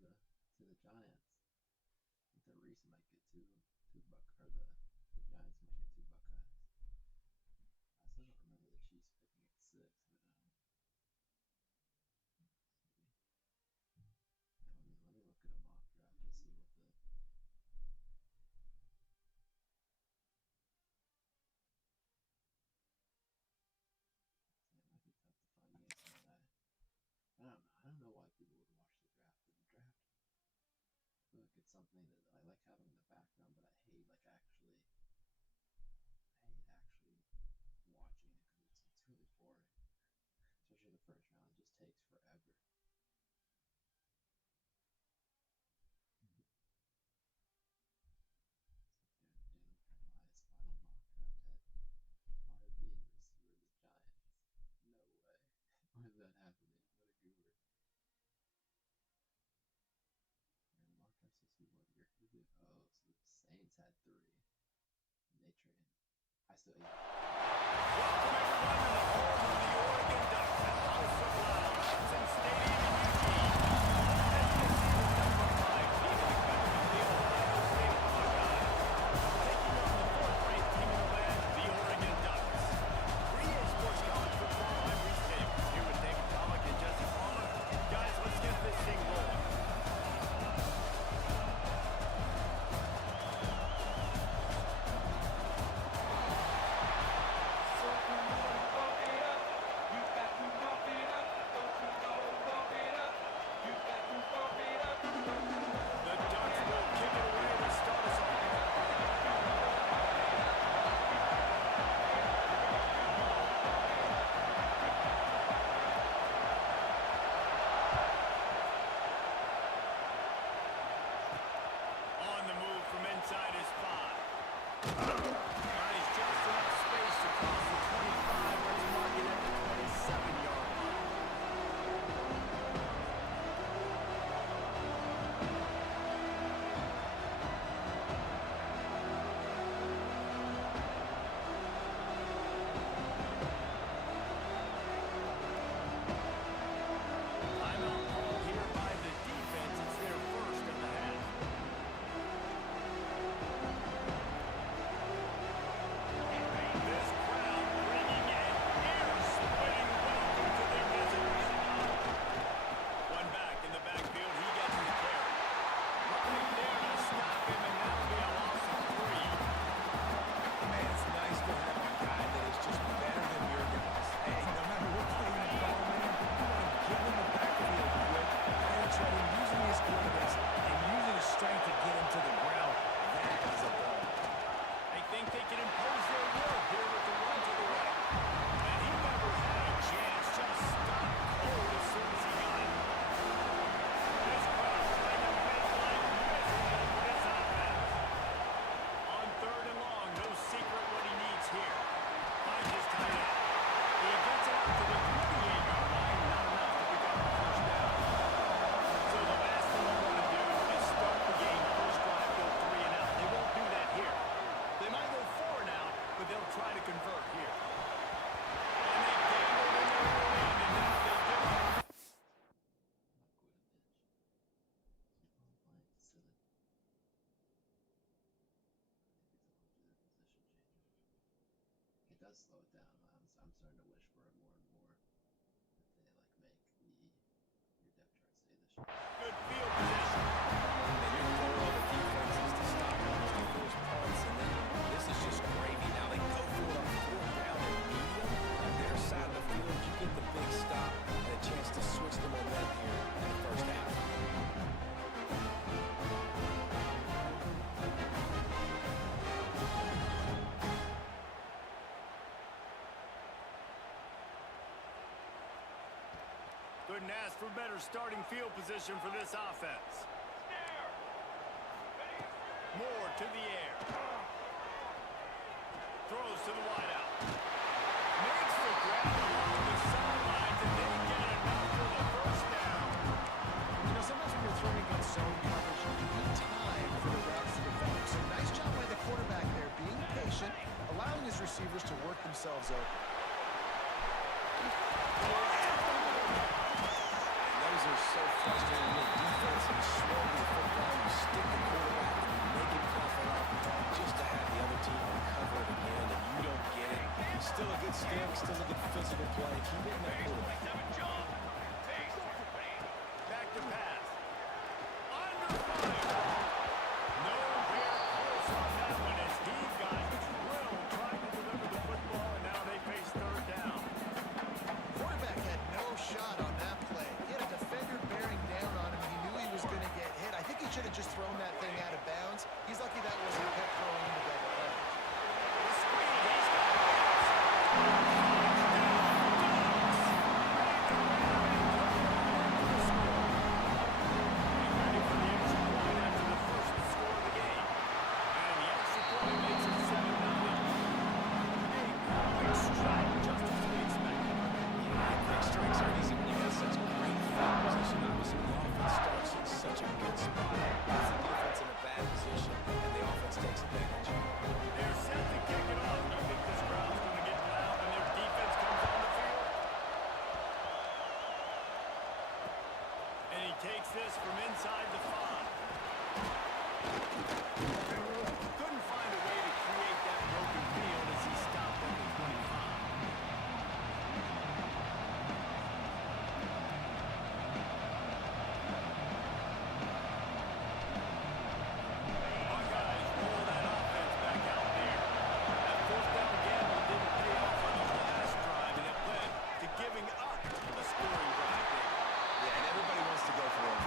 the Giants. I think the Reese might get the Giants might get 2 Buckeyes. I still don't remember the Chiefs picking at 6, but let me look at a mock draft to see what the. It might be tough to find against that. I don't know why people would watch the draft. The draft, I feel like it's something that I like having in the background, but I hate actually watching it because it's really boring. Especially the first round, it just takes forever. Dan Jeremiah's final mock draft had RB and receiver the Giants. No way. Why is that happening? What a goober. And mock draft to see what year he did. Oh, so the Saints had 3. And they traded. I still Welcome everyone to the home of the Oregon Ducks at House of Loud, Hudson Stadium in Eugene. As you can see, the number 5 team in the country, the Ohio State Buckeyes, taking on the 4th-ranked team in the land, the Oregon Ducks. For EA Sports College Football, I'm Reese Davis, here with David Pollack and Jesse Palmer. Guys, let's get this thing rolling. It does slow it down. I'm starting to wish for it more and more that they make your depth chart stay this short. Good field position. And your goal of the defense is to stop losing those punts, and then this is just gravy. Now they go for it on 4th down and medium. On their side of the field, you get the big stop and a chance to switch the momentum here in the first half. Couldn't ask for better starting field position for this offense. Moore to the air. Throws to the wideout. Makes the grab along the sidelines, and they get enough for the first down. You know, sometimes when you're throwing on zone coverage, you need time for the routes to develop. So nice job by the quarterback there, being patient, allowing his receivers to work themselves open. Those are so frustrating. Defense still a good physical play. Keep it in that quarterback. Back to pass. Under fire. Nowhere close on that one as he got drilled trying to deliver the football, and now they face third down. Quarterback had no shot on that play. He had a defender bearing down on him. He knew he was going to get hit. I think he should have just thrown that thing out of bounds. He's lucky that wasn't kept throwing into double edge. The screen, he's got it. Takes this from inside the 5. Couldn't find a way to create that broken field as he stopped at the 25. Buckeyes roll that offense back out there. That fourth down gamble didn't pay off on the last drive, and it led to giving up a scoring drive there. Yeah, and everybody wants to go for it.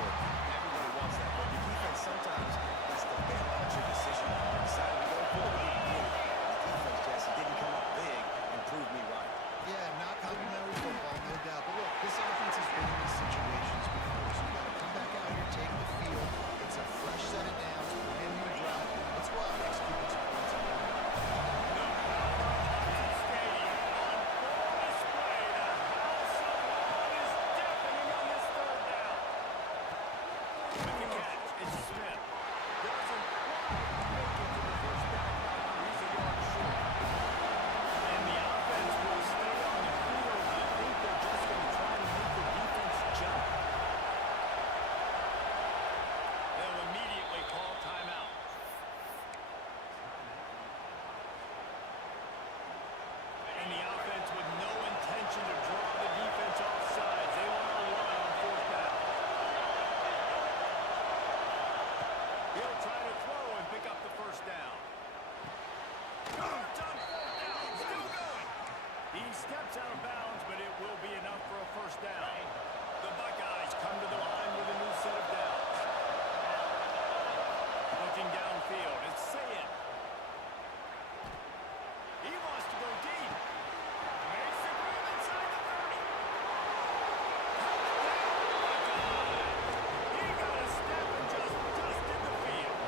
Everybody wants that. But the defense sometimes has to bail out your decision. They decided to go for it. The defense, Jesse, didn't come up big and prove me right. Yeah, not complimentary football, no doubt. But look, this offense has been in these situations before. So you got to come back out here, take the field. It's a fresh set of downs, brand new drive. Let's go out and execute this points and win. Steps out of bounds, but it will be enough for a first down. The Buckeyes come to the line with a new set of downs. Looking downfield, it's Sayed. He wants to go deep. Makes the move inside the 30. He got a step and just dusted the field.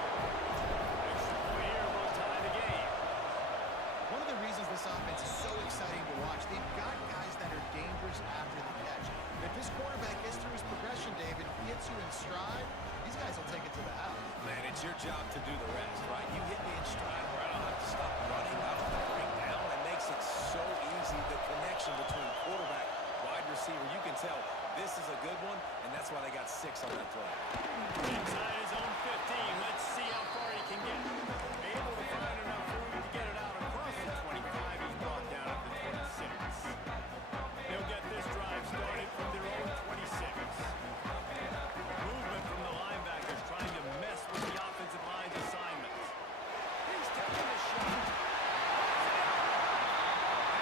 Extra point here will tie the game. One of the reasons this offense is so exciting to watch, they've got guys that are dangerous after the catch. If this quarterback gets through his progression, David, hits you in stride, these guys will take it to the house. Man, it's your job to do the rest, right? You hit me in stride where I don't have to stop running, I don't have to break down. It makes it so easy, the connection between quarterback, wide receiver. You can tell this is a good one, and that's why they got 6 on that play. Inside his own 15. Let's see how far he can get. Able to find enough room to get it out across the 25. He's brought down at the 26. They'll get this drive started from their own 26. Movement from the linebackers trying to mess with the offensive line's assignments. He's taking a shot.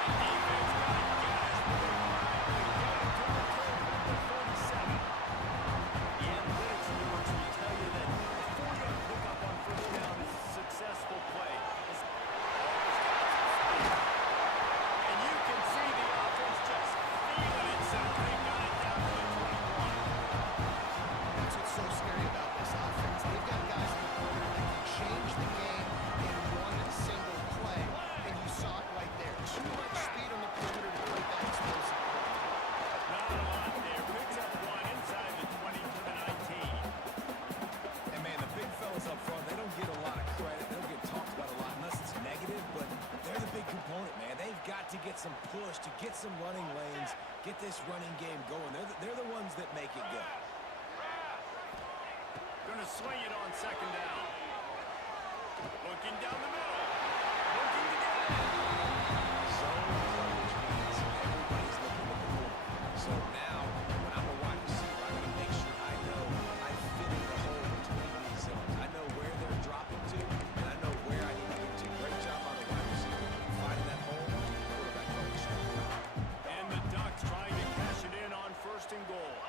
And the defense got gas with a drive to get him to the 47. The analytics reports will tell you that a 40-yard pickup on first down is a successful play. It's always got some speed. And you can see the offense just feeling it, so they got it down to the 21. That's what's so scary about this offense. They've got guys in the corner that can change the game in one single play. And you saw it right there. Too much speed on the perimeter to create that explosive play. Not a lot there. Picks up one inside the 20 to the 19. And man, the big fellas up front, they don't get a lot of credit. They don't get talked about a lot unless it's negative, but they're the big component, man. They've got to get some push, to get some running lanes, get this running game going. They're the ones that make it go. Going to swing it on second down. Looking down the middle. Looking to get it. Zone coverage So now, when I'm a wide receiver, I got to make sure I know I fit in the hole between these zones. I know where they're dropping to, and I know where I need to get to. Great job on the wide receiver. Finding that hole, quarterback always strong. And the Ducks trying to cash it in on 1st and goal.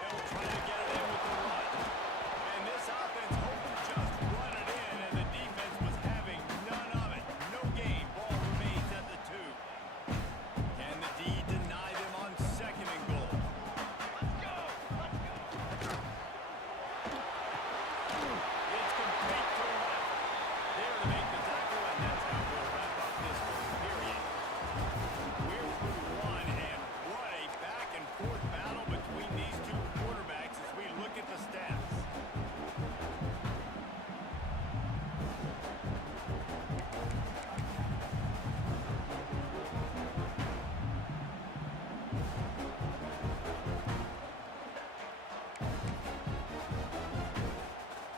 They'll try to get it in with the run. And this offense hoping to just run it in, and the defense was having none of it. No gain. Ball remains at the 2. Can the D deny them on 2nd and goal? It's complete to the left. There to make the tackle, and that's how we'll wrap up this one, period. We're through one, and what a back-and-forth battle between these two quarterbacks as we look at the stats.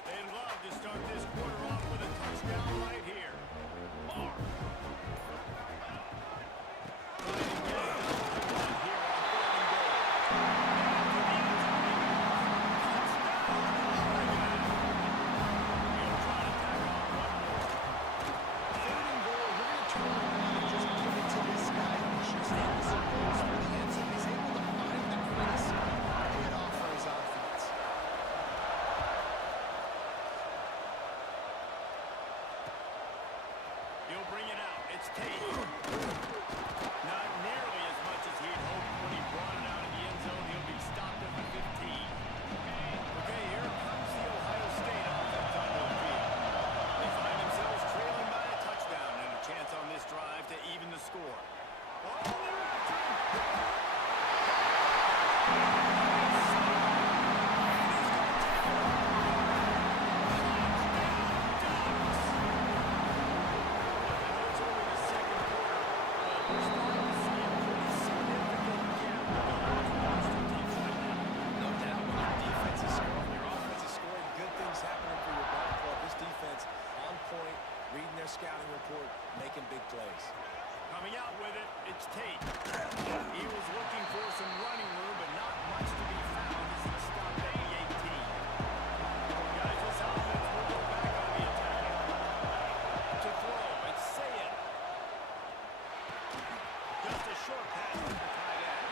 They'd love to start this quarter off with a touchdown right here. Mark. Third and goal, you're going to turn around and just give it to this guy who shoots the goals for the end zone. He's able to find the crease and get off for his offense. He'll bring it out. It's Tate. Not nearly as much as he'd hoped when he brought it out of the end zone. He'll be stopped at the 15. Okay, here comes the Ohio State offense on the field. They find themselves trailing by a touchdown and a chance on this drive to even the score. Oh, they're after him. It's only the 2nd quarter, but we're starting to see a pretty significant gap between those two teams right now. No doubt, when your defense is scoring, your offense is scoring, good things happening for your ball club. This defense on point, reading their scouting report, making big plays. Coming out with it, it's Tate. He was looking for some running room, but not much to be found as he stopped at the 18. Guys, this offense will go back on the attack. To throw, it's Sayed. Just a short pass to the tight end.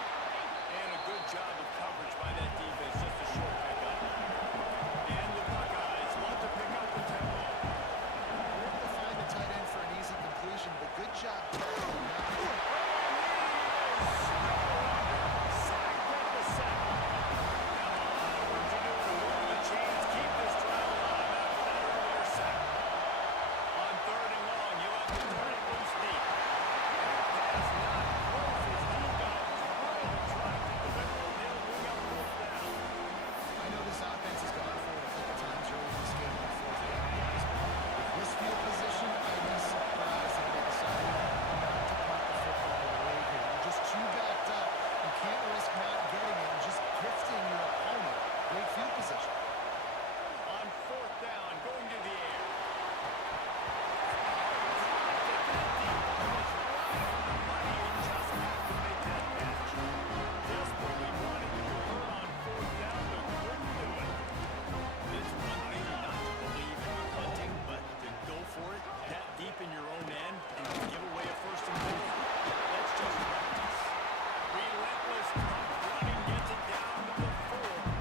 And a good job of coverage by that defense, just a short pickup. And the Buckeyes want to pick up the tempo. Able to find the tight end for an easy completion, but good job. Sacked at the 7. Now a lot of work to do to hold the chains, keep this drive alive after that earlier sack. On 3rd and long, you'll have to turn it loose deep. Pass not close as he goes. Will try to deliver, and they'll bring up 4th down. I know this offense has gone for it a couple times early in this game on 4th down. With this field position, I'd be surprised if they decided not to punt the football away here. You're just too backed up. You can't risk not getting it and just gifting your opponent great field position. On 4th down, going to the air. Desperately wanted to convert on 4th down, but couldn't do it. It's one thing not to believe in punting, but to go for it that deep in your own end and give away a 1st and goal. That's just practice. Relentless punt running gets it down to the 4.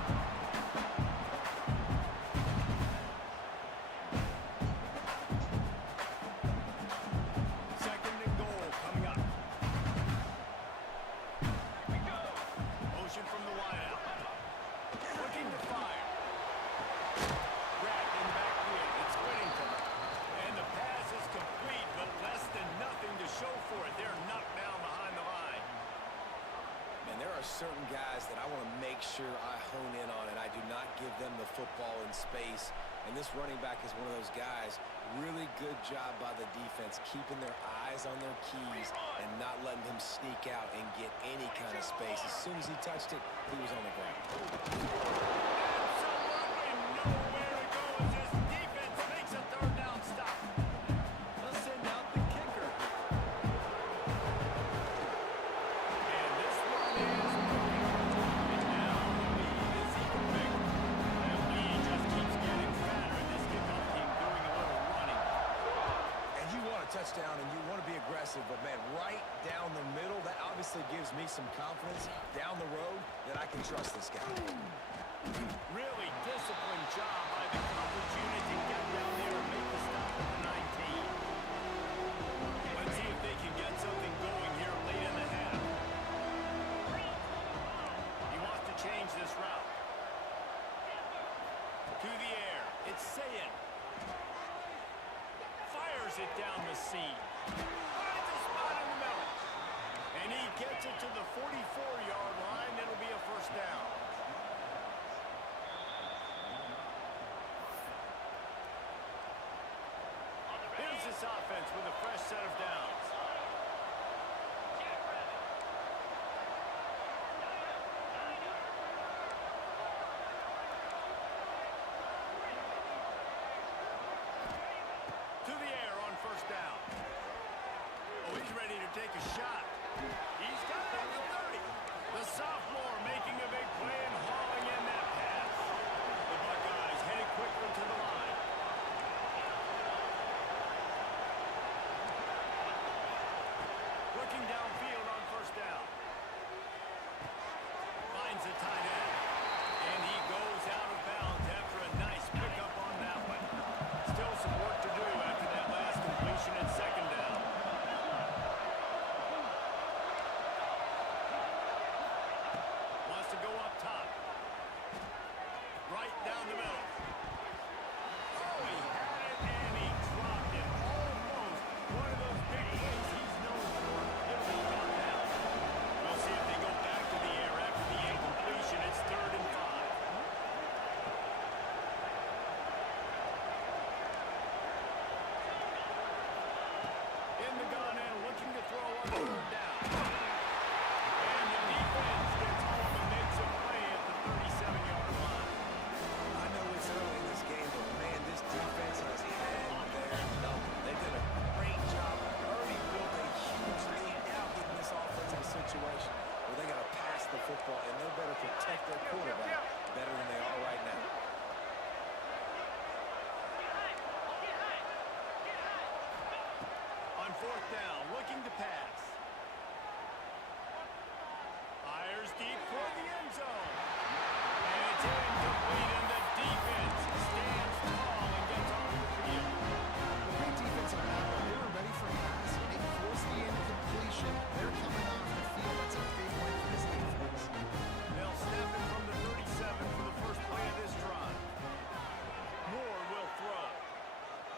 Second and goal coming up. Motion from the wideout. Looking to fire. Grabbed in backfield. It's Whittington. And the pass is complete, but less than nothing to show for it. They're knocked down behind the line. Man, there are certain guys that I want to make sure I hone in on, and I do not give them the football in space. And this running back is one of those guys. Really good job by the defense, keeping their eyes on their keys and not letting him sneak out and get any kind of space. As soon as he touched it, he was on the ground. Absolutely nowhere to go as this defense makes a 3rd down stop. Let's send out the kicker. is moving. And now the lead is even bigger. That lead just keeps getting fatter, and this kickoff team doing a little running. And you want a touchdown and you want to be aggressive, but man, right down the middle, that obviously gives me some confidence down the road that I can trust this guy. Really disciplined job by the coverage unit to get down there and make the stop at the 19. Let's see if they can get something going here late in the half. He wants to change this route. To the air. It's Sayin. Fires it down the seam. Finds a spot in the middle. And he gets it to the 44-yard line. It'll be a first down. Here's this offense with a fresh set of downs. To the air on first down. Oh, he's ready to take a shot. He's got it at the 30. The sophomore making a big play and hauling in that pass. The Buckeyes headed quickly to the line. Looking downfield on first down. Finds the tight end. And he goes out of bounds after a nice pickup on that one. Still some work to do after that last completion at second down. Wants to go up top. Right down the middle. Oh, he had it and he dropped it. Almost one of those big plays he's known for. It'll be brought down. We'll see if they go back to the air after the incompletion. It's 3rd and 5. In the gun and looking to throw on 3rd down. And the defense gets home and makes a play at the 37-yard line. I know it's early in this game, but man, this defense has had their number. They did a great job. Early built a huge lead. Now getting this offense in a situation where they got to pass the football, and they better protect their quarterback better than they are right now. On 4th down, looking to pass. Fires deep for the end zone. And it's incomplete, and the defense stands tall and gets on the field. Great defensive battle. They were ready for a pass. They forced the incompletion. They're coming off the field. That's a big win for this defense. They'll snap it from the 37 for the first play of this drive. Moore will throw.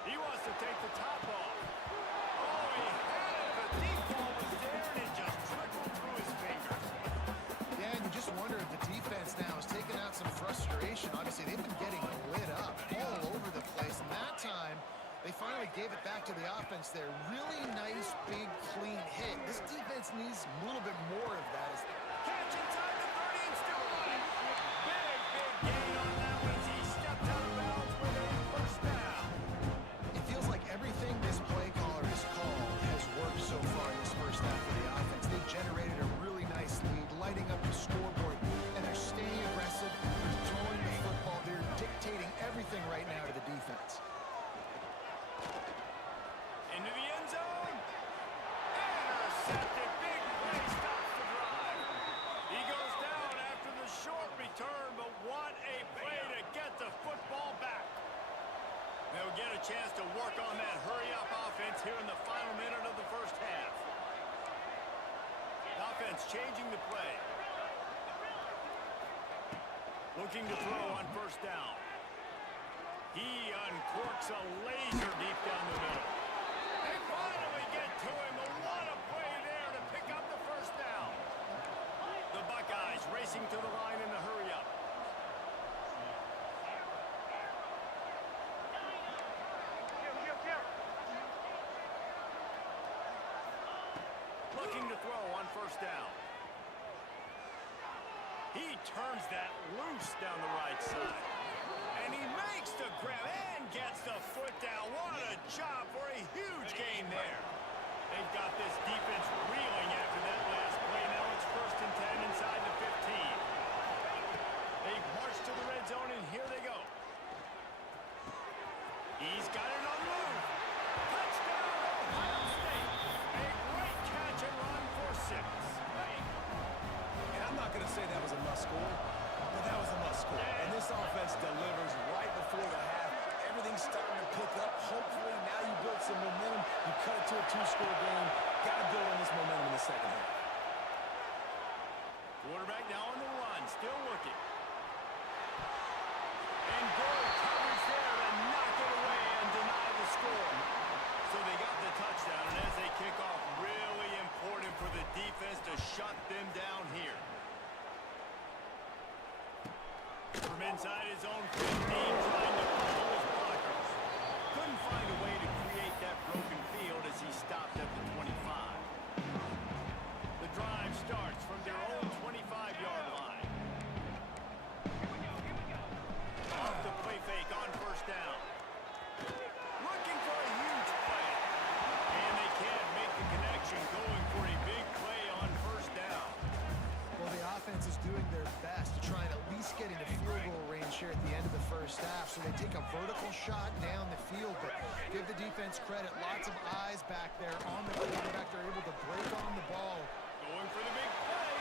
He wants to take the top off. Oh, he had it. The deep ball was there, and it just trickled through his fingers. Yeah, and you just wonder if the defense now is taking out some frustration. Obviously, they've been getting lit up all over the place. And that time, they finally gave it back to the offense there. Really nice, big, clean hit. This defense needs a little bit more of that. Catch inside the 30 and still on it. Big gain on that one as he stepped out of bounds with a first down. It feels like everything this play caller has called has worked so far in this first half of the offense. They generated a really nice lead, lighting up the scoreboard, and they're staying aggressive. They're throwing the football. They're dictating everything right now to the defense. Into the end zone. Intercepted. Big play stops the drive. He goes down after the short return, but what a play to get the football back. They'll get a chance to work on that hurry-up offense here in the final minute of the first half. Offense changing the play. Looking to throw on first down. He uncorks a laser deep down the middle. They finally get to him. What a play there to pick up the first down. The Buckeyes racing to the line in the hurry-up. Looking to throw on first down. He turns that loose down the right side. And he makes the grab and gets the foot down. What a job for a huge gain there. They've got this defense reeling after that last play. Now it's 1st and 10 and score, but that was a must-score. And this offense delivers right before the half. Everything's starting to pick up. Hopefully, now you build some momentum. You cut it to a 2-score game. Got to build on this momentum in the second half. Quarterback now on the run, still looking. And good coverage there to knock it away and deny the score. So they got the touchdown, and as they kick off, really important for the defense to shut them down here. From inside his own 15, trying to follow his blockers. Couldn't find a way to create that broken field as he stopped at the 25. The drive starts from their own 25-yard line. Off the play fake on first down. Looking for a huge play. And they can't make the connection, going for a big play on first down. Well, the offense is doing their best to try and at least get into field goal range here at the end of the first half. So they take a vertical shot down the field, but give the defense credit. Lots of eyes back there on the quarterback. They're able to break on the ball. Going for the big play.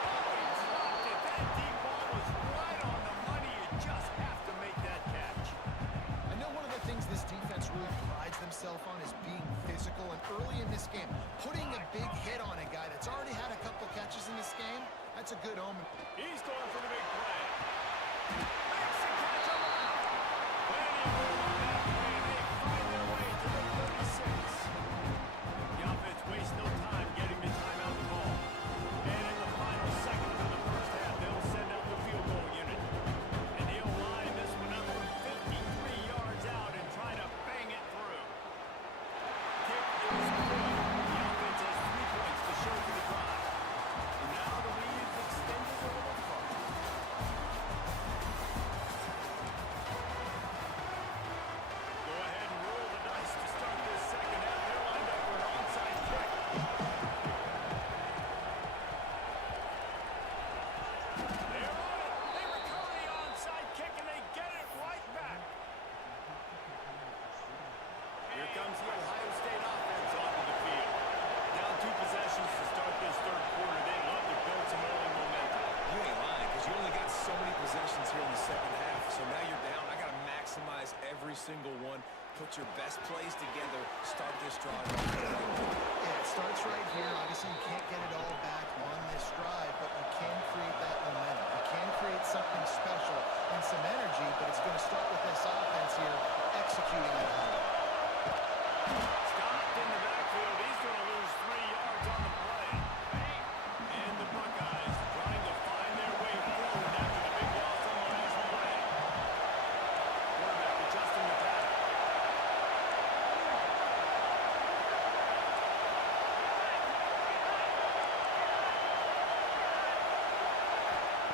Oh, he dropped it. That deep ball was right on the money. You just have to make that catch. I know one of the things this defense really prides themselves on is being physical, and early in this game, putting a big hit on a guy that's already had a couple catches in this game, that's a good omen. He's going for the big play. Makes the catch on the mount. Plenty of room on that play, and they find their way to the 36. The offense wastes no time getting the time out of the ball. And in the final seconds of the first half, they'll send out the field goal unit. And he'll line this one up from 53 yards out and try to bang it through. Kick is good. The offense has 3 points to show for the drive. And now the lead is extended a little further. Go ahead and roll the dice to start this second half. They're lined up for an onside kick. They're on it. They recover the onside kick, and they get it right back. Here comes the Ohio State offense onto the field. Down 2 possessions to start this third quarter. They'd love to build some early momentum. You ain't lying, because you only got so many possessions here in the second half. So now you're down. I got to maximize every single one. Put your best plays together. Start this drive off. Yeah, it starts right here. Obviously, you can't get it all back on this drive, but you can create that momentum. You can create something special and some energy, but it's going to start with this offense here executing at home. Stopped in the backfield. He's going to lose 3 yards on the play. And the Buckeyes trying to find their way forward after the big loss on the last play. Quarterback adjusting the pattern.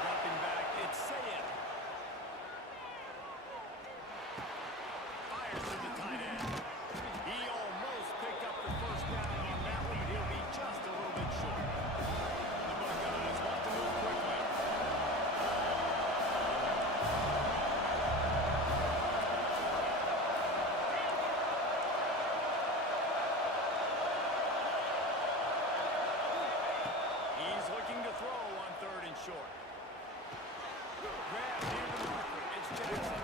Dropping back, it's Sayed. Fires to the tight end. He almost picked up the first down on that one, but he'll be just a little bit short. The Buckeyes want to move quickly. He's looking to throw on 3rd and short. Grab near the marker. It's Jackson.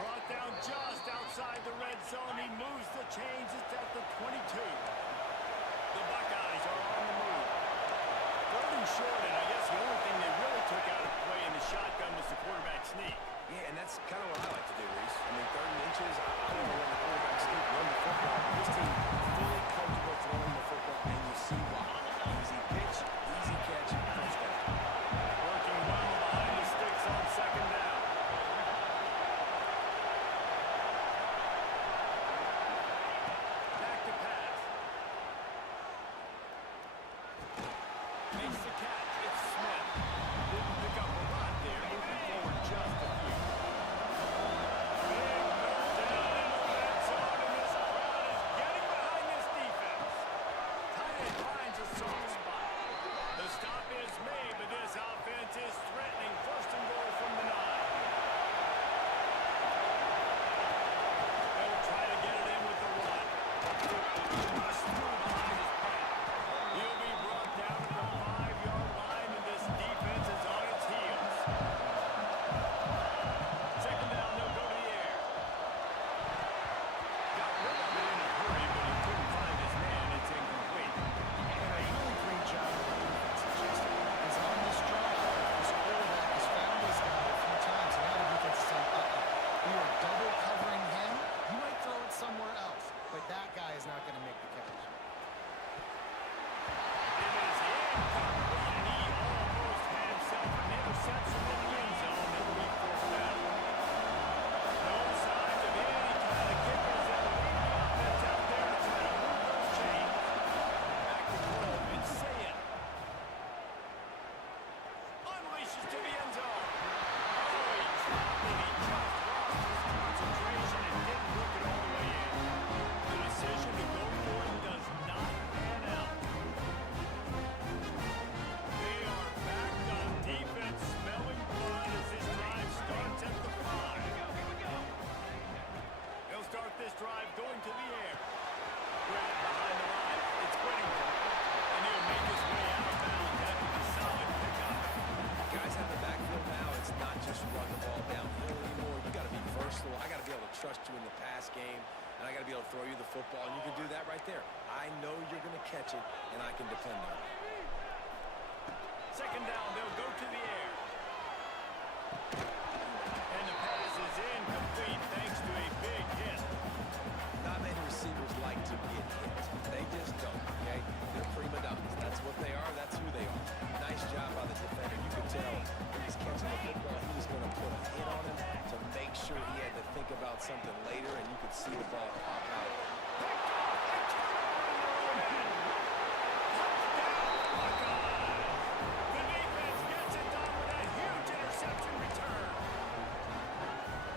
Brought down just outside the red zone. He moves the chains. It's at the 22. The Buckeyes are on the move. 3rd and short, and I guess the only thing they really took out of play in the shotgun was the quarterback sneak. Yeah, and that's kind of what I like to do, Reese. I mean, 3rd and inches, I don't know when the quarterback sneak run the football. This team fully comfortable throwing the football, and you see why. Easy pitch, easy catch, first down. Working well behind the sticks on 2nd down. Back to pass. Makes the catch. It's got to be able to throw you the football, and you can do that right there. I know you're going to catch it, and I can depend on it. Second down, they'll go to the air. And the pass is incomplete thanks to a big hit. Not many receivers like to get hit. They just don't, okay? They're prima donnas. That's what they are. That's who they are. Nice job by the defender. You could tell when he's catching the football, he was going to put a hit on him to make sure he had to think about something later, and you could see the ball pop out. The defense gets it done with a huge interception return.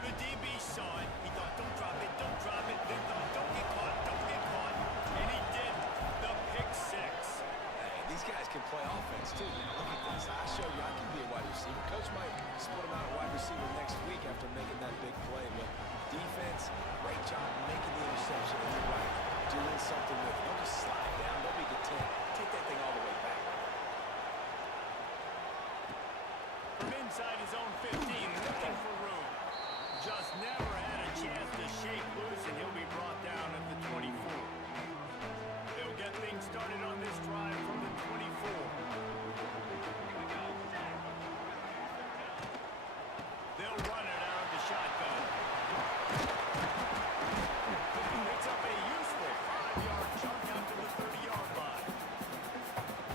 The DB saw it. He thought, don't drop it, don't drop it. Then thought, don't get caught, don't get caught. And he did the pick six. Hey, these guys can play offense, too. Now, look at this. I showed you I can be a wide receiver. Coach might split him out at wide receiver next week after making that big play. But defense, great job making the interception. And you're right, doing something with it. Don't just slide down. Don't be content. Take that thing all the way back. From inside his own 15, looking for room. Just never had a chance to shake loose, and he'll be brought down at the 24. They'll get things started on this drive from the 24. They'll run it out of the shotgun. Picks up a useful 5-yard chunk out to the 30-yard line.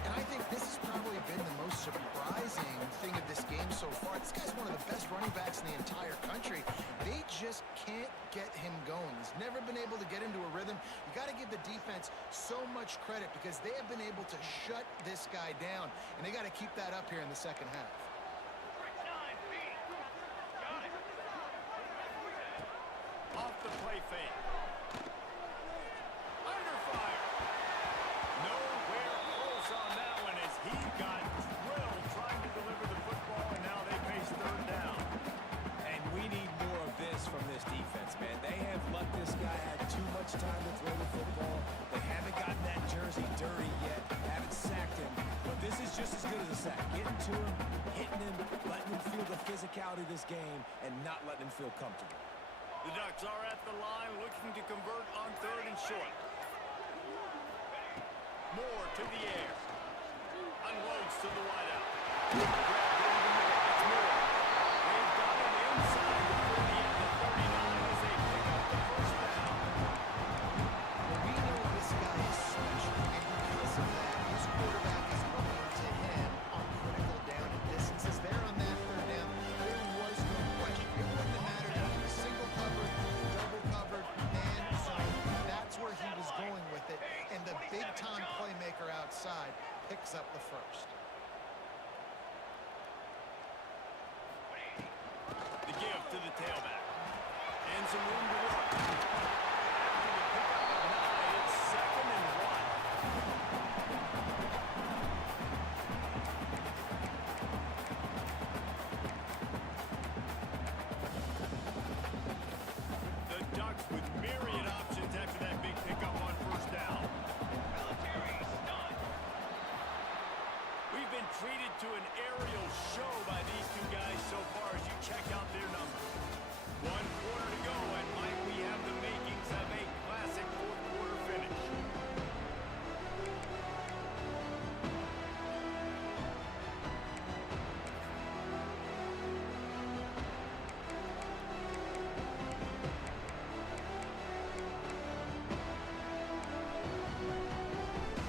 And I think this has probably been the most surprising thing of this game so far. This guy's one of the best running backs in the entire country. They just can't get him going. He's never been able to get into a rhythm. You got to give the defense so much credit because they have been able to shut this guy down, and they got to keep that up here in the second half. Off the play fake. Under fire. Nowhere close on that one as he got drilled trying to deliver the football, and now they face third down. And we need more of this from this defense, man. They have let this guy have too much time to throw the football. They haven't gotten that jersey dirty yet, haven't sacked him. But this is just as good as a sack. Getting to him, hitting him, letting him feel the physicality of this game, and not letting him feel comfortable. The Ducks are at the line looking to convert on third and short. Moore to the air. Unloads to the wideout. They've got him inside the 40 at the 39 as they pick up the first down. Well, we know this guy is special, and because of that, his quarterback is looking to him on critical down and distances. There on that third down, there was no question. It wouldn't have mattered if he was single covered, double covered, man zone. That's where he was going with it, and the big-time playmaker outside picks up the first. The give to the tailback. And some room to work. After the pickup of 9, it's 2nd and 1. The Ducks with myriad options after that big pickup on first down. We've been treated to an aerial show by these two guys so far as you check out their numbers. 1 quarter to go, and might we have the makings of a classic fourth-quarter finish.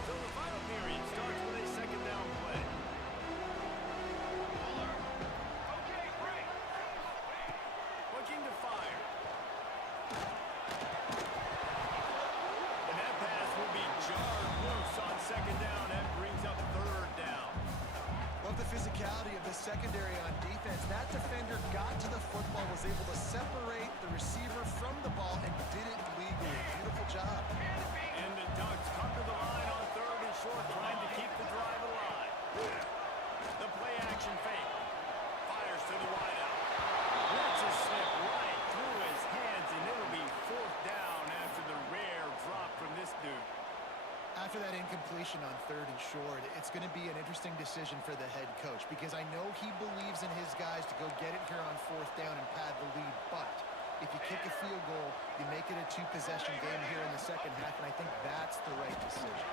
So the final period starts with a second down play. Looking to fire. And that pass will be jarred loose on second down. That brings up third down. Love the physicality of the secondary on defense. That defender got to the football, was able to separate the receiver from the ball, and did it legally. Beautiful job. And the Ducks come to the line on third and short, trying to keep the drive alive. The play action fake. Fires to the wideout. Lets it slip right through his hands, and it'll be fourth down after the rare drop from this dude. After that incompletion on third and short, it's going to be an interesting decision for the head coach because I know he believes in his guys to go get it here on fourth down and pad the lead, but If you kick a field goal, you make it a two-possession game here in the second half, and I think that's the right decision.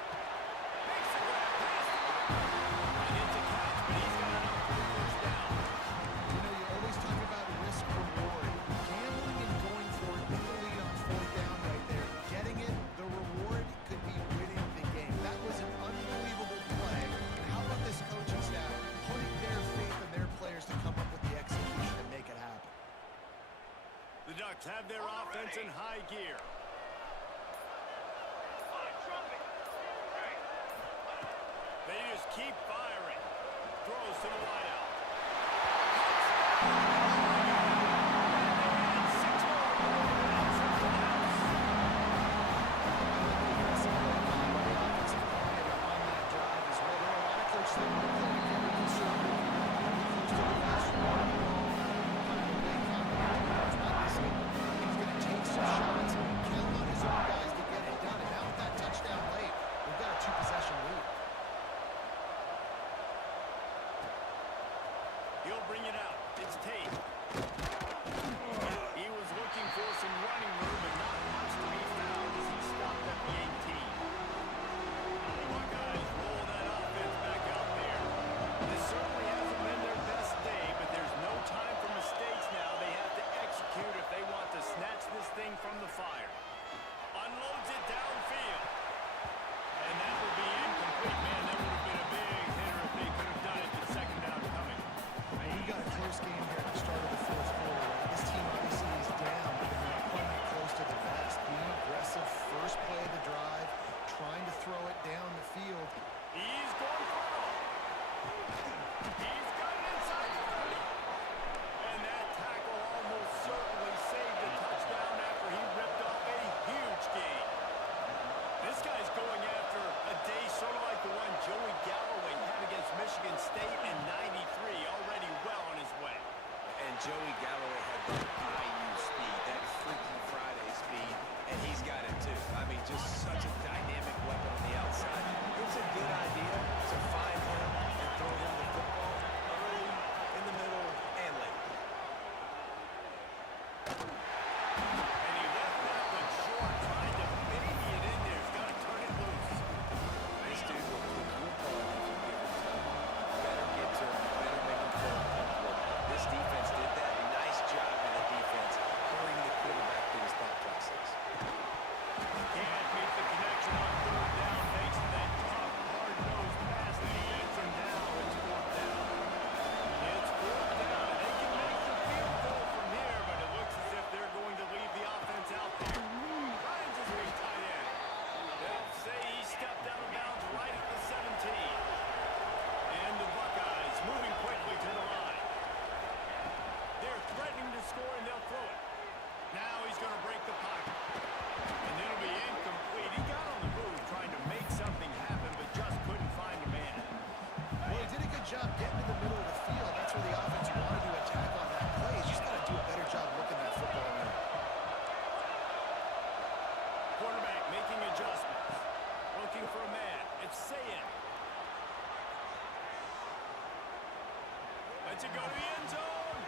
You know, you always talk about risk-reward. Gambling and going for it with the lead on fourth down right there. Getting it, the reward could be winning the game. That was an unbelievable play. And how about this coaching staff putting their faith in their players to come up with the execution and make it happen? The Ducks have their offense in high gear. They just keep firing. Throws to the wideout. He'll bring it out. It's Tate. He was looking for some running room, but not much to be found as he stopped at the 18. The Buckeyes roll that offense back out there. This certainly hasn't been their best day, but there's no time for mistakes now. They have to execute if they want to snatch this thing from the fire. Unloads it downfield. And that will be incomplete. Man, that would have been a big hitter if they could have done it with second down coming. You got a close game here at the start of the fourth quarter. This team obviously is down, but they're not playing it close to the vest. Being aggressive, first play of the drive, trying to throw it down the field. He's going for it. He's got it inside the 30. And that tackle almost certainly saved a touchdown after he ripped off a huge gain. This guy's going after a day sort of like the one Joey Galloway had against Michigan State in '93, already well on his way. And Joey Galloway had that IU speed, that Freaky Friday speed, and he's got it too. I mean, just such a dynamic weapon on the outside. It's a good idea to find him and throw him the football early, in the middle, and late. And he left that one short, trying to baby it in there. He's got to turn it loose. This dude will kick your ball if you give him time. Better get to him, better make him throw the football. This defense did that. Nice job by the defense, hurrying the quarterback through his thought process. Can't meet the connection on third down thanks to that tough, hard-nosed pass that he gets him down. It's fourth down. It's fourth down. They can make the field goal from here, but it looks as if they're going to leave the offense out there. Ryan's his big tight end. They'll say he stepped out of bounds right at the 17. And the Buckeyes moving quickly to the line. They're threatening to score, and they'll throw it. Now he's going to break the pocket. And it'll be incomplete. He got on the move trying to make something happen, but just couldn't find a man. Well, he did a good job getting to the middle of the field. That's where the offense wanted to attack on that play. He's just got to do a better job looking that football in. Quarterback making adjustments. Looking for a man. It's Sayin. Lets it go to the end zone.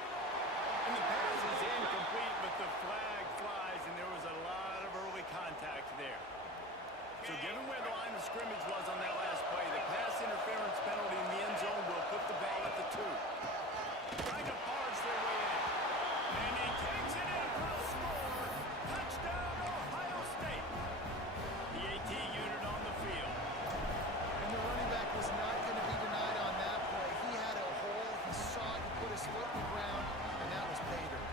And the pass is incomplete, but the flag flies, and there was a lot of early contact there. So given where the line of scrimmage was on that last play, the pass interference penalty in the end zone will put the ball at the 2. Trying to barge their way in. And he takes it in for the score. Touchdown, Ohio State. The AT unit on the field. And the running back was not going to be denied on that play. He had a hole. He saw it. He put his foot in the ground, and that was pay dirt.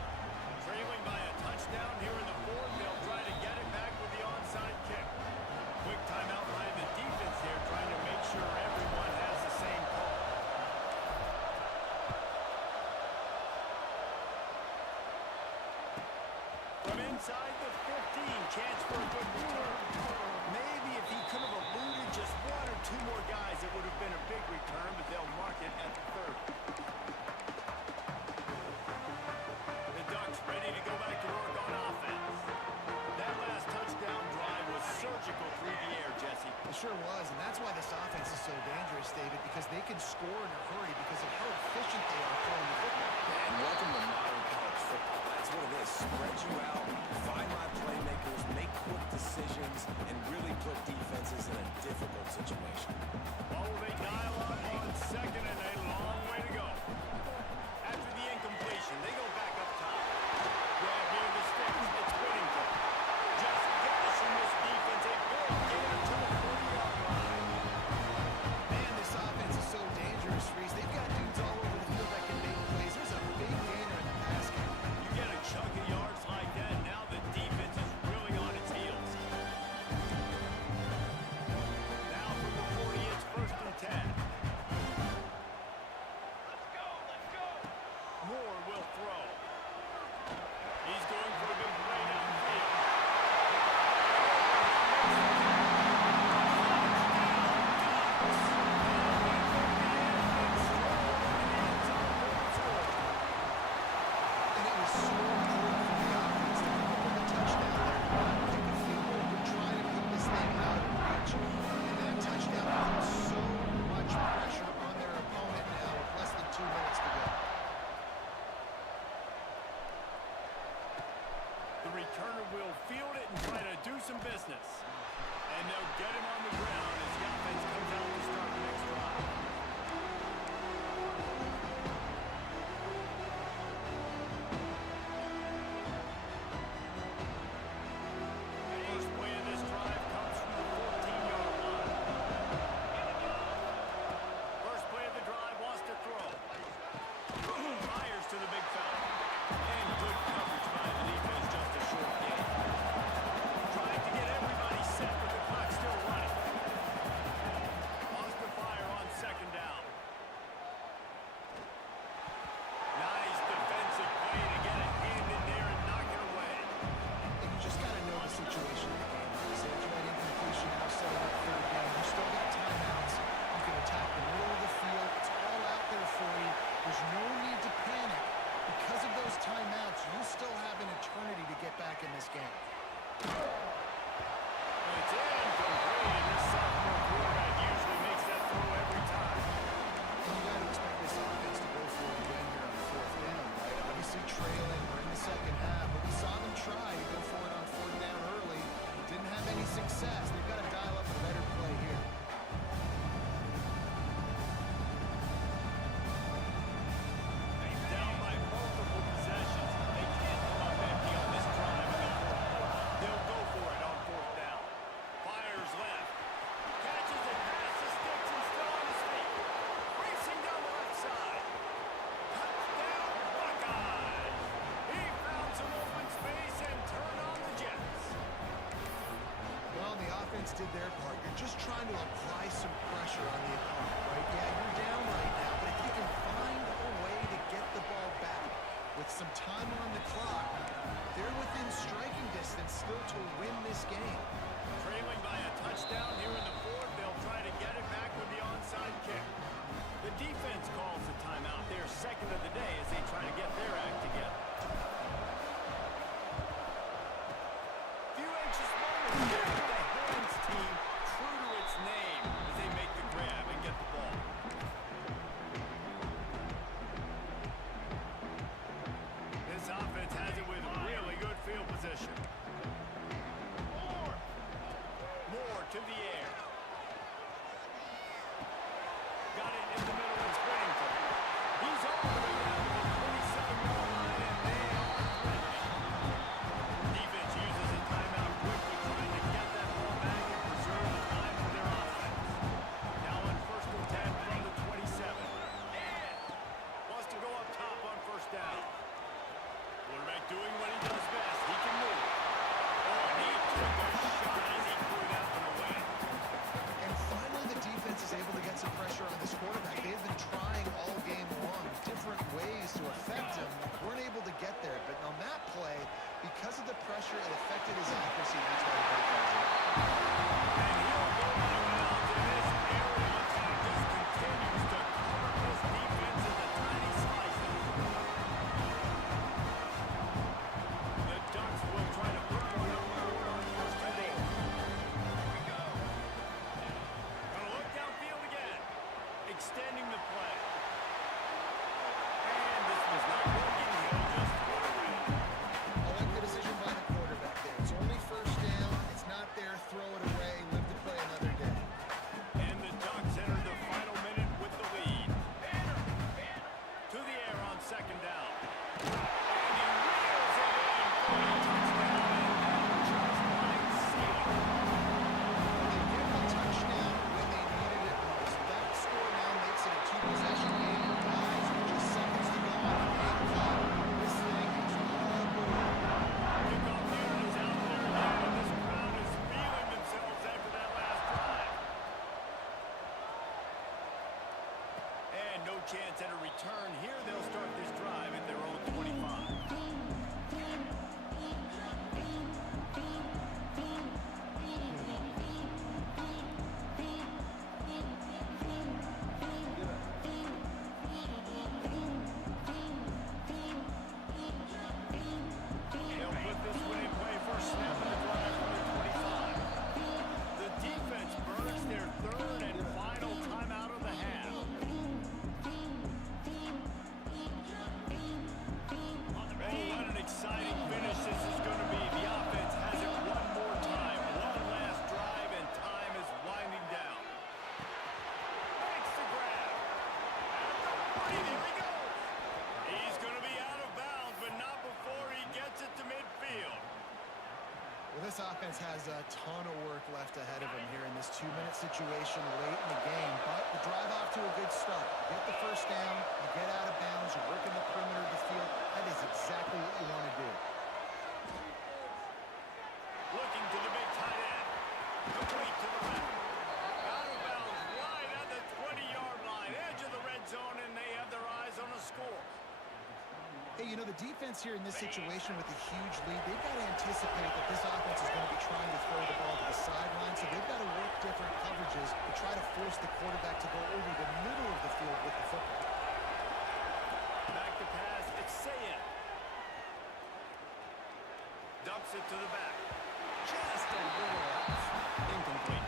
Trailing by a touchdown here in the fourth. They'll try to get it back with the onside kick. Quick timeout by the defense here, trying to make sure everyone has the same call. From inside the 15, chance for a good return. Maybe if he could have eluded just one or two more guys, it would have been a big return, but they'll mark it at the 30. The Ducks ready to go back to work on offense. That last touchdown drive was surgical through the air, Jesse. It sure was, and that's why this offense is so dangerous, David, because they can score in a hurry because of how efficient they are throwing the football. And welcome to modern college football. That's what it is. Spread you difficult situation. Oh, they dial up on second and a long way to go. After the incompletion, they go back up top. Grab near the sticks. It's Whittington. Just gashing this defense. A big gain to the 40-yard line. Man, this offense is so dangerous, Reese. They've got dudes all over the field that can make plays. There's a big gainer in the pass game. You get a chunk of yards like that, now the defense is really on its heels. Now from the 40, it's 1st and 10. Let's go. Moore will throw. He's going for a big play downfield. And it was so important for the offense to pick up the touchdown there, not kick a field goal. We're trying to keep this thing out of reach. And that touchdown puts so much pressure on their opponent now with less than 2 minutes to go. The returner will field it and try to do some business. And they'll get him on the ground as the offense comes out to start the next drive. First play of this drive comes from the 14-yard line. First play of the drive wants to throw. Fires to the big fella. And good coverage by the defense, just a short gain. Trying to get everybody set with the clock still running. Pause to fire on 2nd down. Nice defensive play to get a hand in there and knock it away. And you just got to know the situation of the game. So it's right incompletion now, setting up 3rd down. You still got timeouts. You can attack the middle of the field. It's all out there for you. There's no need to panic. Because of those timeouts, you still have an eternity to get back in this game. It's incomplete, and this sophomore quarterback usually makes that throw every time. And you got to expect this offense to go for it again here on 4th down, right? Obviously trailing. We're in the 2nd half, but we saw them try to go for it on 4th down early. Didn't have any success. They've got to dial up a better play here. Down by multiple possessions. They can't come up empty on this drive in the 4th quarter. They'll go for it on 4th down. Fires left. Catches it past the sticks and still on his feet. Racing down the left side. Touchdown, Buckeyes. He found some open space and turned on the Jets. Well, the offense did their part. You're just trying to apply some pressure on the opponent, right? Yeah, you're down right now, but if you can find a way to get the ball back with some time on the clock, they're within striking distance still to win this game. Trailing by a touchdown here in the 4th, they'll try to get it back with the onside kick. The defense calls the timeout, their 2nd of the day, as they try to get their act together. Few anxious moments here with the Horns team, true to its name, as they make the grab and get the ball. second down. And he reels it in for a touchdown, and that just might seal it. They get the touchdown when they needed it most. That score now makes it a two-possession game. Guys, with just seconds to go on the game clock. This thing is all good. Kickoff unit is out there again, and this crowd is feeling themselves after that last drive. And no chance at a return here. They'll start this drive at their own 25. They'll put this one in play first snap of the drive from the 25. The defense burns their third and final timeout of the half. Oh, what an exciting finish this is going to be. The offense has it one more time. One last drive, and time is winding down. Makes the grab. At the 40, there he goes. He's going to be out of bounds, but not before he gets it to midfield. Well, this offense has a ton of work left ahead of them here in this two-minute situation late in the game, but the drive off to a good start. You get the first down, you get out of bounds, you're working the perimeter of the field. That is exactly what you want to do. Looking to the big tight end. Complete to the left. Out of bounds right at the 20-yard line. Edge of the red zone, and they have their eyes on a score. Hey, you know, the defense here in this situation with a huge lead, they've got to anticipate that this offense is going to be trying to throw the ball to the sideline, so they've got to work different coverages to try to force the quarterback to go over the middle of the field with the football. Back to pass. It's Sayin. Dumps it to the back. Just a little off. Incomplete.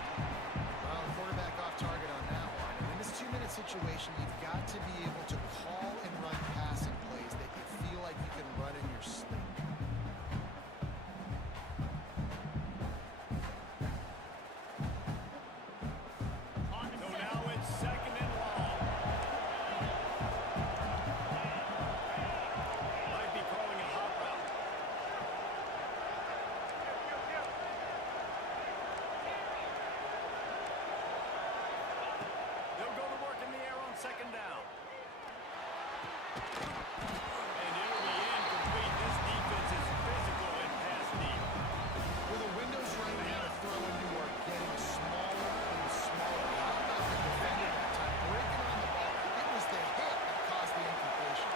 Well, the quarterback off target on that one. And in this two-minute situation, you've got to be able to call and run passing plays that you feel like you can run in your sleep. So now it's second and long. Might be calling a hot route. They'll go to work in the air on second down. And it'll be incomplete. This defense is physical and pass deep. Well, the windows right now to throw into are getting smaller and smaller. How about the defender that time? Breaking on the ball. It was the hit that caused the incompletion.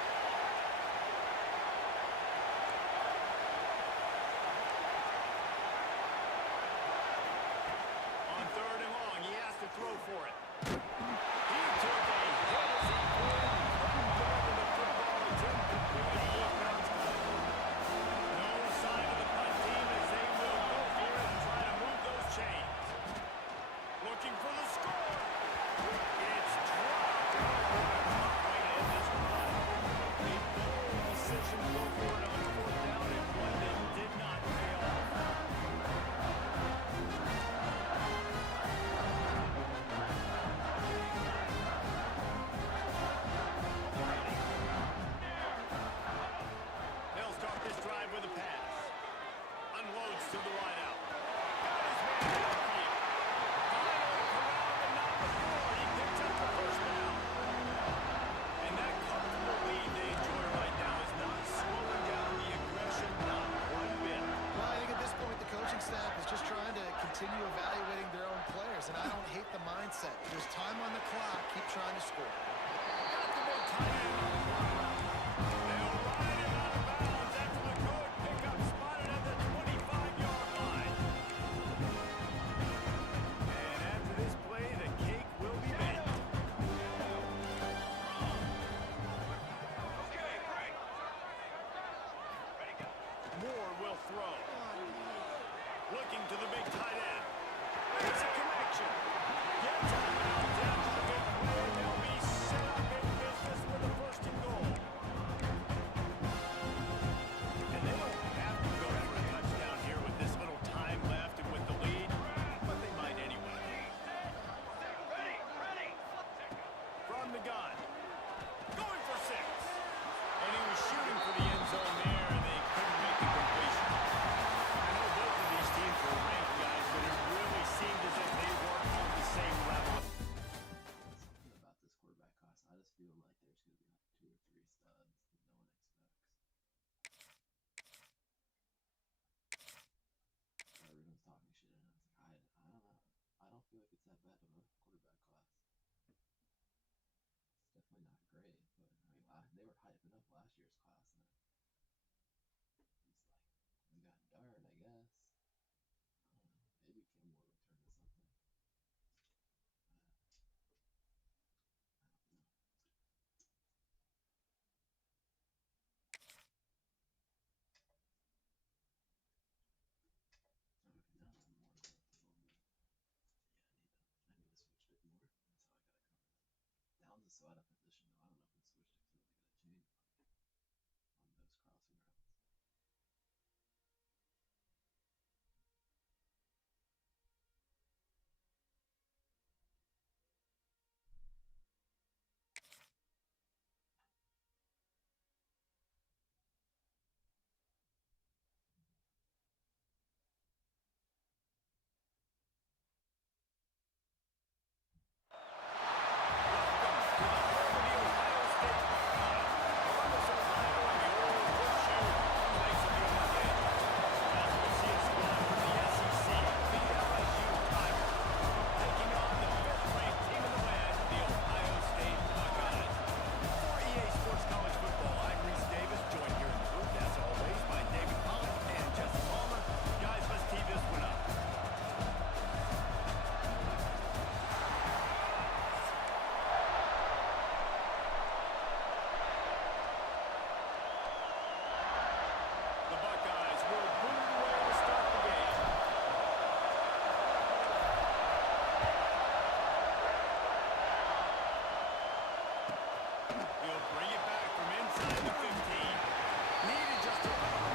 On third and long, he has to throw for it. He took a hit as he pulled. Couldn't deliver the football. It's incomplete. A full bounce ball. No sign of the punt team as they will go for it and try to move those chains. Looking for the score. It's dropped. Oh, what a tough way to end this drive. A bold decision to go for it on fourth down and one that did not pay off. They'll start this drive with a pass. Unloads to the wideout. Got his man downfield. Finally corralled, but not before. He picks up the first down. And that comfortable lead they enjoy right now is not slowing down the aggression, not one bit. Well, I think at this point, the coaching staff is just trying to continue evaluating their own players, and I don't hate the mindset. There's time on the clock. Keep trying to score. Got the big tight end on the one route. They'll ride him out of bounds after the good pickup spotted at the 25-yard line. And after this play, the cake will be baked. Moore will throw. Looking to the big tight end. Makes a connection. Gets out of bounds after the big play, and they'll be set up in business with a first and goal. And they don't have to go for a touchdown here with this little time left and with the lead, but they might anyway. From the gun. Going for 6. so out of position though. I don't know if the switch stick's really going to change on those crossing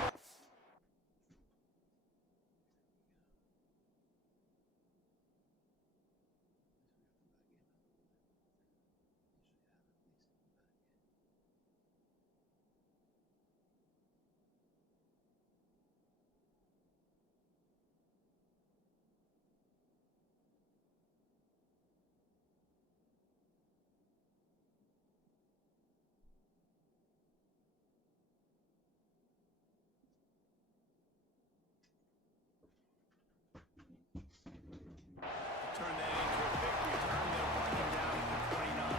routes. Turn that into a big return. They'll mark him down at the 29.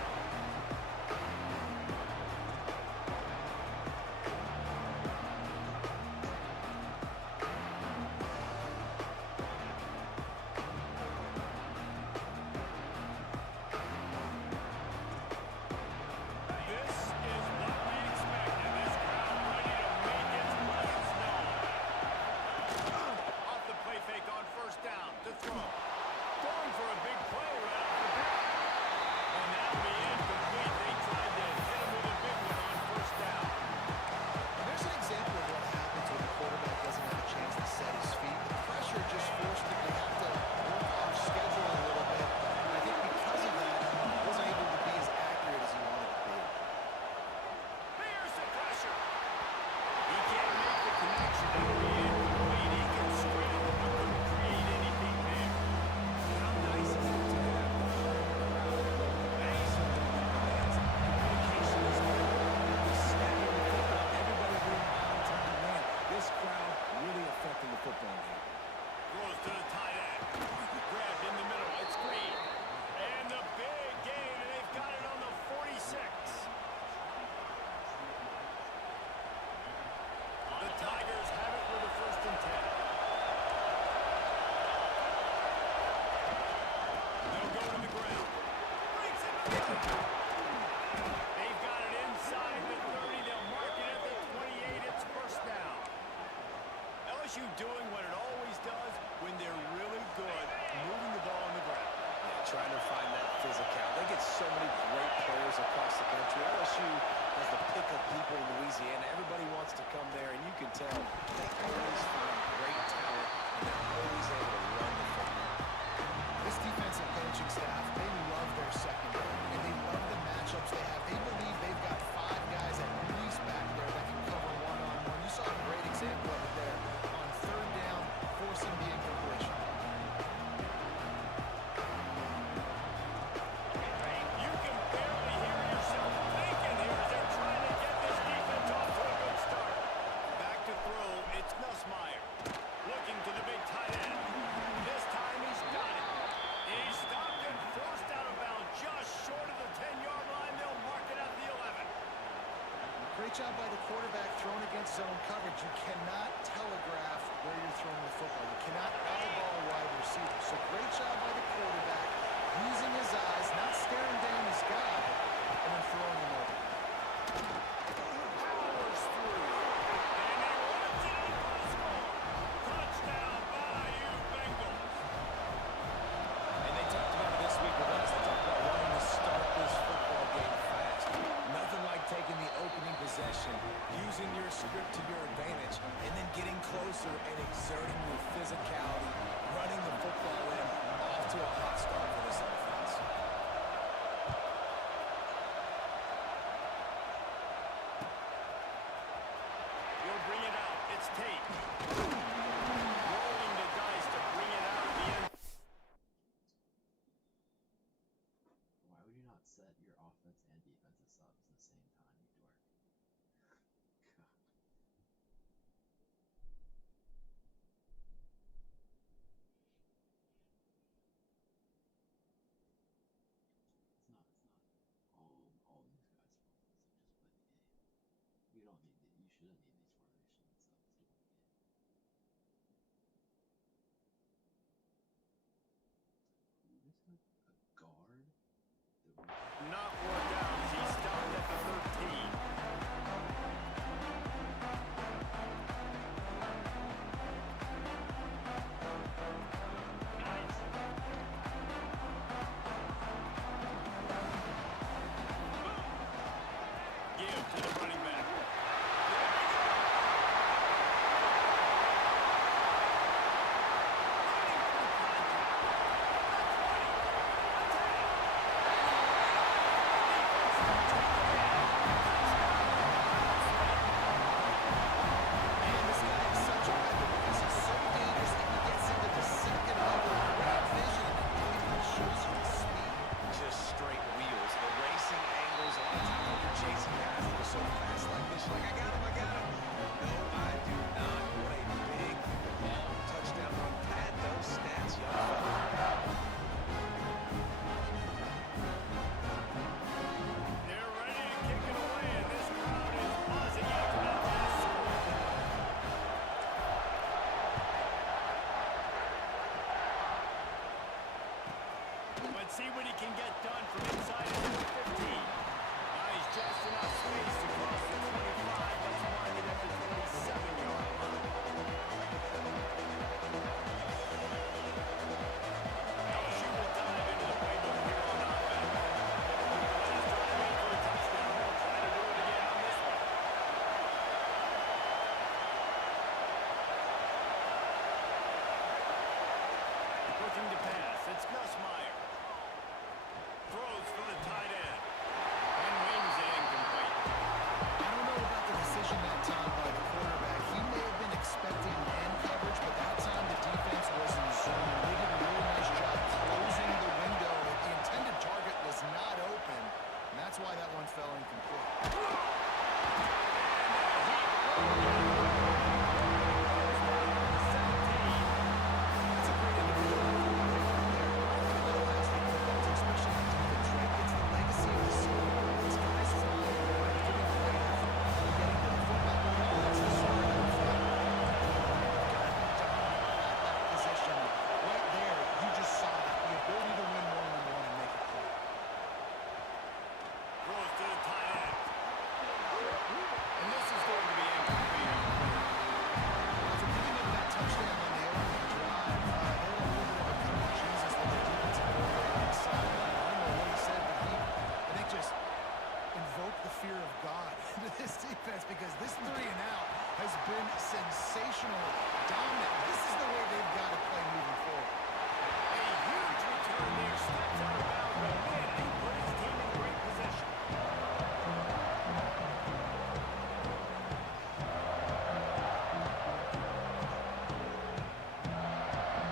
This is what we expected. This crowd ready to make its presence known. Off the play fake on first down to throw. Going for a big play right off the bat. And that'll be incomplete. They tried to hit him with a big one on first down. And there's an example of what happens when the quarterback doesn't have a chance to set his feet. The pressure just forced him to have to work off schedule a little bit. And I think because of that, he wasn't able to be as accurate as he wanted to be. Here's the pressure. He can't make the connection. It'll be incomplete. He can scramble, but couldn't create anything there. How nice is it to have the whole crowd go crazy with the fans? Communication is good. The snapping the football, everybody being on time. Man, this crowd really affecting the football game. Throws to the tight end. Grabbed in the middle. It's Green. And the big gain, and they've got it on the 46. The Tigers have it with a 1st and 10. They'll go to the ground. Breaks it through. They've got it inside the 30. They'll mark it at the 28. It's first down. LSU doing what it always does when they're really good, moving the ball on the ground. Yeah, trying to find that physical. They get so many great players across the country. LSU has the pick of people in Louisiana. Everybody wants to come there, and you can tell they always find great talent, and they're always able to run the football. This defensive coaching staff, they love their secondary, and they love the matchups they have. They believe they've got 5 guys at least back there that can cover one-on-one. You saw a great example of it there on 3rd down, forcing the incompletion. You can barely hear yourself thinking here as they're trying to get this defense off to a good start. Back to throw, it's Nussmeier. Looking to the big tight end. This time he's got it. He's stopped and forced out of bounds just short of the 10-yard line. They'll mark it at the 11. Great job by the quarterback throwing against zone coverage. You cannot telegraph where you're throwing the football. You cannot eyeball a wide receiver. So great job by the quarterback, using his eyes, not staring down his guy, and then throwing him over. Powers through. And he runs it in for the score. Touchdown, Bayou Bengals. And they talked about it this week with us. They talked about wanting to start this football game possession, using your script to your advantage, and then getting closer and exerting your physicality, running the football in, off to a hot start for this offense. He'll bring it out. It's Tate. Rolling the dice to bring it out of the end. Why would you not set your offense and defensive subs at the same time, you dork? God. It's not all these guys' fault. Just play the game. You don't need you shouldn't need these formations and subs to win the game. Who is a guard? Not worked out as he stopped at the 13. Give to the running back. Man, this guy is such a weapon because he's so dangerous that he gets into the second level of great vision and it shows you his speed. Just straight wheels, erasing angles. A lot of times when you're chasing guys that are so fast like this, you're like, I got him. No, I do not. What a big, long touchdown run. Pad those stats, young fella. They're ready to kick it away, and this crowd is buzzing after that last score. Let's see what he can get done from inside his own 15. Now he's just enough space to cross the 25. Let's mark it at the 27-yard line. LSU will dive into the playbook here on offense. Last drive in for a touchdown. They'll try to do it again on this one. Looking to pass. It's Gus Meyer. Throws for the tight end. And wings it incomplete. I don't know about the decision that time by the quarterback. He may have been expecting man coverage, but that time the defense was in zone. They did a really nice job closing the window. The intended target was not open, and that's why that one fell incomplete. That's a great individual effort there. That'll last for footballs, especially on defense, right? It's the legacy of the Super Bowl. These guys fly around, giving great effort, and getting to the football. That's the story of the front. You've got to be dominant at that position. Right there, you just saw the ability to win one-on-one and make a play. Throws to the tight end. And this is going to be incomplete. After giving up that touchdown on the opening drive, they had a little bit of a come to Jesus with the defensive coordinator on the sideline. I don't know what he said, but I think just invoked the fear of God into this defense because this 3-and-out has been sensational, dominant. This is the way they've got to play moving forward. A huge return there. Steps out of bounds, but man, he put his team in great position.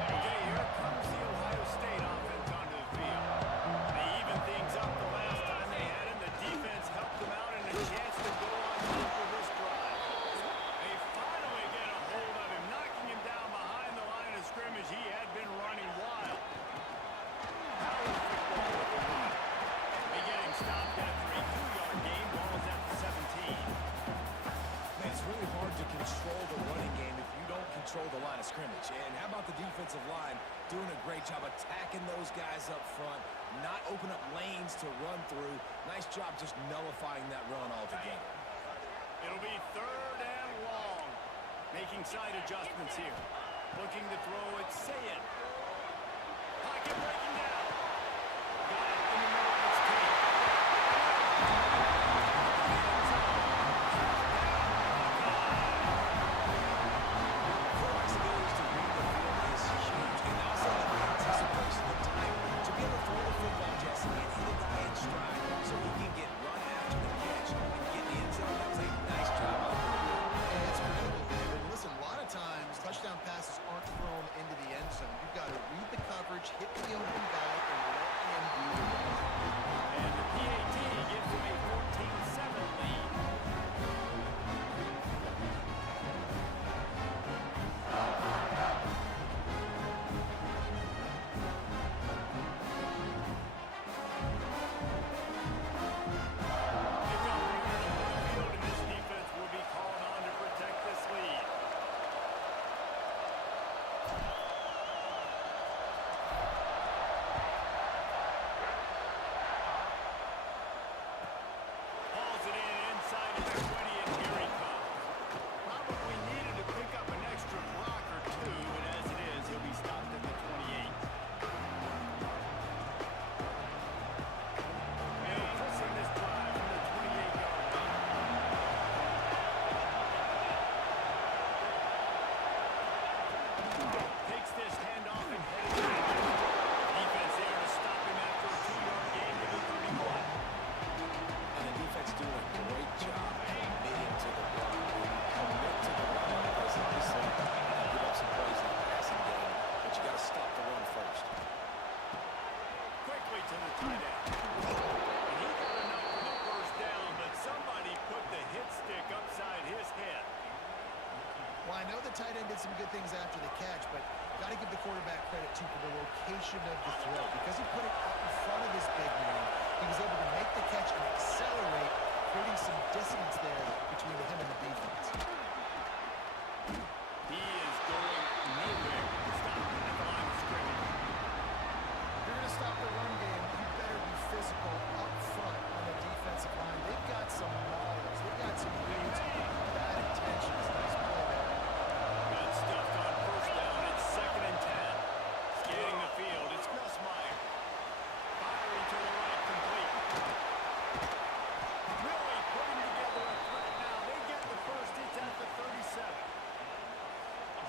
Okay, here comes the Ohio State offense onto the field. They evened things up the last time they had him. The defense helped them out and a chance to go on top for this drive. They finally get a hold of him, knocking him down behind the line of scrimmage. He had been running wild. Power football with the run. They get him stopped after a 2-yard gain. Ball's at the 17. Man, it's really hard to control the running game if you don't control the line of scrimmage. And how about the defensive line doing a great job attacking those guys up front, not open up lanes to run through. Nice job just nullifying that run altogether. It'll be 3rd and long. Making side adjustments here. Looking to throw it. Sayed. Pocket breaking down. Got it in the middle. It's Tate. Well, I know the tight end did some good things after the catch, but got to give the quarterback credit, too, for the location of the throw. Because he put it out in front of his big man, he was able to make the catch and accelerate, creating some distance there between him and the defense. He is going nowhere. Stop at the line of scrimmage. If you're going to stop the run game, you better be physical up front on the defensive line. They've got some maulers. They've got some dudes with bad intentions. Nice play there. Got stuffed on first down. It's 2nd and 10. Scanning the field. It's Nussmeier. Firing to the right, complete. Really putting together a threat now. They get the first. It's at the 37.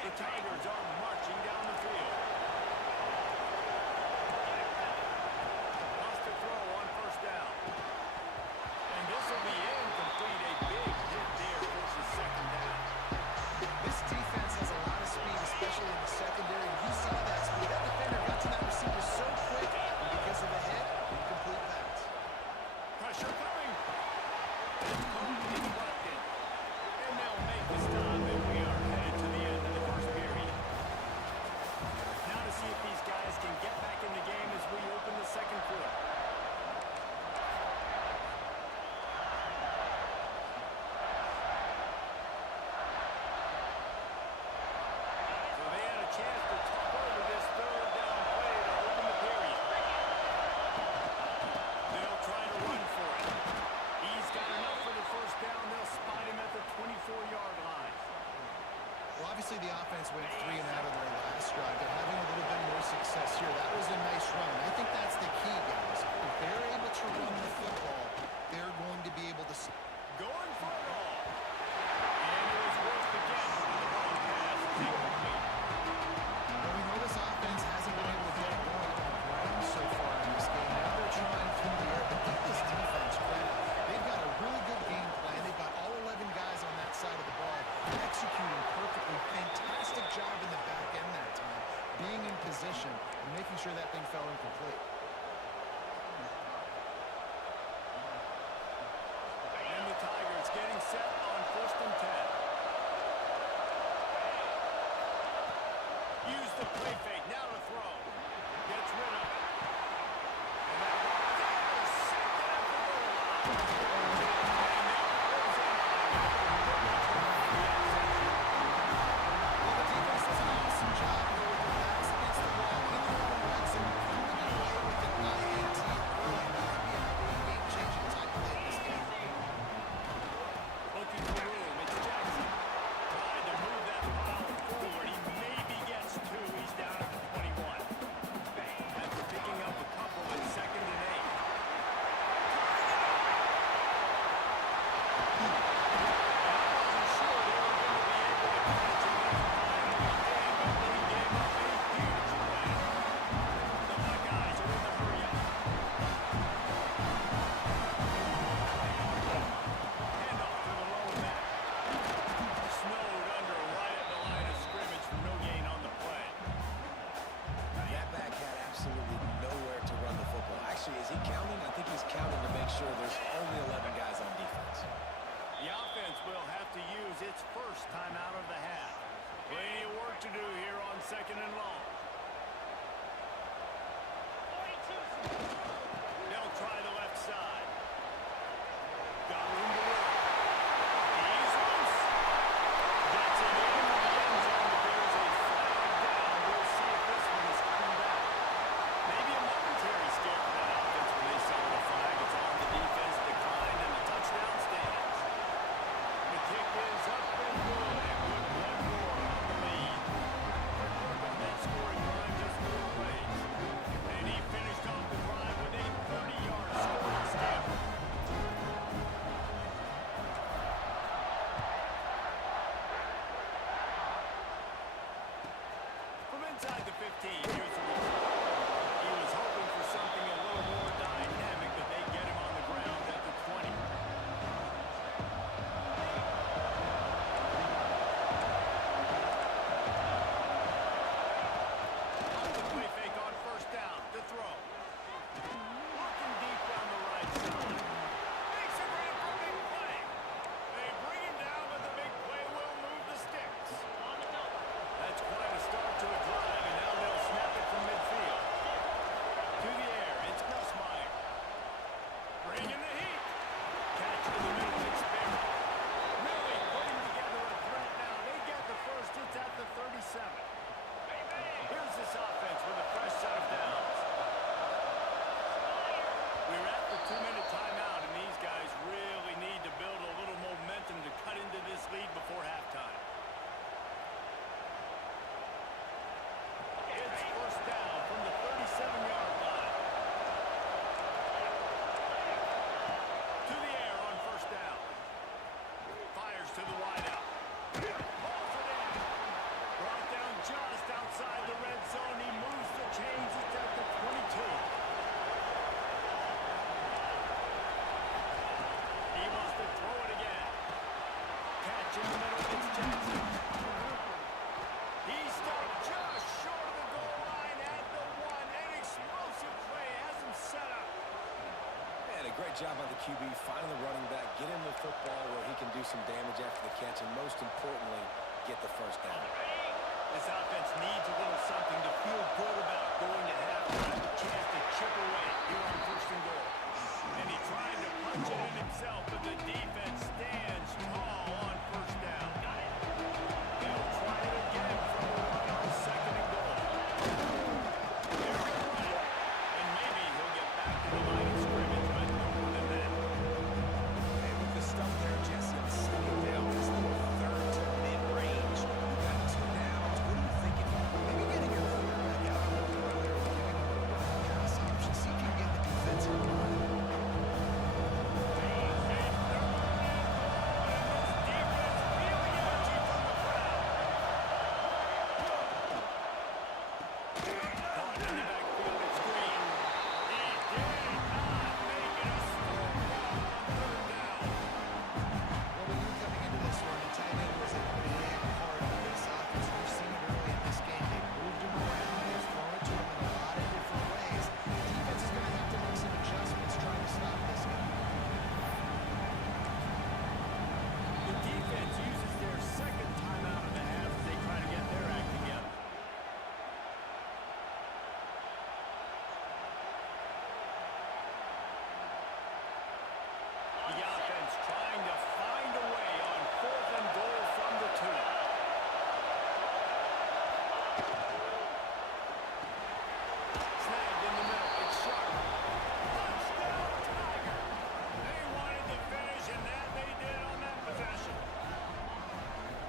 The Tigers are marching down the field. Lost to throw on first down. And this will be incomplete. A big hit there versus 2nd down. This defense has a lot of speed, especially in the secondary, and you saw that speed. That defender got to that receiver so quick, and because of the hit, incomplete pass. Pressure coming. Interrupted. And they'll make the stop, and we are headed to the end of the first period. Now to see if these guys can get back in the game as we open the second quarter. So they had a chance to talk over this 3rd down play to open the period. They'll try to run for it. He's got enough for the first down. They'll spot him at the 24-yard line. Well, obviously the offense went 3 and out of their last drive. They're having a little bit more success here. That was a nice run. I think that's the key, guys. If they're able to run the football, they're going to be able to... Going for it all. And it was worth again. The long pass is incomplete. Well, we know this offense hasn't been able to get it going on the ground so far in this game. Now they're trying through the air, but give this defense credit. They've got a really good game plan. They've got all 11 guys on that side of the ball executing perfectly. Fantastic job in the back end that time, being in position and making sure that thing fell incomplete. And the Tigers getting set on 1st and 10. Use the play fake. Now to throw. Gets rid of it. And that ball is sacked at the goal line. And now goes in. Well, the defense does an awesome job here with their backs against the wall in their own red zone, coming away with an INT early. That could be a big game-changing type play in this game. Looking for room. It's Jackson. Trying to move that pile forward. He maybe gets 2. He's down at the 21. After picking up a couple at 2nd and 8. That back had absolutely nowhere to run the football. Actually, is he counting? I think he's counting to make sure there's only 11 guys on defense. The offense will have to use its first time out of the half. Plenty of work to do here on 2nd and long. They'll try the left side. Got room to work. He's loose. Gets it into the end zone, but there's a flag down. We'll see if this one is coming back. Maybe a momentary scare for that offense when they saw the flag. It's on the defense declined and the touchdown stands. The kick is up and good, and with one more on the lead. Quick work on that scoring drive, just 4 plays. And he finished off the drive with a 30-yard scoring stamp. From inside the 15, here's the result. He was hoping for something a little more dynamic, but they get him on the ground at the 20. The play fake on first down to throw. Looking deep down the right side. Makes a grab for a big play. They bring him down, but the big play will move the sticks. Great job by the QB, finding the running back, get him the football where he can do some damage after the catch, and most importantly, get the first down. This offense needs a little something to feel good about going to halftime. A chance to chip away here on 1st and goal. And he tried to punch it in himself, but the defense stands tall on 1st down. They'll try it again from the line on 2nd and goal. They're going to run it. And maybe he'll get back to the line of scrimmage, but no more than that. Hey, with the stuff there, Jesse, on 2nd down, it's the 3rd to mid-range. You got 2 downs. What are you thinking? Maybe getting your quarterback out a little earlier, giving him a run pass option, see if you can get the defensive line. Well, when you were coming into this one, the tight end was a big part of this offense. We've seen it early in this game. They've moved him around. They've thrown it to him in a lot of different ways. Defense is going to have to make some adjustments trying to stop this guy. The defense uses their 2nd timeout of the half as they try to get their act together. The offense trying to find a way on 4th and goal from the 2. Snagged in the middle. It's sharp. Touchdown, Tiger. They wanted to finish, and that they did on that possession.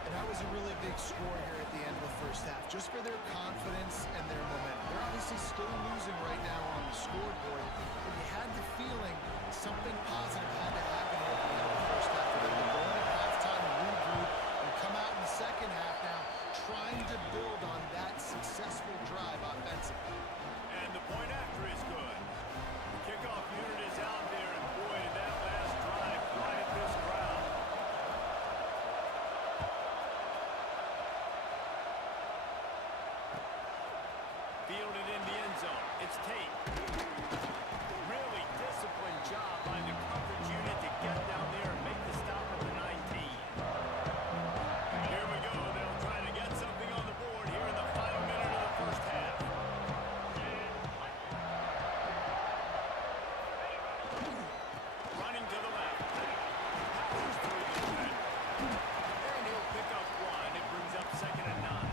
And that was a really big score here at the end of the 1st half, just for their confidence and their momentum. They're obviously still losing right now on the scoreboard, but you had the feeling something positive had to happen here at the end of the 1st half for them to go in at halftime and regroup and come out in the 2nd half now trying to build on that successful drive offensively. And the point after is good. The kickoff unit is out there, and boy, did that last drive quiet this crowd. Fielded in the end zone. It's Tate. Really disciplined job by the coverage unit to get down there and make the stop at the 19. Here we go. They'll try to get something on the board here in the final minute of the 1st half. Running to the left. Powers through the defender. And he'll pick up 1. It brings up 2nd and 9.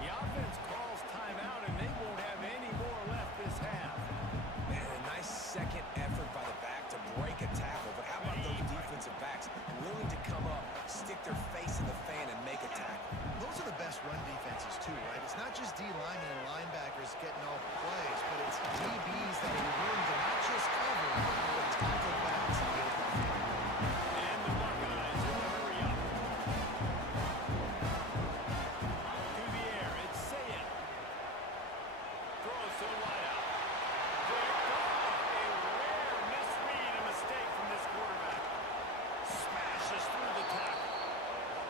The offense calls timeout, and they won't have any more left this half. Man, a nice 2nd effort by the back to break a tackle. But how about those defensive backs willing to come up, stick their face in the fan, and make a tackle? Those are the best run defenses too, right? It's not just D linemen and linebackers getting all the plays, but it's DBs that are willing to not just cover, but tackle backs and get the field. And the Buckeyes in the hurry up. To the air, it's Sayed. Throws to the wideout. Picked off. A rare misread, a mistake from this quarterback. Smashes through the tackle.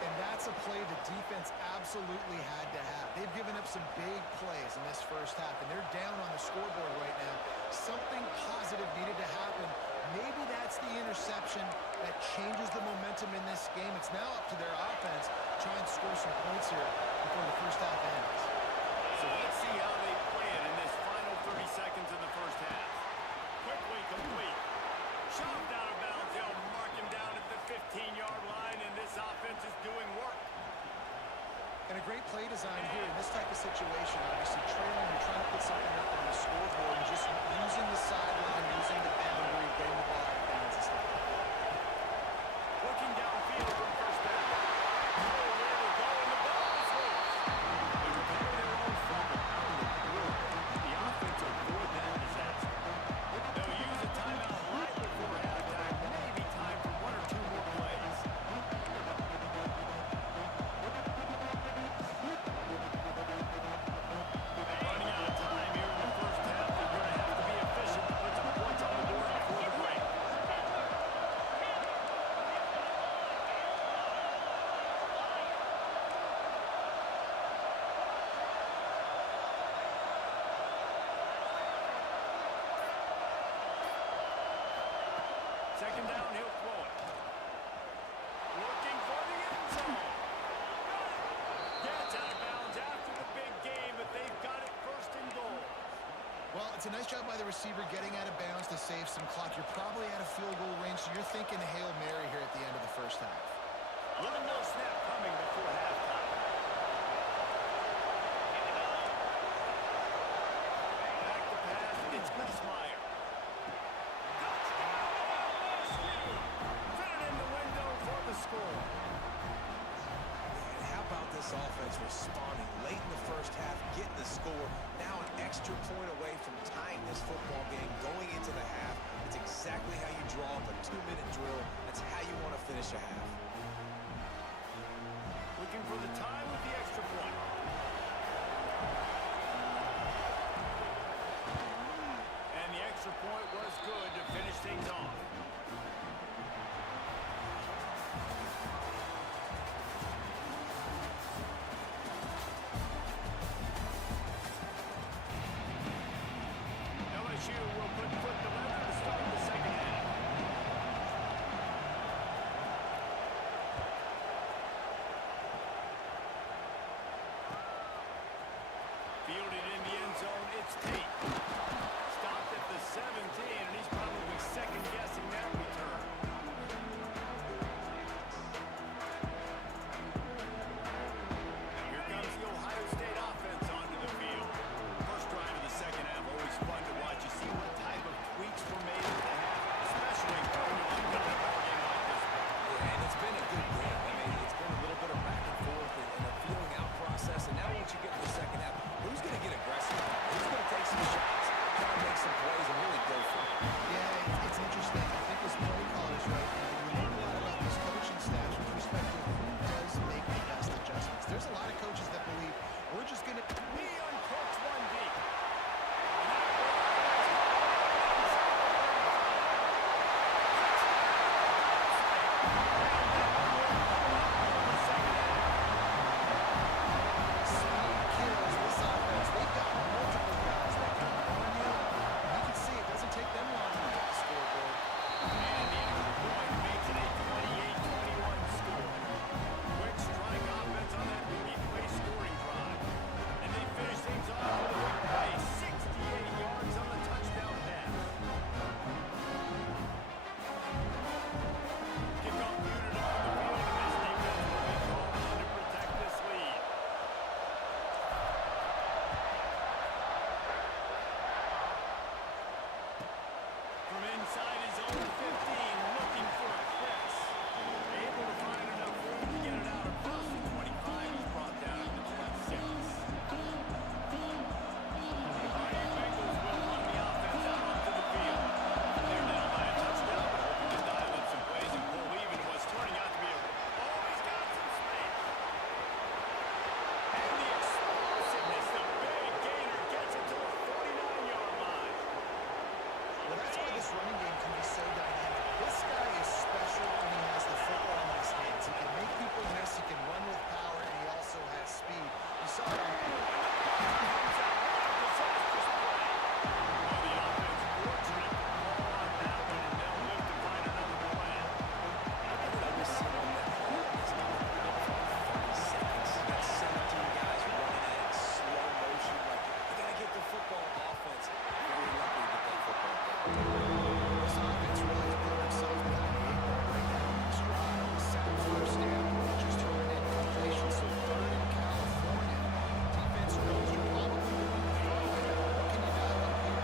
And that's a play the defense absolutely had to have. They've given up some big plays in this 1st half, and they're down on the scoreboard right now. Something positive needed to happen. Maybe that's the interception that changes the momentum in this game. It's now up to their offense to try and score some points here before the 1st half ends. So let's see how they play it in this final 30 seconds of the 1st half. Quickly complete. Shoved out of bounds. They'll mark him down at the 15-yard line, and this offense is doing work. And a great play design here in this type of situation. Obviously trailing and trying to put something up on the scoreboard and just using the sideline, using the boundary, getting the ball out of bounds and stuff. Looking downfield for 1st down. Nowhere to go, and the ball is loose. They recover their own fumble out of the blue. The offense avoid that disaster. They'll use a timeout right before halftime. Maybe time for 1 or 2 more plays. Running out of time here in the 1st half. They're going to have to be efficient to put some points on the board before the break. Second down, he'll throw it. Looking for the end zone. Gets out of bounds after the big game, but they've got it first and goal. Well, it's a nice job by the receiver getting out of bounds to save some clock. You're probably out of field goal range, so you're thinking Hail Mary here at the end of the first half. Little no snap coming before halftime. Back to pass, it's Nussmeier. Touchdown, LSU! Fit it in the window for the score. And how about this offense responding late in the first half, getting the score, now an extra point away from tying this football game going into the half. It's exactly how you draw up a 2-minute drill. That's how you want to finish a half. Looking for the tie with the extra point. And the extra point was good to finish things off. LSU will put foot to leather to start the second half. Fielded in the end zone, it's Tate. Stopped at the 17, and he's probably second-guessing that return. Here comes the Ohio State offense onto the field. First drive of the second half, always fun to watch. You see what type of tweaks were made at the half, especially going to a game like this one. Yeah, and it's been a good game. I mean, it's been a little bit of back and forth and a feeling out process. And now once you get in the second half, who's going to get aggressive? Who's going to take some shots, try to make some plays, and really go for it? Yeah, it's interesting. I think as play callers right now, you learn a lot about these coaching staffs with respect to who does make the best adjustments. There's a lot of coaches that believe we're just going to... He uncorks one deep. kills this offense. They've got multiple guys that can run you. You can see it doesn't take them long to get the scoreboard. And the extra point makes it a 28-21 score. Quick strike offense on that play scoring drive. And they finish things off with a big play. 68 yards on the touchdown pass. Kickoff unit on the field, and this defense will be called on to protect this lead. From inside his own 15, looking for a press. Able to find enough room to get it out across the 25. He's brought down at the 26. The Bengals will run the offense out onto the field. They're down by a touchdown, but hoping to dial up some plays and pull even in what's turning out to be a... Oh, he's got some space. And the explosiveness, the big gainer gets it to the 49-yard line. Well, that's why this running game can be so dynamic. This guy is special when he has the football in his hands. He can make people miss, he can run with power, and he also has speed. You saw it on Disastrous play. Well, the offense fortunate to call on that one, and they'll live to find another play. I just see on that play, it's not enough for 30 seconds. You got 17 guys running at it, slow motion. Like, you got to get the football offense. Very lucky to get that football down. this offense really has put themselves behind the 8 ball right now on this drive. Second first down, just turned in completion, so third in California. Defense knows you're probably going to throw it. What can you dial up here?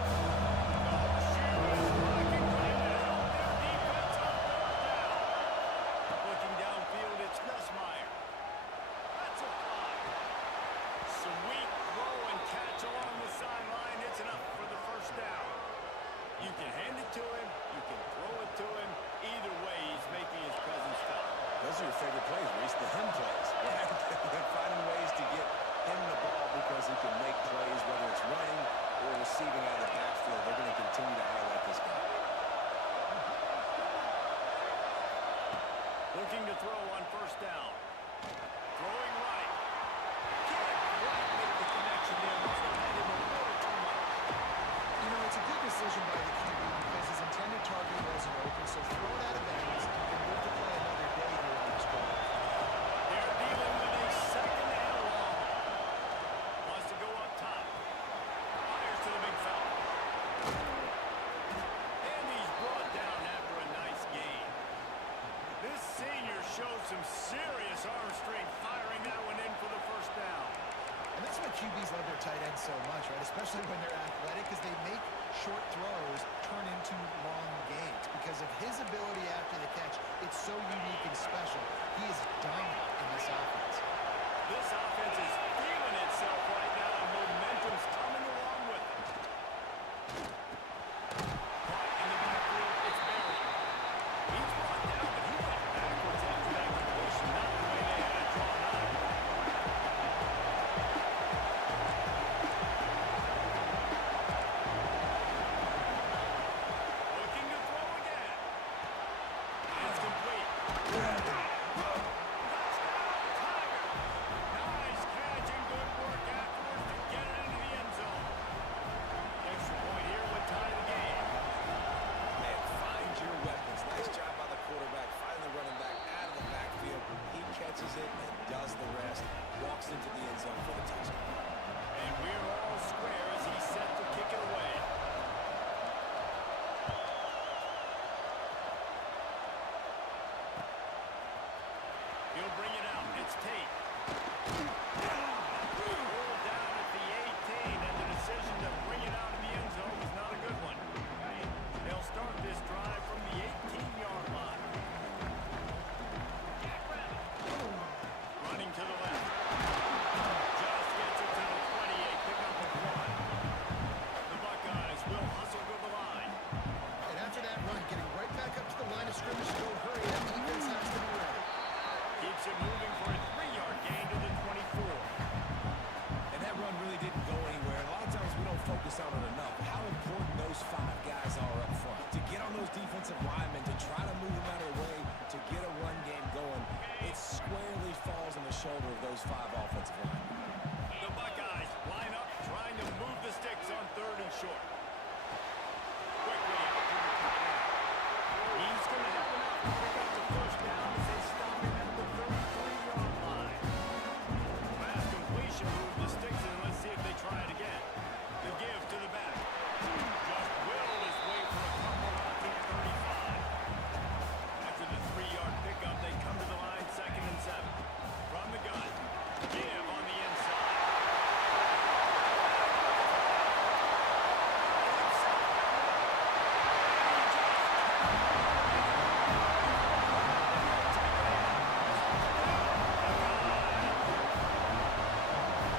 Looking downfield, it's Nussmeier. That's a fly. Sweet throw and catch along the sideline. It's enough for the first down. You can hand it to him. You can throw it to him. Either way, he's making his presence felt. Those are your favorite plays, Reese, the him plays. Right? They're finding ways to get him the ball because he can make plays, whether it's running or receiving out of the backfield. They're going to continue to highlight this guy. Looking to throw on first down. Throwing right. Can't quite make the connection there. Looks like that hit him a little too much. You know, it's a good decision by the QB because his intended target wasn't open, so throw it out of bounds and move the play another day here on this drive. They're dealing with a second and long. Wants to go up top. Fires to the big fella. And he's brought down after a nice gain. This senior showed some serious arm strength firing that one in for the first down. And that's why QBs love their tight ends so much, right? Especially when they're athletic, because they make short throws turn into long gains. Because of his ability after the catch, it's so unique and special. He is dominant in this offense. This offense is feeling itself right now, and momentum's coming along with it. Caught in the backfield, it's buried. He's brought down, but he went backwards after that completion, not the way they had it drawn up. Looking to throw again. It's complete. Touchdown, Tiger! Nice catch and good work afterwards to get it into the end zone. Extra point here would tie the game. Man, find your weapons. Nice job by the quarterback, finally running back out of the backfield. He catches it and does the rest. Walks into the end zone for the touchdown. And we're all square as he's set to kick it away. He'll bring it out. It's Tate. Rolled down at the 18, and the decision to bring it out of the end zone was not a good one. They'll start this drive from the 18-yard line. Running to the left. Just gets it to the 28, pick up a 1. The Buckeyes will hustle to the line. And after that run, getting right back up to the line of scrimmage to go hurry, that defense has to be ready. Keeps it moving for a 3-yard gain to the 24. And that run really didn't go anywhere. A lot of times we don't focus on it enough. How important those 5 guys are up front. To get on those defensive linemen, to try to move them out of the way, to get a run game going, it squarely falls on the shoulder of those 5 offensive linemen. The Buckeyes line up, trying to move the sticks on 3rd and short. Quickly out to the tight end. He's going to have enough to pick up the first down as they stop him at the 33-yard line. Last completion moved the sticks in. Let's see if they try it again. The give to the back. Just willed his way for a couple out to the 35. After the 3-yard pickup, they come to the line 2nd and 7. From the gun. Give on the inside.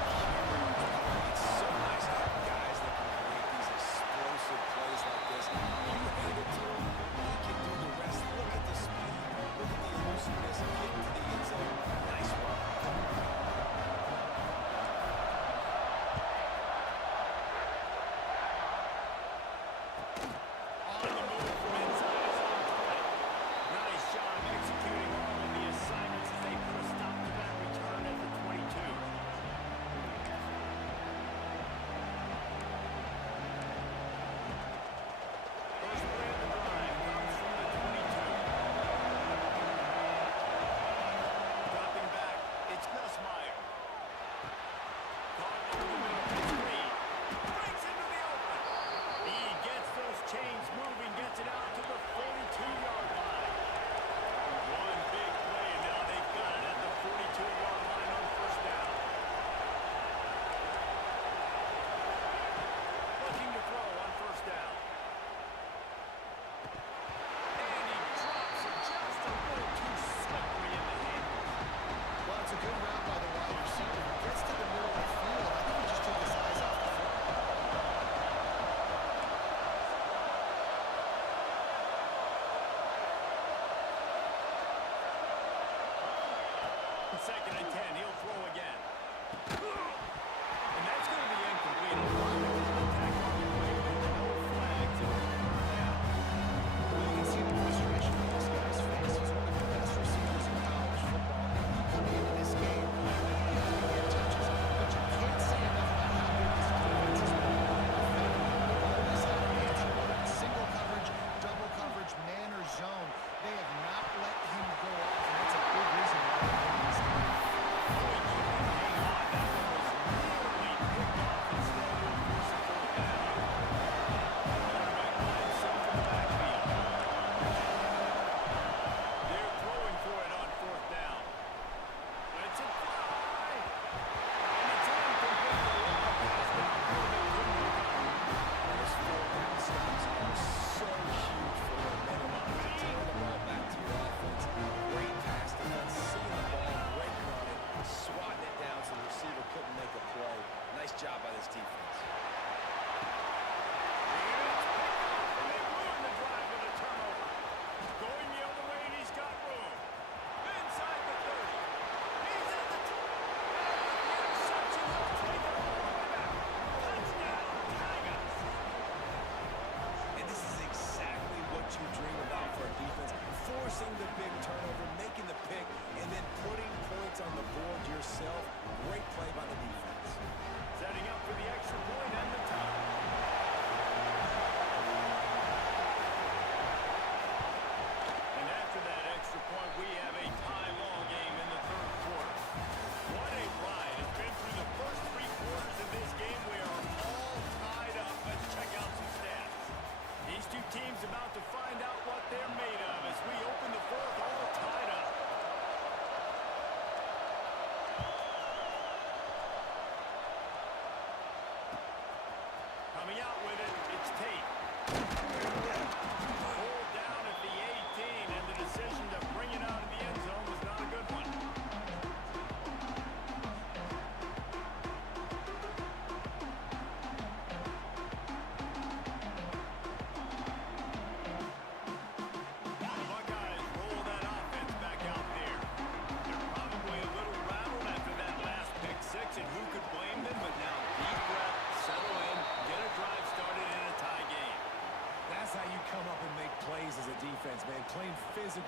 It's so nice to have guys that can create these explosive plays like this. You hand it to him, he can do the rest. Look at the speed, look at the elusiveness, get to the end zone. Nice run. On the move from inside his own 20. Nice job executing all of the assignments as they put a stop to that return at the 22. First play of the drive comes from the 22. Dropping back, it's Gus Meyer. Caught over the middle, it's Reed. Breaks into the open. He gets those chains moving, gets it out to the 42-yard line. One big play, and now they've got it at the 42-yard line on first down. Looking to throw on first down. And he drops it just a little too slippery in the hands. Well, it's a good route by the wide receiver. He gets to the middle of the field. I think he just took his eyes off the football. 2nd and 10, he'll throw again. And that's going to be incomplete. A lot of contact on the play, but no flags and a third down. Well, you can see the frustration on this guy's face. He's one of the best receivers in college football. Coming into this game, he had to get touches. But you can't say enough about how good this defense has been. Always had an answer, whether it's single coverage, double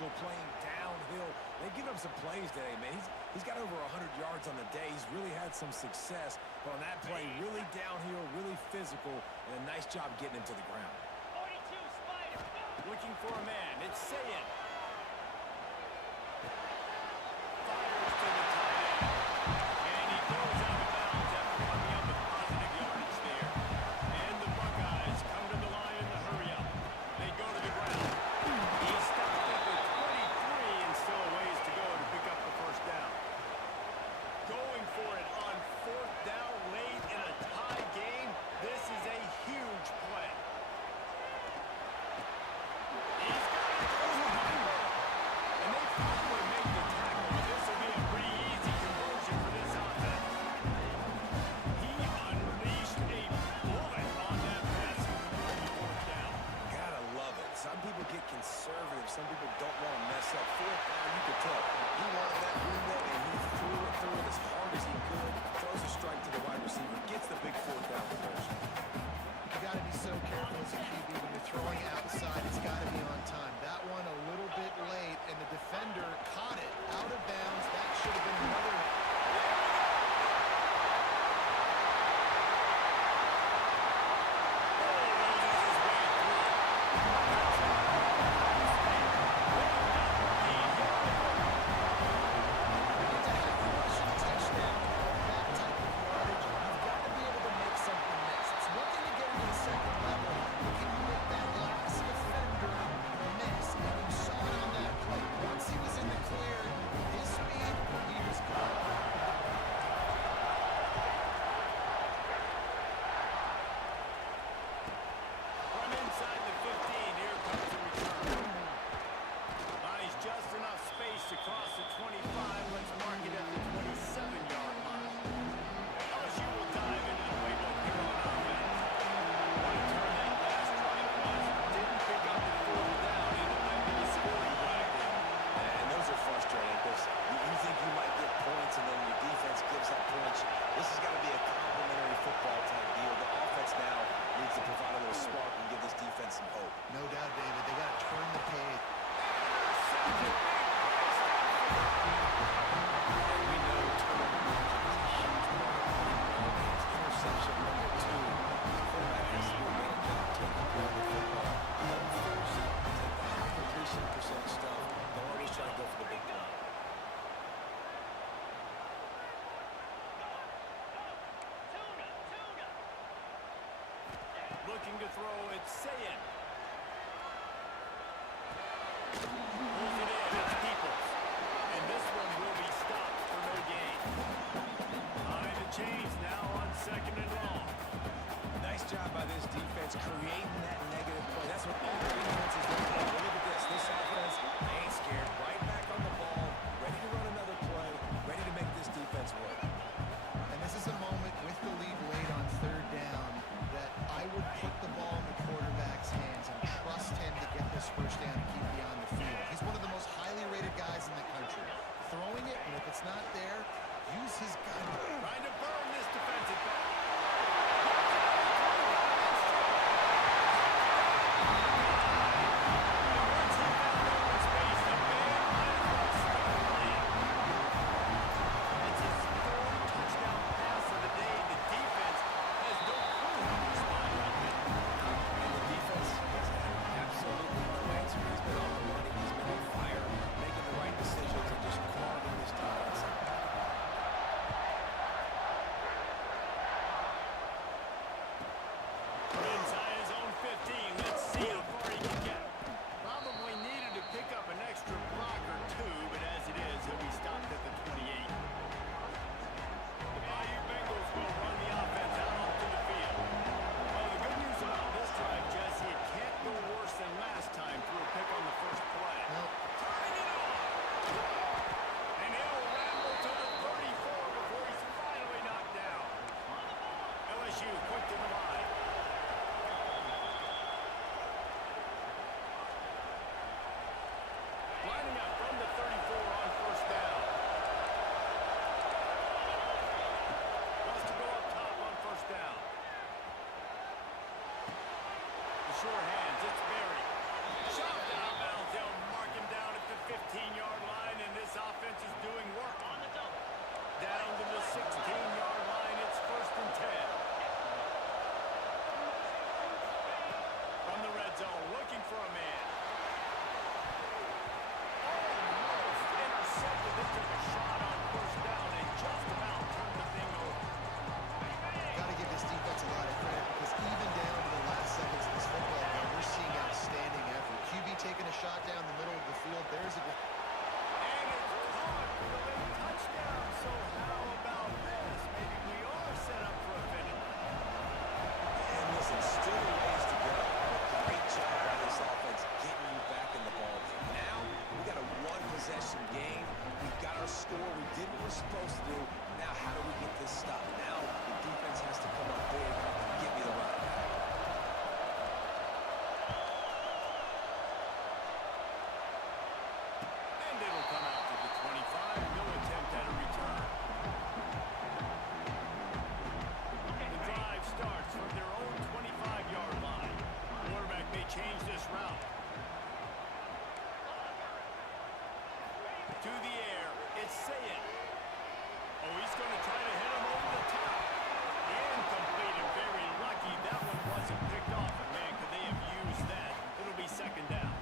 physical, playing downhill. They've given him some plays today, man. He's got over 100 yards on the day. He's really had some success. But on that play, really downhill, really physical, and a nice job getting him to the ground. 42 Spider. Looking for a man. It's Sayin. Fires to the tight end. And he goes out of bounds after coming up with positive yardage there. And the Buckeyes come to the line in the hurry up. They go to the ground. He stopped it with 23 and still a ways to go to pick up the first down. Going for it on fourth down late in a tie game. This is a huge play. He's got it. And they finally make the tackle. This will be a pretty easy conversion for this offense. He unleashed a bullet on that pass on fourth down. Gotta love it. Some people get conservative. Some people don't want to mess up. Fourth down, you could tell. He wanted that window, and he threw it through it as hard as he could. Throws a strike to the wide receiver. Gets the big fourth down conversion. You got to be so careful as a QB when you're throwing outside. It's got to be on time. That one a little bit late, and the defender caught it out of bounds. That should have been another. From inside the 15, here comes the return. Buys just enough space to cross the 25. Let's mark it at the 27-yard line. LSU will dive into the playbook here on offense. What a turn that last drive was. Didn't pick up the fourth down, and it might be the scoring drive there. And those are frustrating because you think you might get points, and then your defense gives up points. This has got to be a complimentary football type deal. The offense now needs to provide a little spark and give this defense some hope. No doubt, David. They got to turn the page. And we know turnover margin is a huge part of winning ball games. Interception number 2. The quarterback has to do a better job taking care of the football. Don't force it. Take the high completion percent stuff. Don't always try to go for the big play. Looking to throw, it's Sayin. Pulls it in, it's Peoples. And this one will be stopped for no gain. Behind the chains now on second and long. Nice job by this defense creating that negative play. That's what all the defenses do. Look at this. This offense, they ain't scared. Right back on the ball, ready to run another play, ready to make this defense work. And this is a moment with the lead late on third down that I would put the ball in the quarterback's hands and trust him to get this first down and keep you on the field. He's one of the most highly rated guys in the country. Throwing it, and if it's not there, use his gun. Trying to burn this defensive back. Once he found open space, the man might as well stop playing. It's his third touchdown pass of the day. The defense has no clue how to respond right now. And the defense has had absolutely no answer. He's been on the money. He's been on fire, making the right decisions and just carving this defense up. Inside his own 15. Let's see how far he can get. Probably needed to pick up an extra block or two, but as it is, he'll be stopped at the 28. The Bayou Bengals will run the offense out onto the field. Well, the good news about this drive, Jesse, it can't go worse than last time through a pick on the first play. Nope. Turning it on! And he'll ramble to the 34 before he's finally knocked down. LSU quick to the line. Lining up from the 34 on first down. Wants to go up top on first down. The short hands, it's Berry. Shoved out of bounds, they'll mark him down at the 15-yard line, and this offense is doing work. On the double. Down to the 16-yard line. It's 1st and 10. From the red zone, looking for a man. Almost intercepted. They took a shot on 1st down and just about turned the thing over. Got to give this defense a lot of credit because even down to the last seconds of this football game, we're seeing outstanding effort. QB taking a shot down the middle of the field. There's a good... And it's caught for the big touchdown. So how about this? Maybe we are set up for a finish. And listen, still a ways to go. Great job by this offense getting you back in the ball game. Now, we got a one-possession game. We've got our score. We did what we're supposed to do. Now, how do we get this stopped? Now, the defense has to come up big and give me the run. And it'll come out to the 25. No attempt at a return. The drive starts from their own 25-yard line. Quarterback may change this route. To the air. It's Sayed. Oh, he's going to try to hit him over the top. Incomplete and very lucky. That one wasn't picked off. But man, could they have used that? It'll be 2nd down.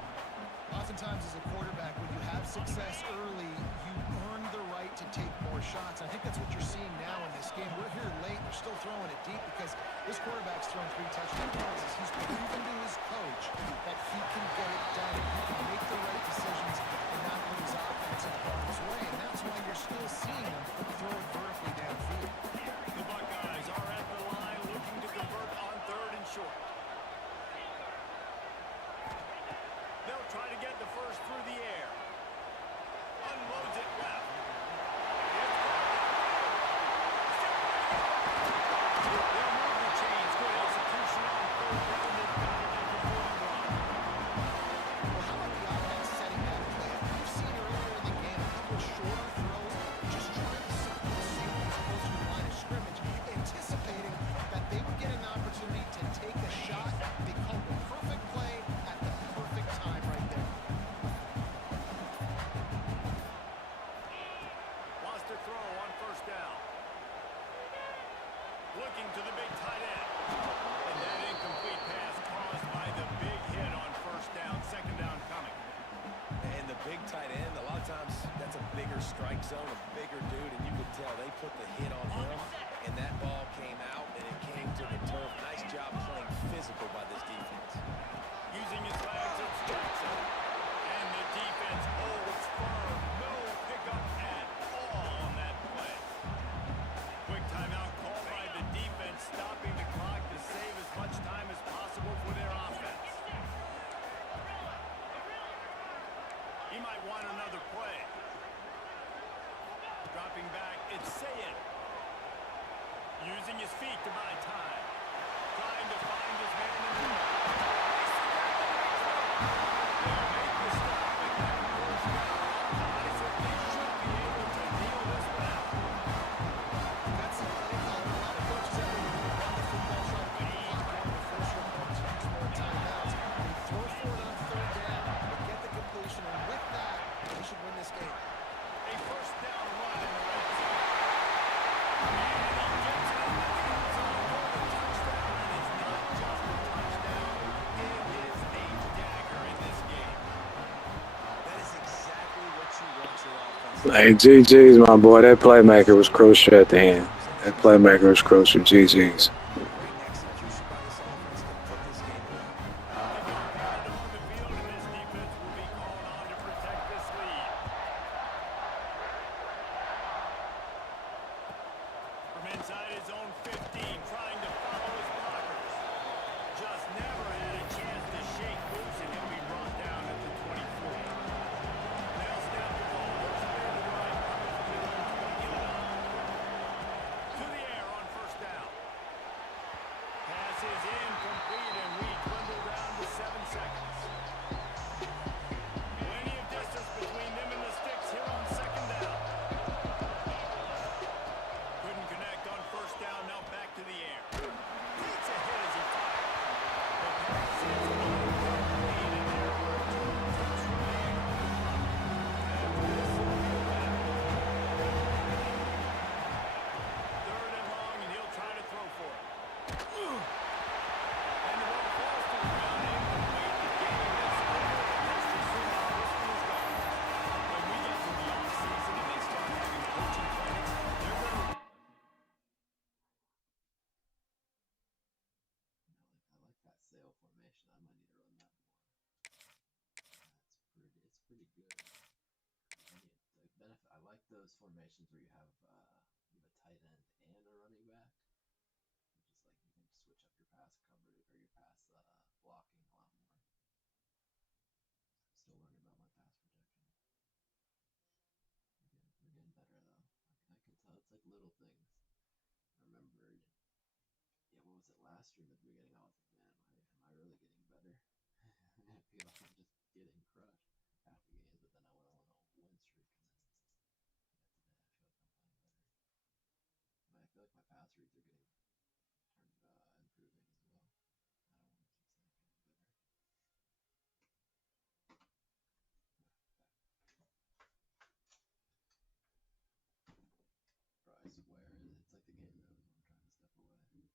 Oftentimes as a quarterback, when you have success early, you earn the right to take more shots. I think that's what you're seeing now in this game. We're here late. We're still throwing it deep because this quarterback's thrown 3 touchdown passes. He's proven to his coach that he can get it done. He can make the right decisions and not put his offense in harm's way. And that's why you're still seeing him throw it vertically downfield. The Buckeyes are at the line looking to convert on 3rd and short. They'll try to get the first through the air. Unloads it left. They'll move the chains. Good execution on 3rd down. They've got it at the 41. Well, how about the offense setting that play up? We've seen earlier in the game a couple shorter throws, just trying to suck the safeties close to the line of scrimmage, anticipating that they would get an opportunity to take a shot. They called the perfect play at the perfect time right there. Wants to throw on 1st down. Looking to the big tight end. And that incomplete pass caused by the big hit on 1st down. 2nd down coming. And the big tight end, a lot of times that's a bigger strike zone, a bigger dude, and you could tell they put the hit on him, and that ball came out, and it came to the turf. Nice job playing physical by this defense. Using his legs, it's Jackson. And the defense holds firm. No pickup at all on that play. Quick timeout called by the defense, stopping the clock to save as much time as possible for their offense. He might want another play. Dropping back, it's Sayed. Using his feet to buy time. Trying to find his man in the middle. They'll make the stop at that 1st down. I said they should be able to deal this one out. That's the play call. A lot of coaches out there when they run the football try to put the clock on the first opponents use more timeouts. They throw for it on 3rd down, they get the completion, and with that, they should win this game. A 1st down run in the red zone. And he gets it in the end zone for the touchdown. And it's not just a touchdown. It is a dagger in this game. That is exactly what you want your offense. Hey, GG's, my boy. That playmaker was crucial at the end. That playmaker was crucial. GG's. Great execution by this offense to put this game away. They go crowded on the field, and this defense will be called on to protect this lead. From inside his own 15, trying to follow his blockers. Just never had a chance to shake loose, and he'll be brought down at the 24. They'll snap the ball. There's a man to the right coming from their own 20 line. To the air on 1st down. those formations where you have a tight end and a running back, which is like you can switch up your pass coverage or your pass blocking a lot more. I'm still learning about my pass protection. We're getting better though. I can tell it's like little things. I remembered, yeah, what was it last year at the beginning? I was like, man, am I really getting better? I feel like I'm just getting crushed half the games, but then I went on a win streak, and then today I feel like I'm playing better. I feel like my pass reads are getting improving as well. I don't want to keep saying getting better. Bro, I swear, it's like the game knows when I'm trying to step away.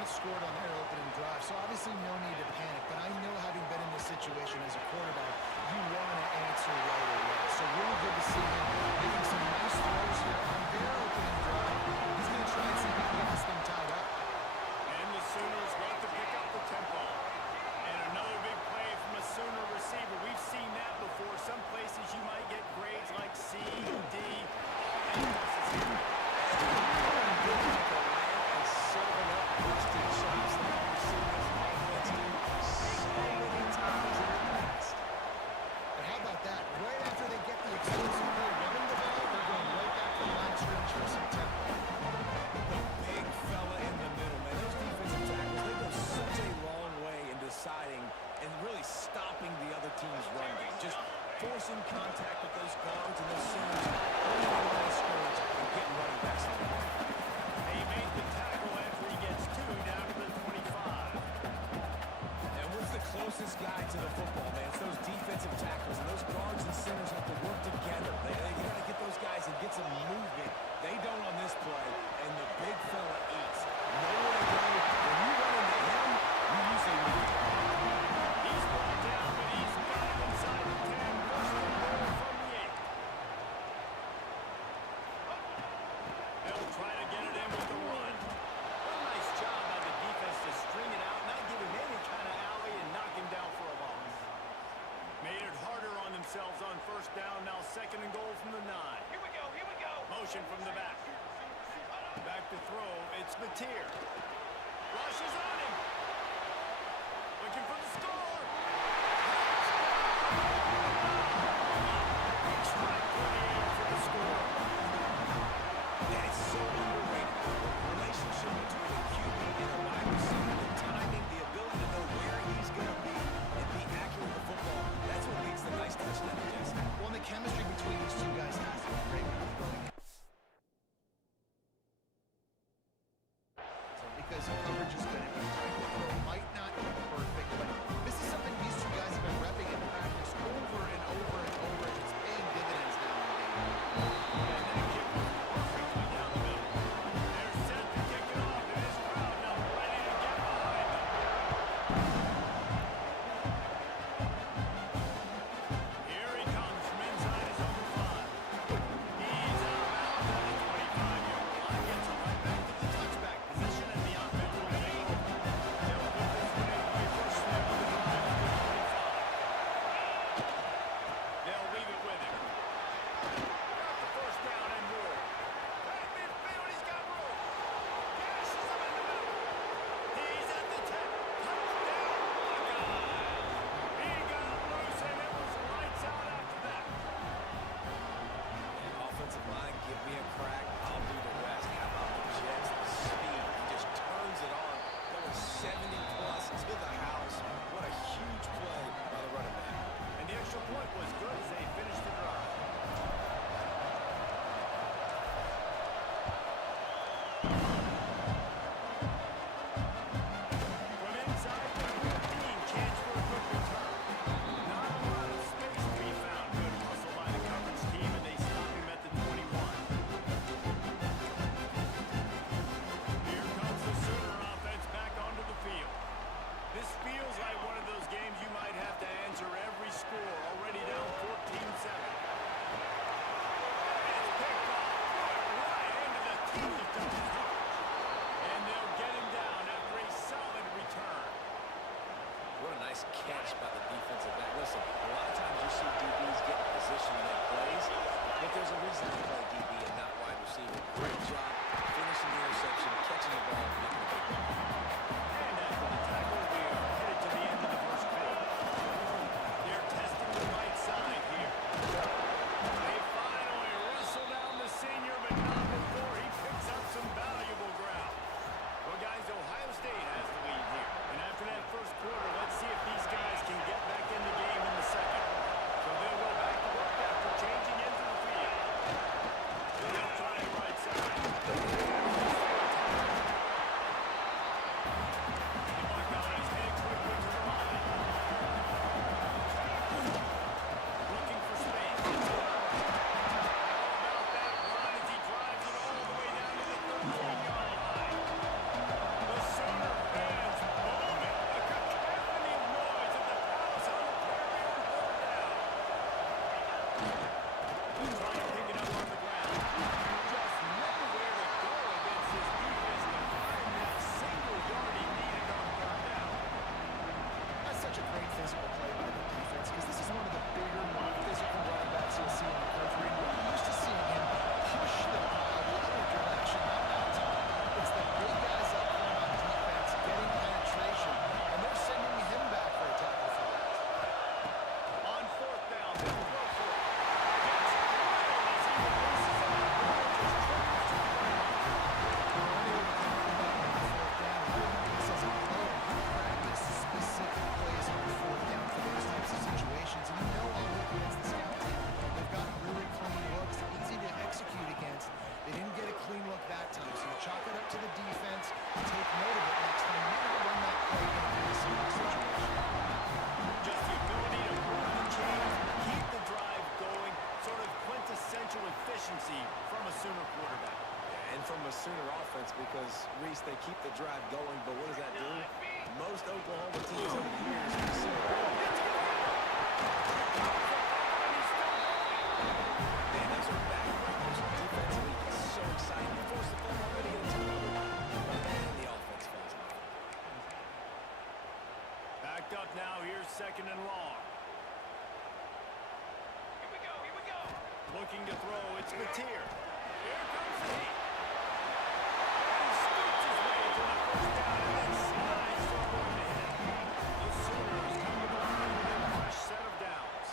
opponent scored on their opening drive, so obviously no need to panic. But I know, having been in this situation as a quarterback, you want to answer right away. So really good to see him making some nice throws here on their opening drive. He's going to try and see if he can get this thing tied up. And the Sooners want to pick up the tempo. And another big play from a Sooner receiver. We've seen that before. Some places you might get grades like C, D, all A-pluses here. And serving up busted shots like we've seen this offense do so many times in the past. And how about that? Right after they get the explosive play running the ball, they're going right back to the line of scrimmage for some tempo. The big fella in the middle, man. Those defensive tackles, they go such a long way in deciding and really stopping the other team's run game. Just forcing contact with those guards and those centers, running the line of scrimmage and getting running backs on the ball. He made the tackle after he gets 2 down to the 25. And what's the closest guy to the football, man? It's those defensive tackles, and those guards and centers have to work together. You got to get those guys and get some movement. They don't on this play, and the big fella eats. Nowhere to go. When you run into him, you usually lose. He's brought down, but he's got him inside the 10. First and goal from the 8. They'll try to get it in with the run. What a nice job by the defense to string it out, not give him any kind of alley, and knock him down for a loss. Made it harder on themselves on first down. Now second and goal from the 9. Here we go, here we go. Motion from the back. Back to throw. It's Mateer. Rushes on him. Looking for the score. He tried 28 for the score. And it's so underrated. The relationship between a QB and a wide receiver, the timing, the ability to know where he's going to be and be accurate with the football, that's what makes the nice touchdown, Jesse. Well, the chemistry between these two guys has to be great when they're throwing it. Because coverage is going to be tight. The throw might not be perfect, but this is something these two guys have been repping in practice over and over and over, and it's paying dividends now in the game. And that kick was perfectly down the middle. They're set to kick it off, and this crowd now ready to get behind them. Here he comes from inside his own 5. He's out of bounds at the 25-yard line. Gets it right back to the touchback position in the offensive lane. They'll put this one in by first snap of the drive at the 25. They'll leave it with him. Got the first down and more. Right midfield, he's got room. Gashes him in the middle. He's at the 10. Touchdown, Buckeyes. He got loose, and it was lights out after that. And offensive line, give me a crack, I'll do the rest. How about the Jets, the speed? He just turns it on, going 70-plus to the house. What a huge play by the running back. And the extra point was good as they finished the drive. From inside the 15, chance for a quick return. Not a lot of space to be found. Good hustle by the coverage team, and they stop him at the 21. Here comes the Sooner offense back onto the field. This feels like one of those games you might have to answer every score. Already down 14-7. It's picked off. Right into the teeth of double coverage. And they'll get him down after a solid return. What a nice catch by the defensive back. Listen, a lot of times you see DBs get in position and make plays, but there's a reason they play DB and not wide receiver. Great job finishing the interception, catching the ball, and making a big play. And after the tackle, we are headed to the end of the first quarter. They're testing the right side here. They finally wrestle down the senior, but not before he picks up some valuable ground. Well, guys, Ohio State has the lead here. And after that first quarter, let's see if these guys can get back in the game in the second. So they'll go back to work after changing into the field. They'll try it right side. because, Reese, they keep the drive going, but what does that do? Most Oklahoma teams over the years have seen man, those are backbreakers. Defensively, it's so exciting. You force the fumble, going to get a turnover, and the offense falls off. Backed up now. Here's second and long. Here we go. Here we go. Looking to throw. It's Mateer. Here comes the heat. And he scoots his way to the first down and then slides to avoid the hit. The Sooners come to the line with a fresh set of downs.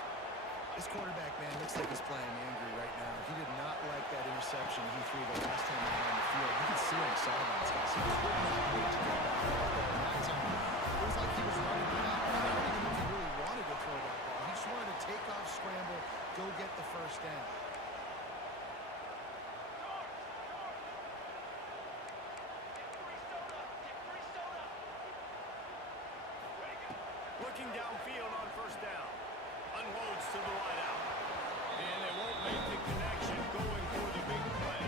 This quarterback, man, looks like he's playing angry right now. He did not like that interception he threw the last time he was on the field. You can see on the sidelines, guys. He could not wait to get back out there. And that time, it was like he was running back. I don't even know if he really wanted to throw that ball. He just wanted to take off, scramble, go get the first down. Looking downfield on first down. Unloads to the wideout. And they won't make the connection going for the big play.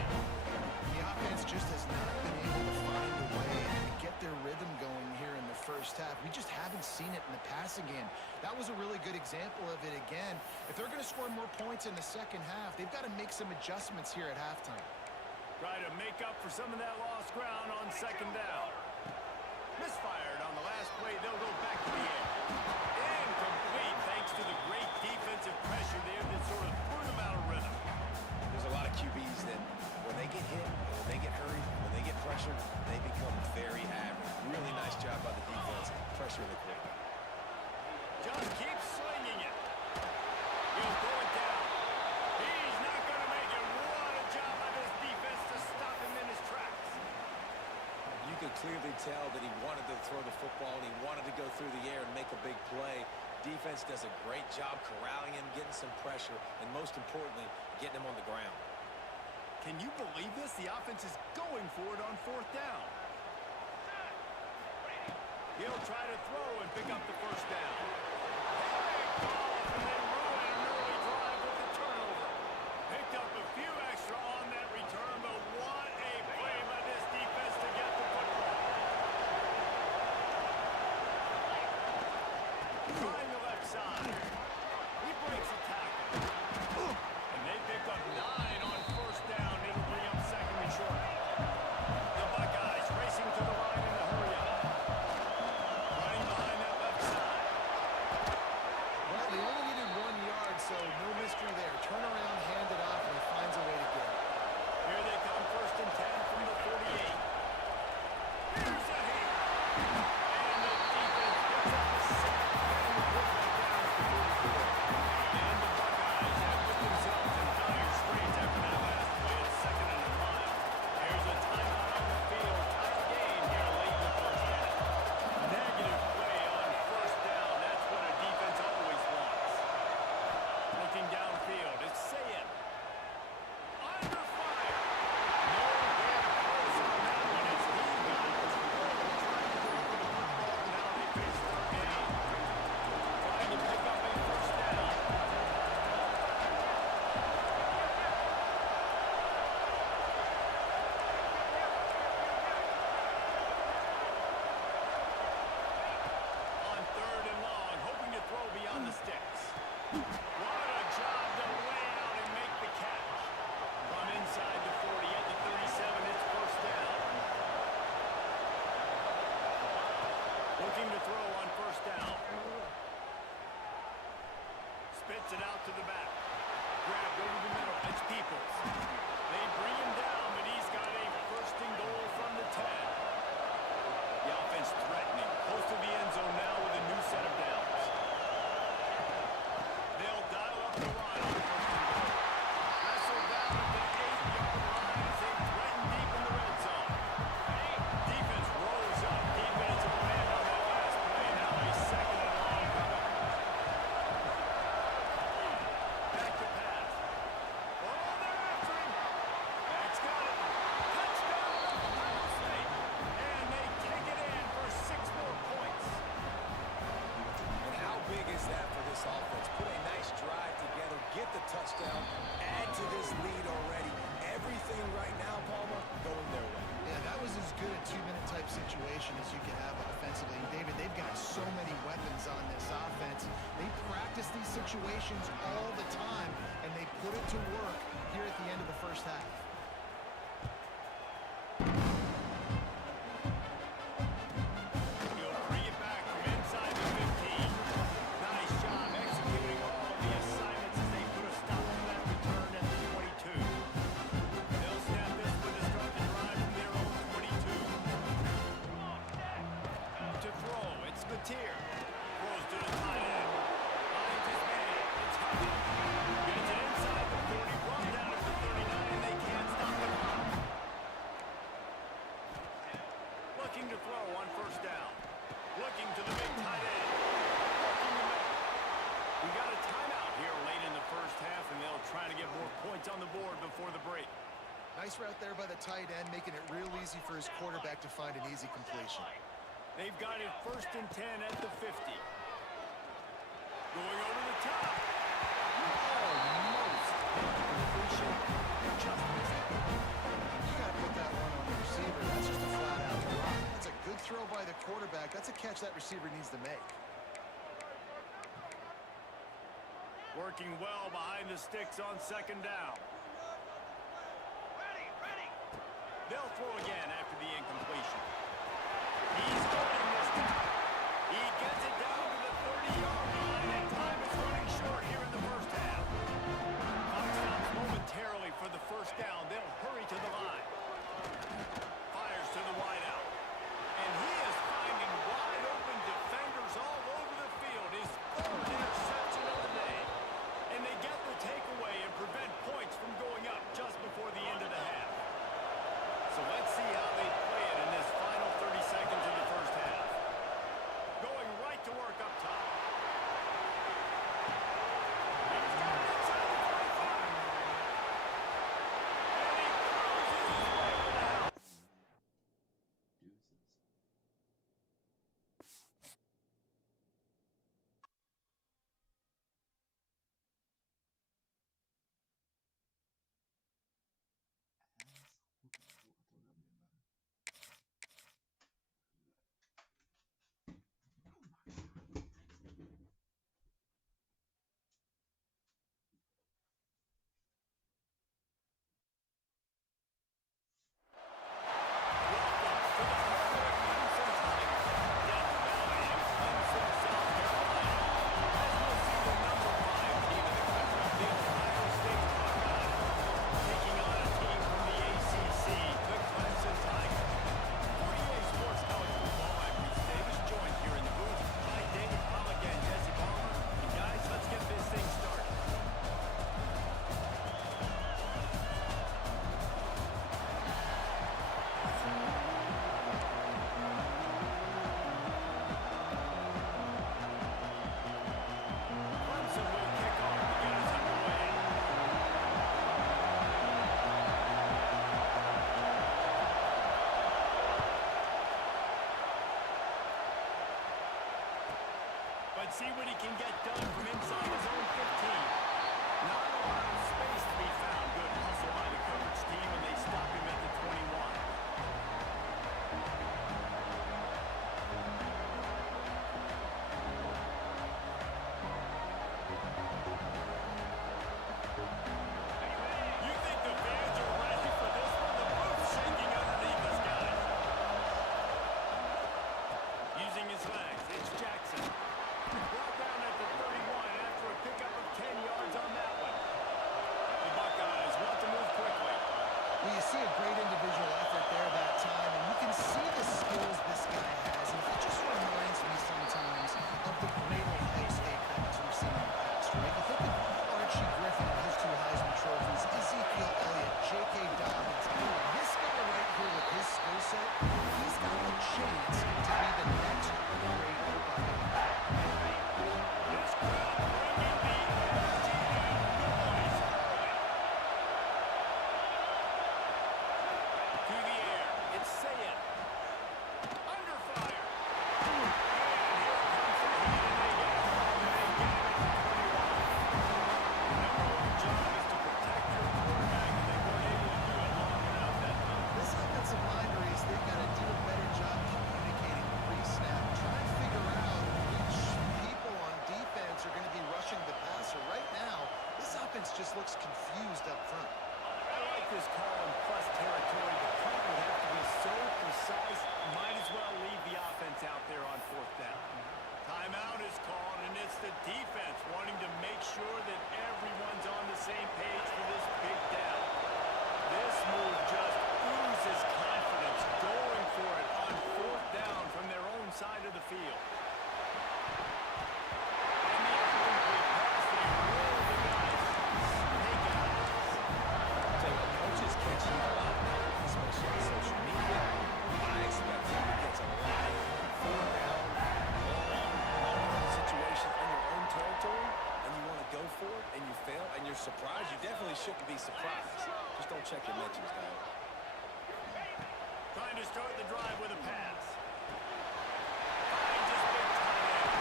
The offense just has not been able to find a way to get their rhythm going here in the first half. We just haven't seen it in the passing game. That was a really good example of it again. If they're going to score more points in the second half, they've got to make some adjustments here at halftime. Try to make up for some of that lost ground on second down. Misfired on the last play. They'll go back to the air. Incomplete thanks to the great defensive pressure there that sort of threw them out of rhythm. There's a lot of QBs that when they get hit, when they get hurried, when they get pressured, they become very average. Really nice job by the defense, pressuring the quarterback. Just keeps slinging it. He'll throw it down. He's not going to make it. What a job by this defense to stop him in his tracks. You could clearly tell that he wanted to throw the football and he wanted to go through the air and make a big play. Defense does a great job corralling him, getting some pressure, and most importantly, getting him on the ground. Can you believe this? The offense is going for it on fourth down. He'll try to throw and pick up the first down. Big ball, and then ruin an early drive with the turnover. Picked up a few extra on that return, but what a play by this defense to get the football. Trying the left side. He breaks a tackle. And they pick up 9 on first down. It'll bring up second and short. The Buckeyes racing to the line in the hurry up. Running behind that left side. Well, they only needed 1 yard, so no mystery there. Turn around, hand it off, and he finds a way to get it. Here they come, first and 10 from the 48. Here's a hit. And the defense picks up a sack. And put that down at the 44. And the Buckeyes have put themselves in dire straits after that last play. It's second and a mile. There's a timeout on the field. Tight game here late in the first half. Negative play on first down. That's what a defense always wants. Looking downfield, it's Sayed. Under fire. No get close on that one as he got control. Trying to get the ball. Now they face third down. Trying to pick up a first down. On third and long, hoping to throw beyond the sticks. What a job to lay out and make the catch. From inside the 40 at the 37, it's first down. Looking to throw on first down. Spits it out to the back. Grabbed over the middle. It's Peoples. They bring him down, but he's got a first and goal from the 10. The offense threatening. Close to the end zone now with a new set of downs. They'll dial up the run on first and goal. Wrestle down at the 8-yard line as they threaten deep in the red zone. Defense rolls up. Defensive plan on that last play. Now a second and long coming. Back to pass. Oh, they're after him. Back's got it. Touchdown, Ohio State. And they take it in for 6 more points. And how big is that for this offense? Put a nice drive together, get the touchdown, add to this lead already. Everything right now, Palmer, going their way. Yeah, that was as good a 2-minute type situation as you can have offensively. And David, they've got so many weapons on this offense. They practice these situations all the time, and they put it to work here at the end of the first half. He'll bring it back from inside the 15. Nice job executing all the assignments as they put a stop to that return at the 22. They'll snap this one to start the drive from their own 22. To throw, it's Gutierrez. Throws to the tight end. Finds his man. It's Huggins. Gets it inside the 40. Brought down at the 39, and they can't stop the clock. Looking to throw on first down. Looking to the big tight end. Looking to make. We got a timeout here late in the first half, and they'll try to get more points on the board before the break. Nice route there by the tight end, making it real easy for his quarterback to find an easy completion. They've got it 1st and 10 at the 50. Going over the top. Almost. Completion. Just missed it. You got to put that one on the receiver. That's just a flat-out drop. That's a good throw by the quarterback. That's a catch that receiver needs to make. Working well behind the sticks on 2nd down. They'll throw again after the incompletion. He's going this time. He gets it down to the 30-yard line, and time is running short here in the first half. Clock stops momentarily for the first down. They'll hurry to the line. Fires to the wideout. And he is finding wide open defenders all over the field. His 3rd interception of the day. And they get the takeaway and prevent points from going up just before the end of the half. So let's see how they play it in this final 30 seconds of the first half. Going right to work up top. He's got it inside the 25. And he closes his way to the house. Deuces. See what he can get done from inside his own 15. Not a lot of space to be found. Good hustle by the coverage team, and they stop him at the 21. You think the fans are ready for this one? The boot's shaking underneath us, guys. Using his legs, it's Jackson. Brought down at the 31 after a pickup of 10 yards on that one. The Buckeyes want to move quickly. Well, you see a looks confused up front. I like this call in plus territory. The punt would have to be so precise, might as well leave the offense out there on fourth down. Timeout is called, and it's the defense wanting to make sure that everyone's on the same page for this big down. This move just oozes confidence, going for it on fourth down from their own side of the field. And the incomplete pass, they roll the dice. Snake eyes. Tell you what, coaches catch you a lot now, especially on social media. I expect him to catch a lot of fourth down, long situations in your own territory, and you want to go for it, and you fail, and you're surprised. You definitely shouldn't be surprised. Just don't check your mentions, guys. Trying to start the drive with a pass. Finds his big tight end.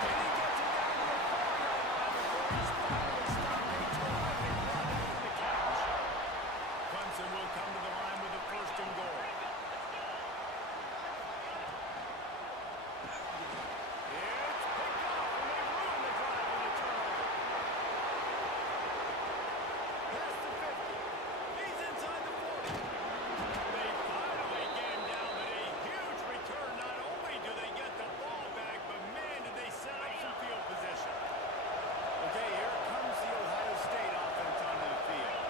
And he gets it down to the 4-yard line before he's finally stopped a terrific run after the catch. Clemson will come to the line with a first and goal. It's picked off, and they ruin the drive with a turnover. Past the 50. He's inside the 40. They finally get him down, but a huge return. Not only do they get the ball back, but man, did they set up some field position. Okay, here comes the Ohio State offense onto the field.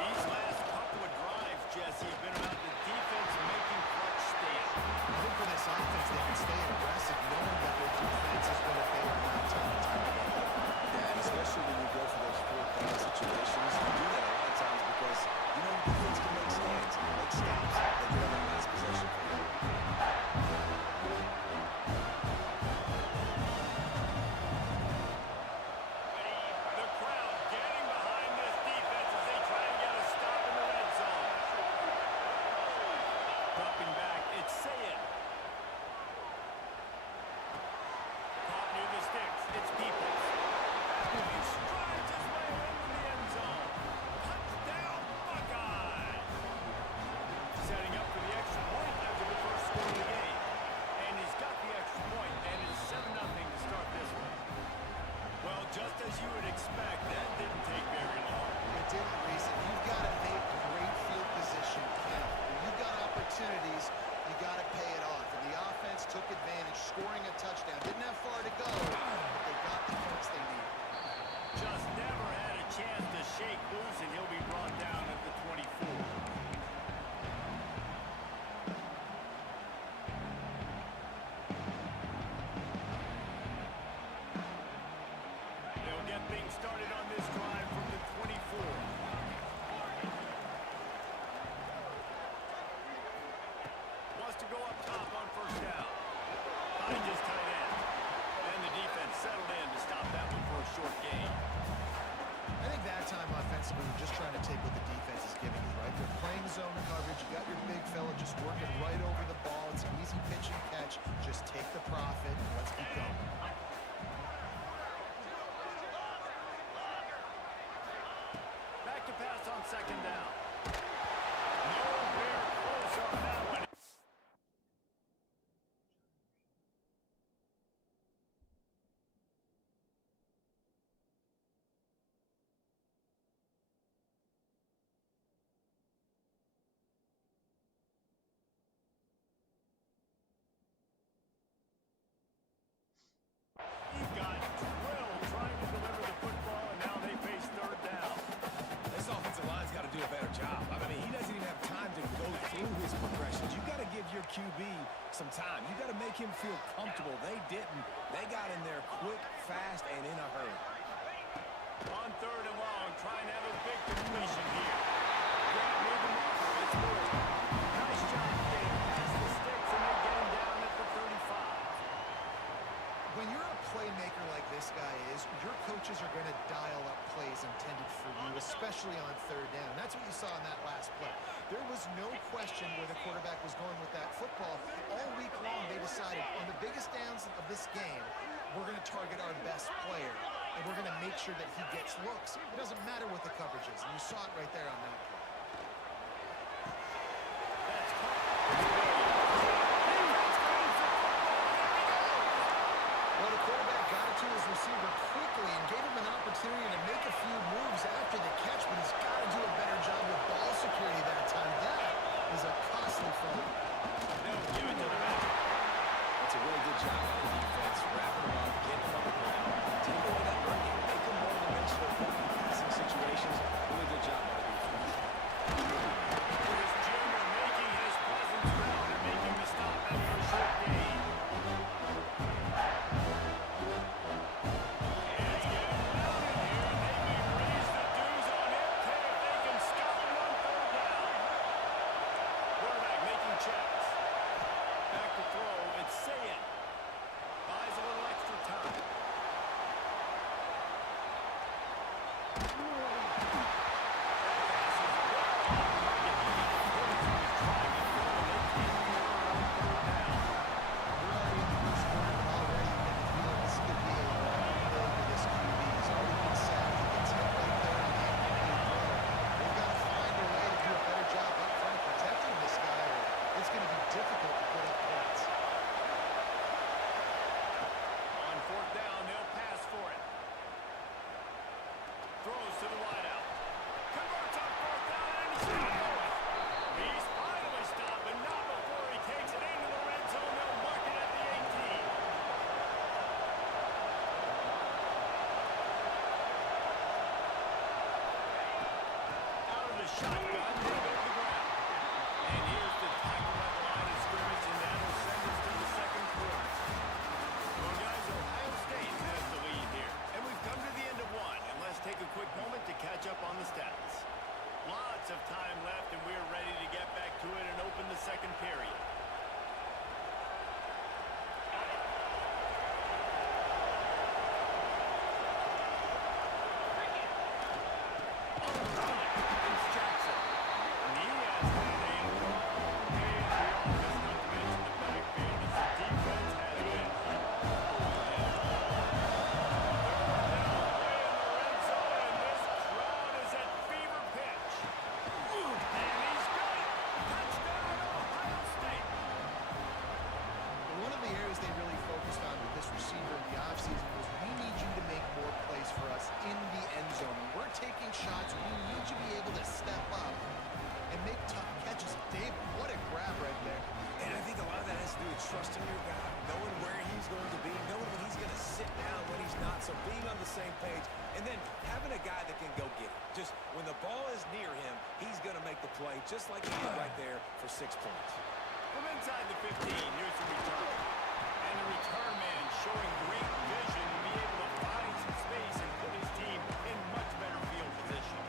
These last couple of drives, Jesse, have been about the defense making clutch stands. I think for this offense, they can stay aggressive knowing that their defense is going to bail them out time and time again. Yeah, and especially when you go for those fourth down situations, you do that a lot of times because you know the defense can make stands, make stops. They get on that last possession for you. The crowd getting behind this defense as they try and get a stop in the red zone. Dropping back, it's Sayed. Caught near the sticks, it's Peoples. He strides his way into the end zone. Touchdown, Buckeyes! Setting up for the extra point after the first score of the game. And he's got the extra point, and it's 7-0 to start this one. Well, just as you would expect, that didn't take very long. It didn't, Reese. You've got to make great field position count. When you've got opportunities, you got to pay it off. And the offense took advantage, scoring a touchdown. Didn't have far to go, but they got the points they needed. Just never had a chance to shake loose, and he'll be brought down at the 24. They'll get things started on this drive from the 24. Wants to go up top on first down. Finds his tight end. And the defense settled in to stop that one for a short gain. I think that time offensively, we're just trying to take what the defense is giving you, right? They're playing zone coverage. You got your big fella just working right over the ball. It's an easy pitch and catch. Just take the profit and let's keep going. Back to pass on second down. Nowhere close on that one. He got drilled trying to deliver the football, and now they face third down. This offensive line's got to do a better job. I mean, he doesn't even have time to go through his progressions. You got to give your QB some time. You got to make him feel comfortable. They didn't. They got in there quick, fast, and in a hurry. On third and long, trying to have a big completion here. Grant made the marker. It's Moore. Nice job getting past the sticks, and they get him down at the 35. When you're a playmaker like this guy is, your coaches are going to dial up plays intended for you, especially on third down. That's what you saw in that last play. There was no question where the quarterback was going with that football. All week long, they decided on the biggest downs of this game, we're going to target our best player, and we're going to make sure that he gets looks. It doesn't matter what the coverage is, and you saw it right there on that play. That's caught. Well, the quarterback got it to his receiver quickly and gave him an opportunity to make a few moves goes after the catch, but he's got to do a better job with ball security that time. That is a costly fumble. They'll give it to the back. That's a really good job by the defense, wrapping him up, getting him on the ground, taking away that run game, make him one-dimensional in passing situations. Really good job by the defense. Here's Junior making his presence felt and making the stop after a short gain. It's getting loud in here, and they may raise the dues on him if they can stop him on third down. Quarterback making checks. Back to throw, it's Saying. Buys a little extra time. On fourth down, they'll pass for it. Throws to the wideout. Converts on fourth down, and he's stopped. He's finally stopped, but not before he takes it into the red zone. They'll mark it at the 18. Out of the shotgun, they go to the ground. And here's the tackle at the line of scrimmage, and that'll send us to the second quarter. Well, guys, Ohio State has the lead here, and we've come to the end of one. And let's take a quick moment to catch up on the stats. Lots of time left, and we're ready to get back to it and open the second period. It's Jackson. And he has been a and the offense, not to mention the backfield, as the defense has been One of the areas they really focused on with this receiver in the offseason was we need you to make more plays for us in the end zone. When we're taking shots, we need you to be able to step up and make tough catches. Dave, what a grab right there. And I think a lot of that has to do with trusting your guy, knowing where he's going to be, knowing when he's going to sit down, when he's not, so being on the same page, and then having a guy that can go get it. Just when the ball is near him, he's going to make the play, just like he did right there for 6 points. from inside the 15. Here's the return. And the return man showing great vision to be able to find some space and put his team in much better field position.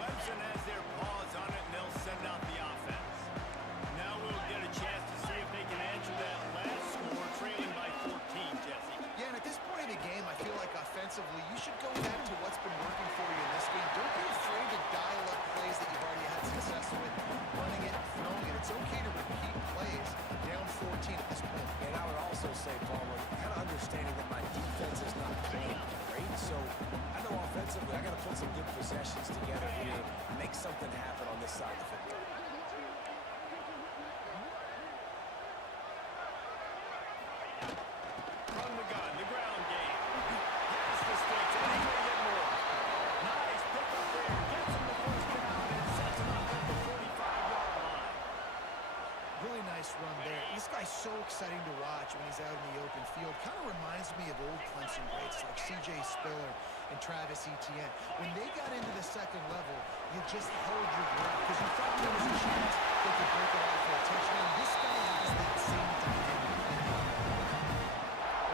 Clemson has their paws on it, and they'll send out the offense. Now we'll get a chance to see if they can answer that last score, trailing by 14, Jesse. Yeah, and at this point in the game, I feel like offensively, you should go back to what's been working for you in this game. Don't be afraid to dial up plays that you've already had success with, running it, throwing it. It's okay to repeat plays down 14 at this point. And I would also say, Palmer, kind of understanding that my defense is not playing great, so I know offensively I got to put some good possessions together here, make something happen on this side of the football. From the gun, the ground game. Pass the sticks, and he's going to get more. Nice pickup there. Gets him the first down and sets him up at the 45-yard line. Really nice run there. This guy's so exciting to watch when he's out in the open field. Kind of reminds me of old Clemson greats like C.J. Spiller and Travis Etienne. When they got into the second level, you just held your breath because you thought there was a chance they could break it off for a touchdown. This guy has that same dynamic.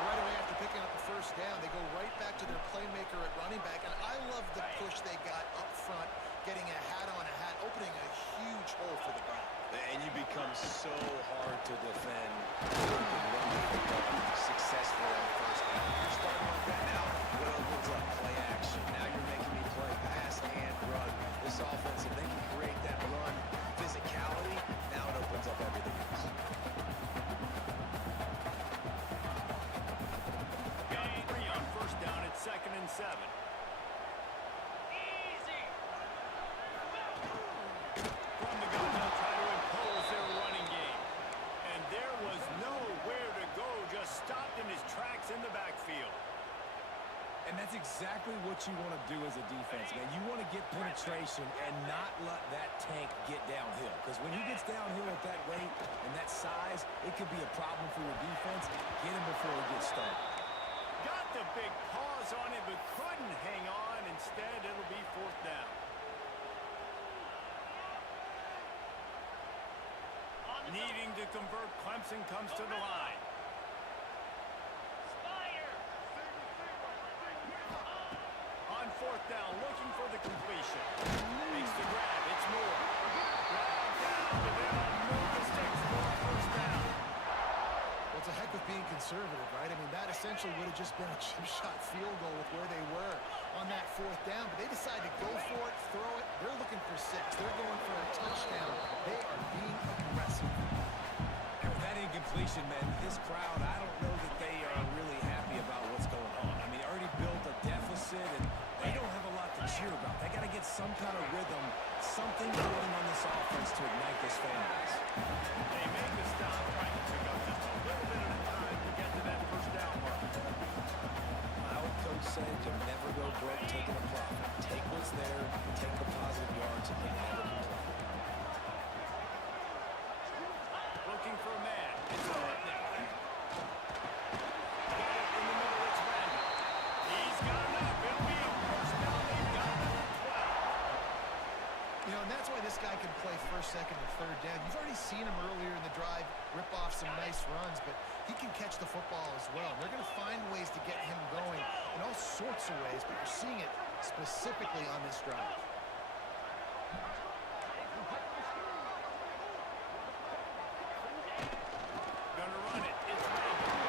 Right away after picking up the first down, they go right back to their playmaker at running back. And I love the push they got up front, getting a hat on a hat, opening a huge hole for the Browns. And you become so hard to defend. You can run the football successfully on first down. You're starting like that now. What opens up? Play action. Now you're making me play pass and run. This offense, if they can create that run physicality, now it opens up everything else. Got 3 on first down at 2nd and 7. From the gun, they'll try to impose their running game. And there was nowhere to go, just stopped in his tracks in the backfield. And that's exactly what you want to do as a defense, man. You want to get penetration and not let that tank get downhill. Because when he gets downhill at that rate and that size, it could be a problem for your defense. Get him before he gets started. Got the big pause on it, but couldn't hang on. Instead, it'll be fourth down. Needing to convert, Clemson comes to the line. On fourth down, looking for the completion. Makes the grab. It's Moore. Drag down to them. Moore mistakes for a first down. Well, it's a heck of being conservative, right? I mean, that essentially would have just been a chip shot field goal with where they were on that fourth down. But they decided to go for it, throw it. They're looking for 6. They're going for a touchdown. They are being aggressive. And with that incompletion, man, this crowd, I don't know that they are really happy about what's going on. I mean, already built a deficit, and they don't have a lot to cheer about. They got to get some kind of rhythm, something going on this offense to ignite this fan base. They make the stop, trying to pick up just a little bit at a time to get to that first down mark. My old coach said you never go broke taking a profit. Take what's there, take the positive yards, and you never complain. Looking for a man. It's a hit now. Got it in the middle. It's Randall. He's got enough. It'll be a first down. They've got it at 12. You know, and that's why this guy can play first, second, and third down. You've already seen him earlier in the drive rip off some nice runs, but he can catch the football as well. They're going to find ways to get him going in all sorts of ways, but you're seeing it specifically on this drive. Gonna run it. It's Randall.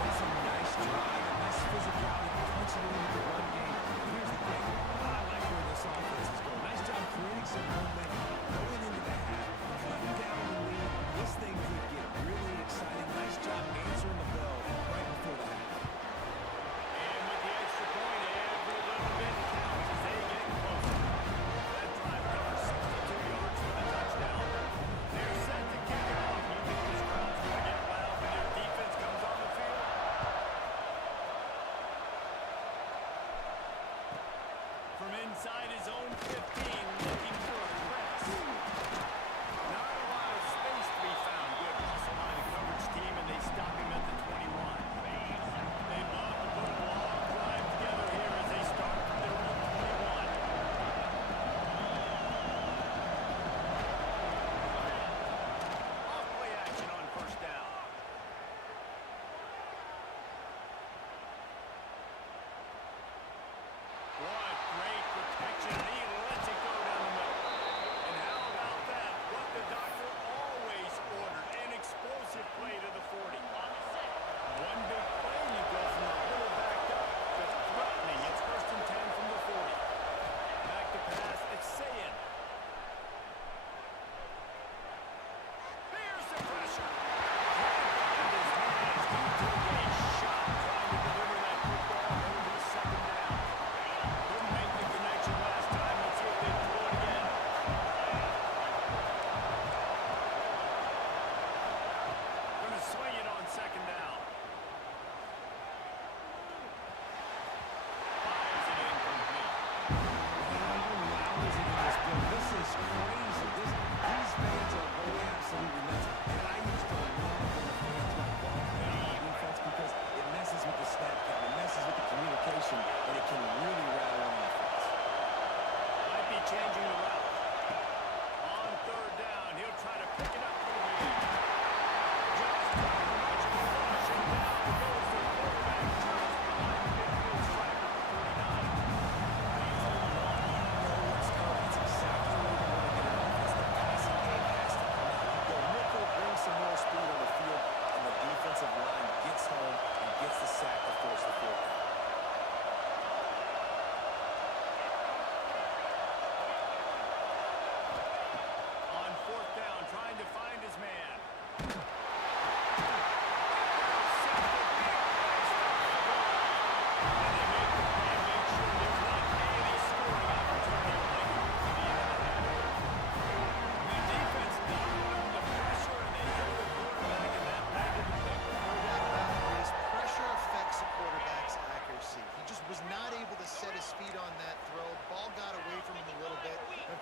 That's a nice drive, a nice physicality, punching it into the run game. Here's the thing. I like where this offense is going. Nice job creating some momentum, going into the half, cutting down the lead. This thing could get really exciting. Nice job answering the bell right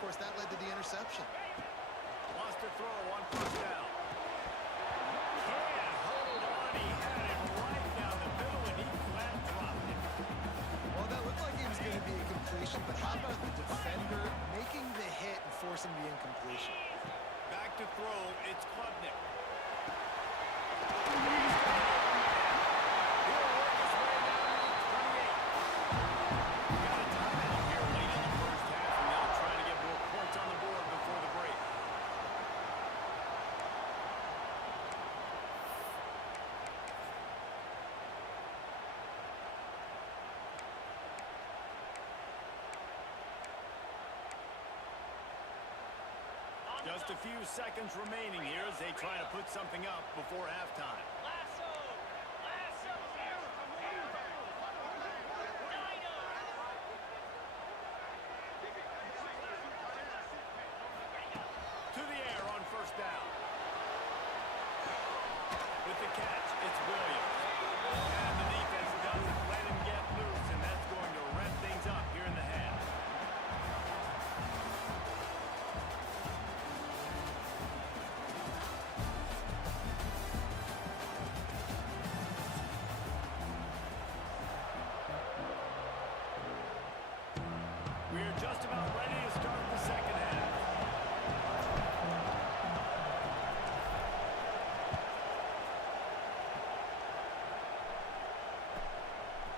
course, that led to the interception. Wants to throw on first down. Can't hold on. He had it right down the middle, and he flat dropped it. Well, that looked like it was going to be a completion, but how about the defender making the hit and forcing the incompletion? Back to throw. It's Klubnik. Just a few seconds remaining here as they try to put something up before halftime. To the air on first down. With the catch, it's Williams. And the defense doesn't let him get loose, and that's going to wrap things up here in the half. We're just about ready to start the second half.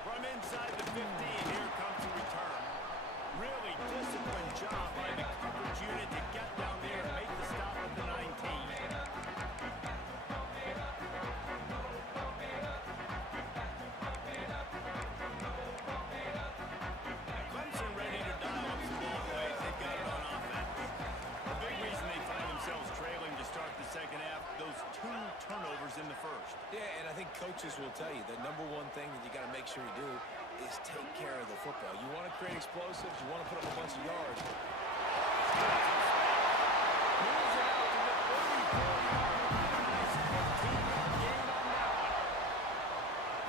From inside the 15, here comes the return. Really disciplined job by the coverage unit to get down there and make the stop at the 19. Clemson ready to dial up some ball plays. They've got it on offense. A big reason they find themselves trailing to start the second half, those 2 turnovers in the first. Yeah, and I think coaches will tell you the number one thing that you got to make sure you do is take care of the football. You want to create explosives, you want to put up a bunch of yards. Moves it out to the 34-yard line. Nice 15-yard gain on that one.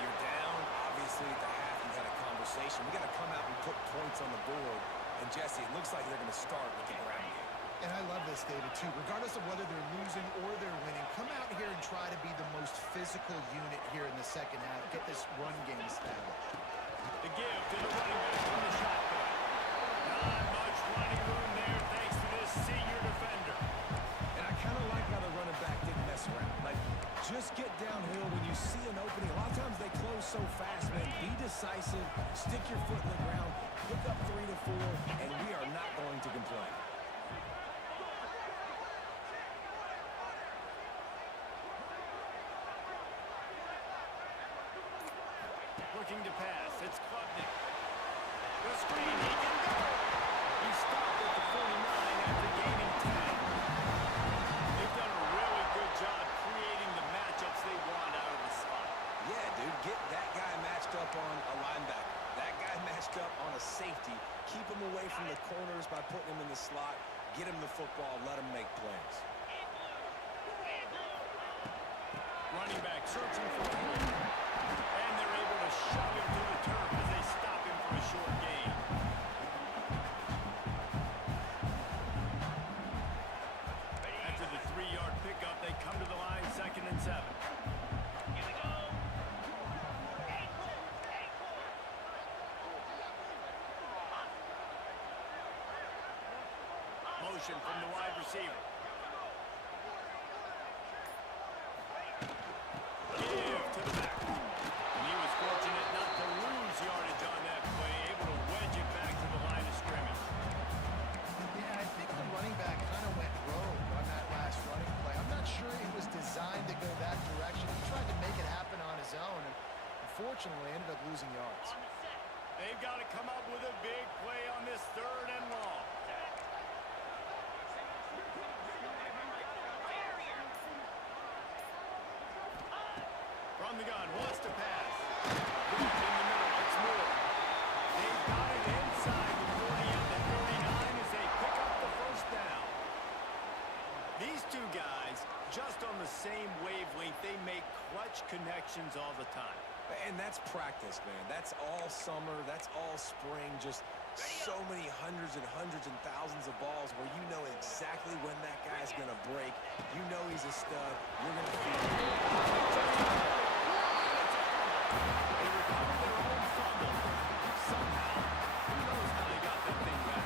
You're down, obviously, at the half. You had a conversation. We got to come out and put points on the board. And, Jesse, it looks like they're going to start with the ground game. And I love this, David, too. Regardless of whether they're losing or they're winning, come out here and try to be the most physical unit here in the second half. Get this run game established. The give to the running back from the shotgun. Not much running room there thanks to this senior defender. And I kind of like how the running back didn't mess around. Like, just get downhill when you see an opening. A lot of times they close so fast, man. Be decisive, stick your foot in the ground, pick up 3 to 4, and we are not going to complain. Looking to pass. It's Klubnik. The screen. He can go. He stopped at the 49 after gaining 10. They've done a really good job creating the matchups they want out of the slot. Yeah, dude, get that guy matched up on a linebacker. That guy matched up on a safety. Keep him away from the corners by putting him in the slot. Get him the football. Let him make plays. Running back searching for him. And they're able to shove him to the turf as they stop him for a short gain. After the 3-yard pickup, they come to the line, 2nd and 7. Motion from the wide receiver. Give to the back. And he was fortunate not to lose yardage on that play, able to wedge it back to the line of scrimmage. Yeah, I think the running back kind of went rogue on that last running play. I'm not sure it was designed to go that direction. He tried to make it happen on his own, and unfortunately ended up losing yards. They've got to come up with a big play on this 3rd and long. From the gun, wants to pass. Good in the middle, it's Moore. They've got it inside the 40 and the 39 as they pick up the first down. These two guys, just on the same wavelength, they make clutch connections all the time. And that's practice, man. That's all summer. That's all spring. Just So many hundreds and thousands of balls where you know exactly when that guy's going to break. You know he's a stud. You're going to feel it. They recovered their own fumble. Somehow, who knows how they got that thing back.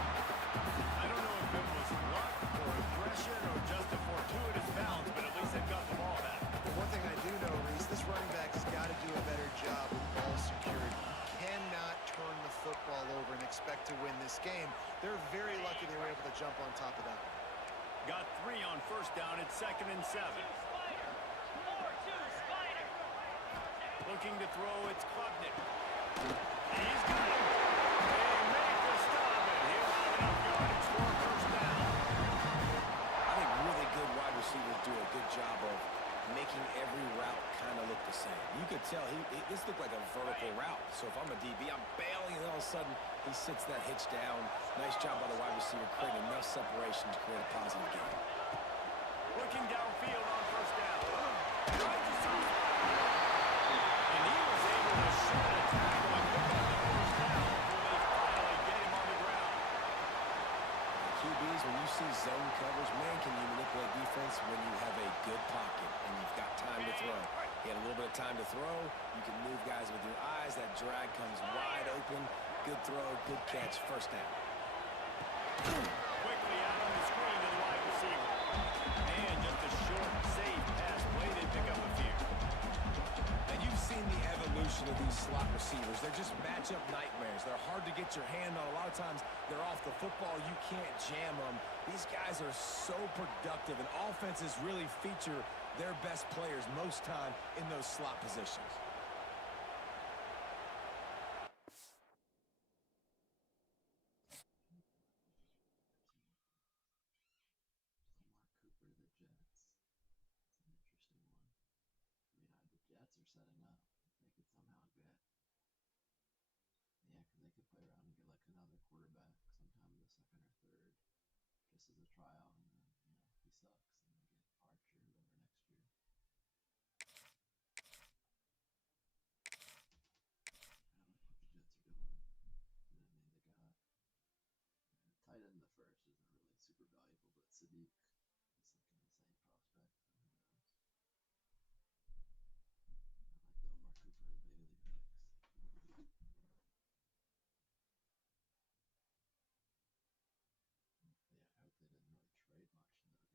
I don't know if it was luck or aggression or just a fortuitous bounce, but at least they got the ball back. One thing I do know, Reese, this running back has got to do a better job with ball security. Cannot turn the football over and expect to win this game. They're very lucky they were able to jump on top of that. Got 3 on first down at 2nd and 7. Looking to throw, it's Klubnik. He's got him. They make the stop, and he'll have enough yardage for a first down. I think really good wide receivers do a good job of making every route kind of look the same. You could tell this looked like a vertical route. So if I'm a DB, I'm bailing, and all of a sudden he sits that hitch down. Nice job by the wide receiver, creating enough separation to create a positive gain. Looking downfield on first down. Drives a soft spot. And he was able to short a tackle and pick up the first down before they finally get him on the ground. QBs, when you see zone coverage, man, can you manipulate defense when you have a good pocket and you've got time to throw. You had a little bit of time to throw. You can move guys with your eyes. That drag comes wide open. Good throw, good catch, first down. Quickly out on the screen to the wide receiver. And just a short, safe pass play. They pick up a few. And you've seen the evolution of these slot receivers. They're just matchup nightmares. They're hard to get your hand on. A lot of times they're off the football. You can't jam them. These guys are so productive, and offenses really feature their best players most time in those slot positions. Mark Cooper to the Jets. It's an interesting one. I mean, the Jets are setting up. If they could somehow get, yeah, because they could play around and get like another quarterback sometime in the 2nd or 3rd, just as a tryout, and then if he sucks, then they get Archer or whoever next year. I like what the Jets are doing. I mean, they got tight end in the first isn't really super valuable,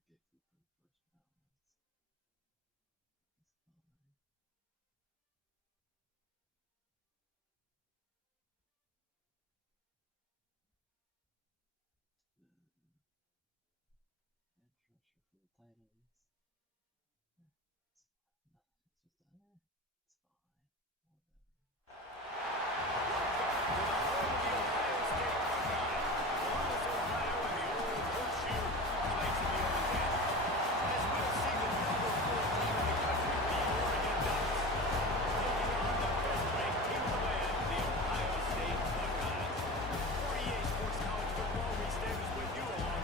but Sadiq is like an insane prospect. So who knows? I like the Omar Cooper and Bailey picks. Yeah, I hope they didn't really trade much though to get Cooper in the first round. That's fine. Edge rusher for the Titans. It's just it's fine.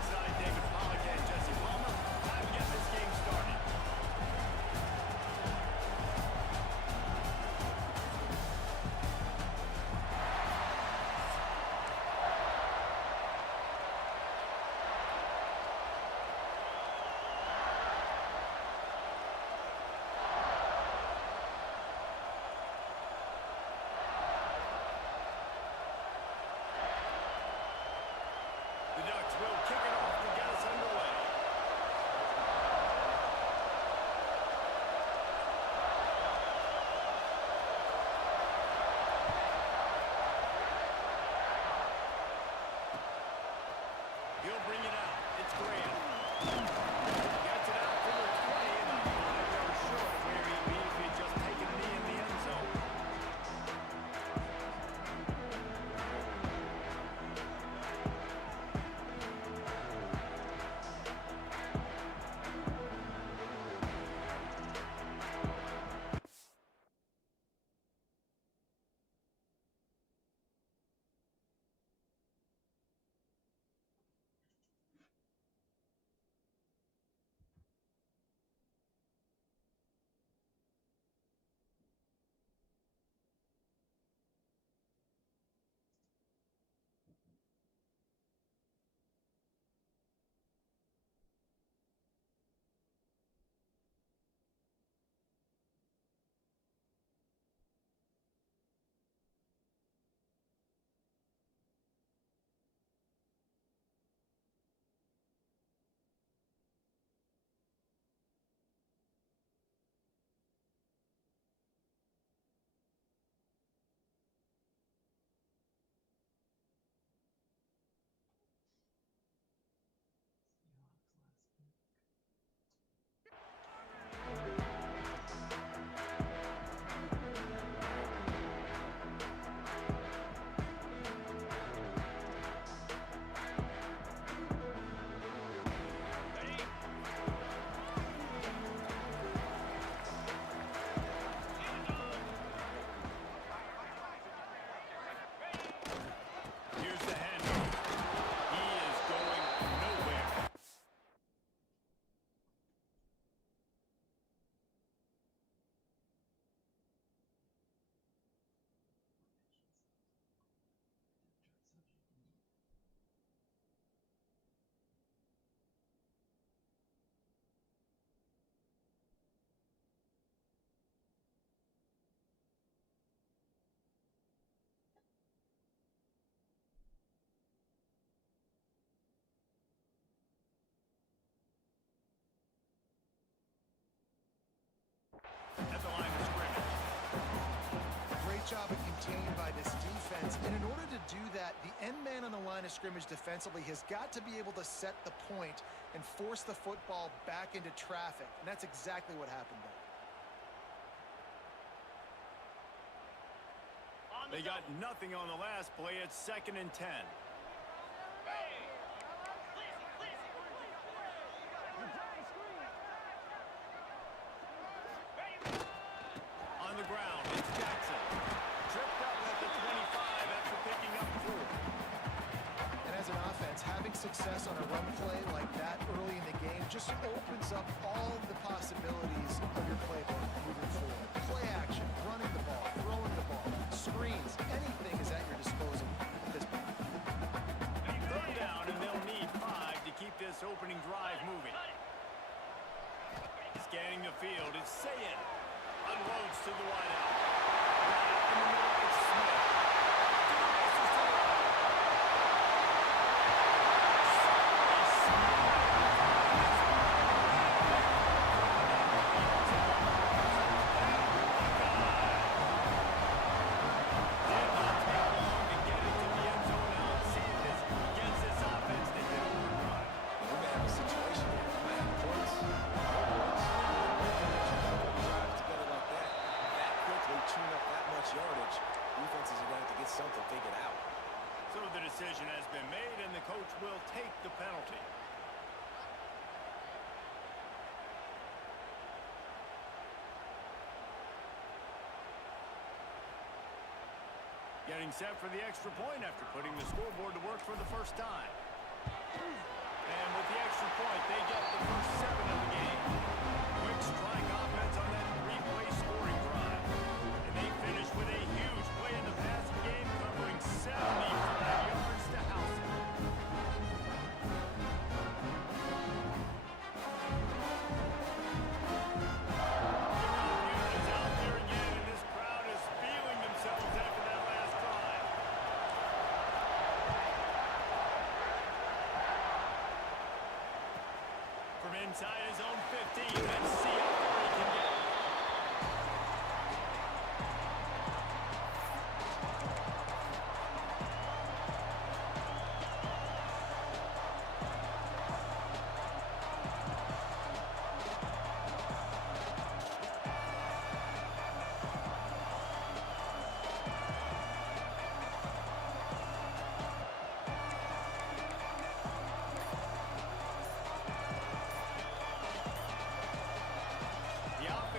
Whatever. The Ducks will kick it off to get us underway. He'll bring it out. It's Graham. Gets it out to the 20, and a 5-yard short of where he'd be if he'd just taken a knee in the end zone. job of containing by this defense. And in order to do that, the end man on the line of scrimmage defensively has got to be able to set the point and force the football back into traffic. And that's exactly what happened there. They got nothing on the last play. It's 2nd and 10. On the ground, it's Jackson. Tripped up at the 25 after picking up 4. And as an offense, having success on a run play like that early in the game just opens up all the possibilities of your playbook moving forward. Play action, running the ball, throwing the ball, screens, anything is at your disposal at this point. 3rd down, and they'll need 5 to keep this opening drive moving. Scanning the field, it's Sayin. Unloads to the wideout. In the middle, it's Smith. So the decision has been made, and the coach will take the penalty. Getting set for the extra point after putting the scoreboard to work for the first time. And with the extra point, they get the first 7 of the game. Quick strike offense on that 3-play scoring drive. And they finish with a huge play in the passing game, covering 75 yards to house it. Is out there again, and this crowd is feeling themselves after that last drive. From inside his own 15, let's see how far he can get. The offense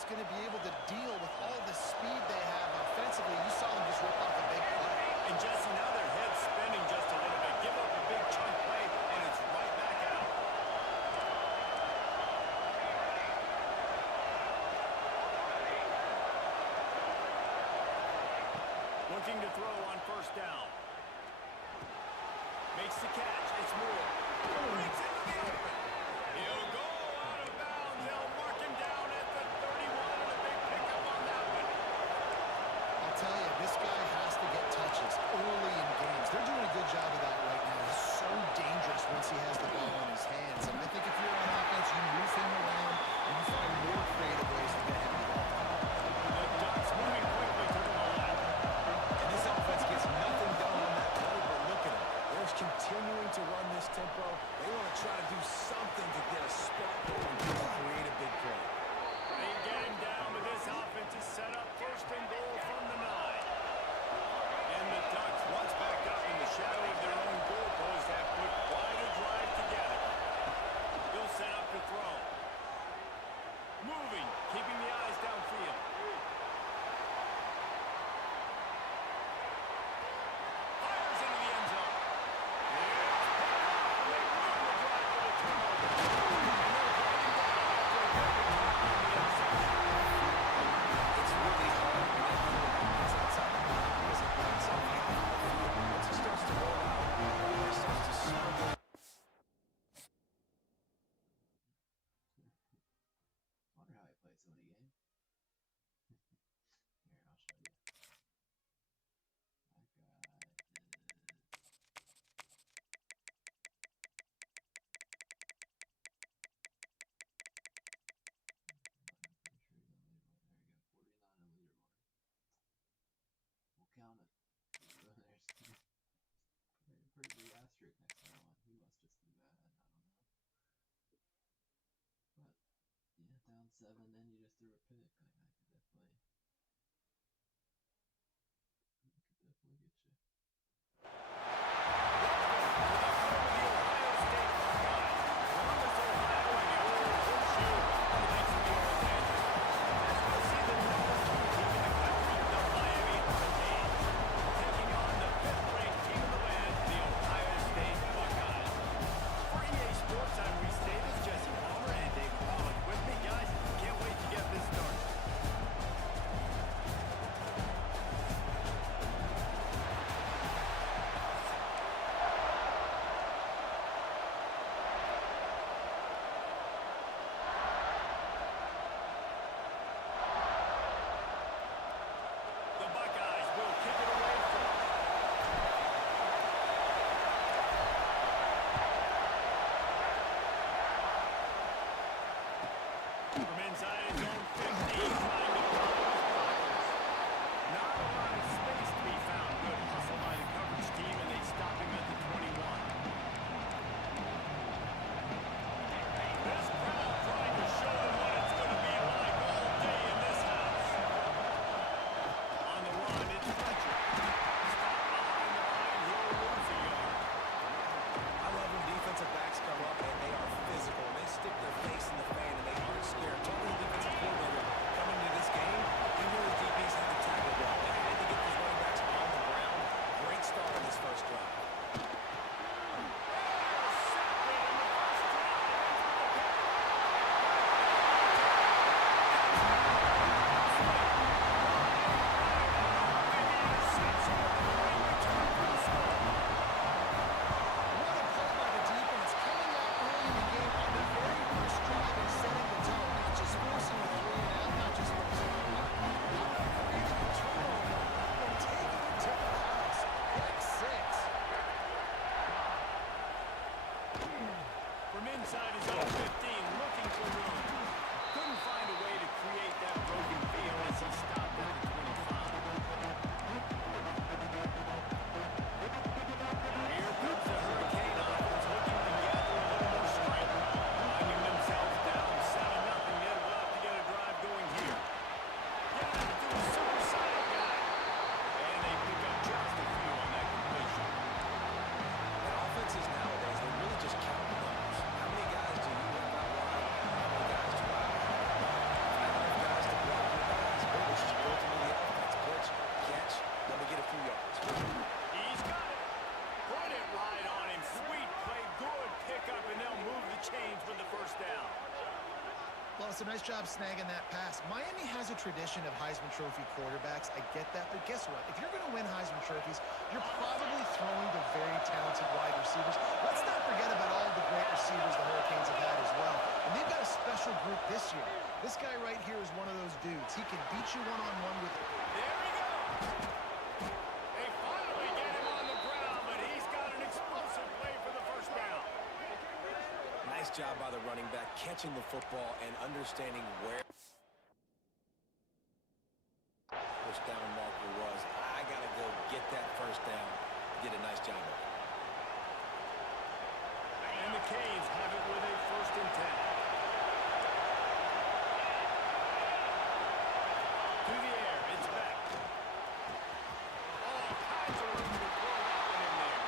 defense going to be able to deal with all the speed they have offensively? You saw them just rip off a big play. And Jesse, now their head's spinning just a little bit. Give up a big chunk play, and it's right back out. Looking to throw on first down. Makes the catch. It's Moore. Breaks into the open. He'll go out of bounds. They'll mark him down at the 31, and a big pickup on that one. I'll tell you, this guy has to get touches early in games. They're doing a good job of that right now. He's so dangerous once he has the ball in his hands. And I think if you're on offense, you move him around and you find more creative ways to get him the ball. The Ducks moving quickly to the line. And this offense gets nothing done on that play, but look at them. They're continuing to run this tempo. They want to try to do something to get a spot going to create a big play. They get him down, but this offense is set up first and goal from the 9. And the Ducks, once back up in the shadow of their own goalpost, have put quite a drive together. He'll set up to throw. Moving, keeping the eyes downfield. Fires into the end zone. They ruin the drive for the turnover. And they'll drag him down after a good return on the end zone. It's really hard when that quarterback gets outside the pocket because it backs up the field. Once he starts to roll out, he starts to smuggle. Wonder how I played so many games. Here, I'll show you. I got. I'm pretty sure he's on leaderboard. There you go, 49 on leaderboard. We'll count it. So there's pretty big asterisk next to that one. He must just be bad. I don't know. But yeah, down 7, then you just threw a pick. Like, I could definitely get you. I'm Jesse Palmer and David Pollock with me, guys. Can't wait to get this started. so nice job snagging that pass. Miami has a tradition of Heisman Trophy quarterbacks. I get that, but guess what? If you're going to win Heisman Trophies, you're probably throwing to very talented wide receivers. Let's not forget about all the great receivers the Hurricanes have had as well. And they've got a special group this year. This guy right here is one of those dudes. He can beat you one-on-one with... There he goes. They finally get him on the ground, but he's got an explosive play for the first down. Nice job by the running back, catching the football and understanding where first down marker was. I got to go get that first down. Did a nice job of it. And the Canes have it with a 1st and 10. To the air, it's back. All kinds of room to throw that one in there.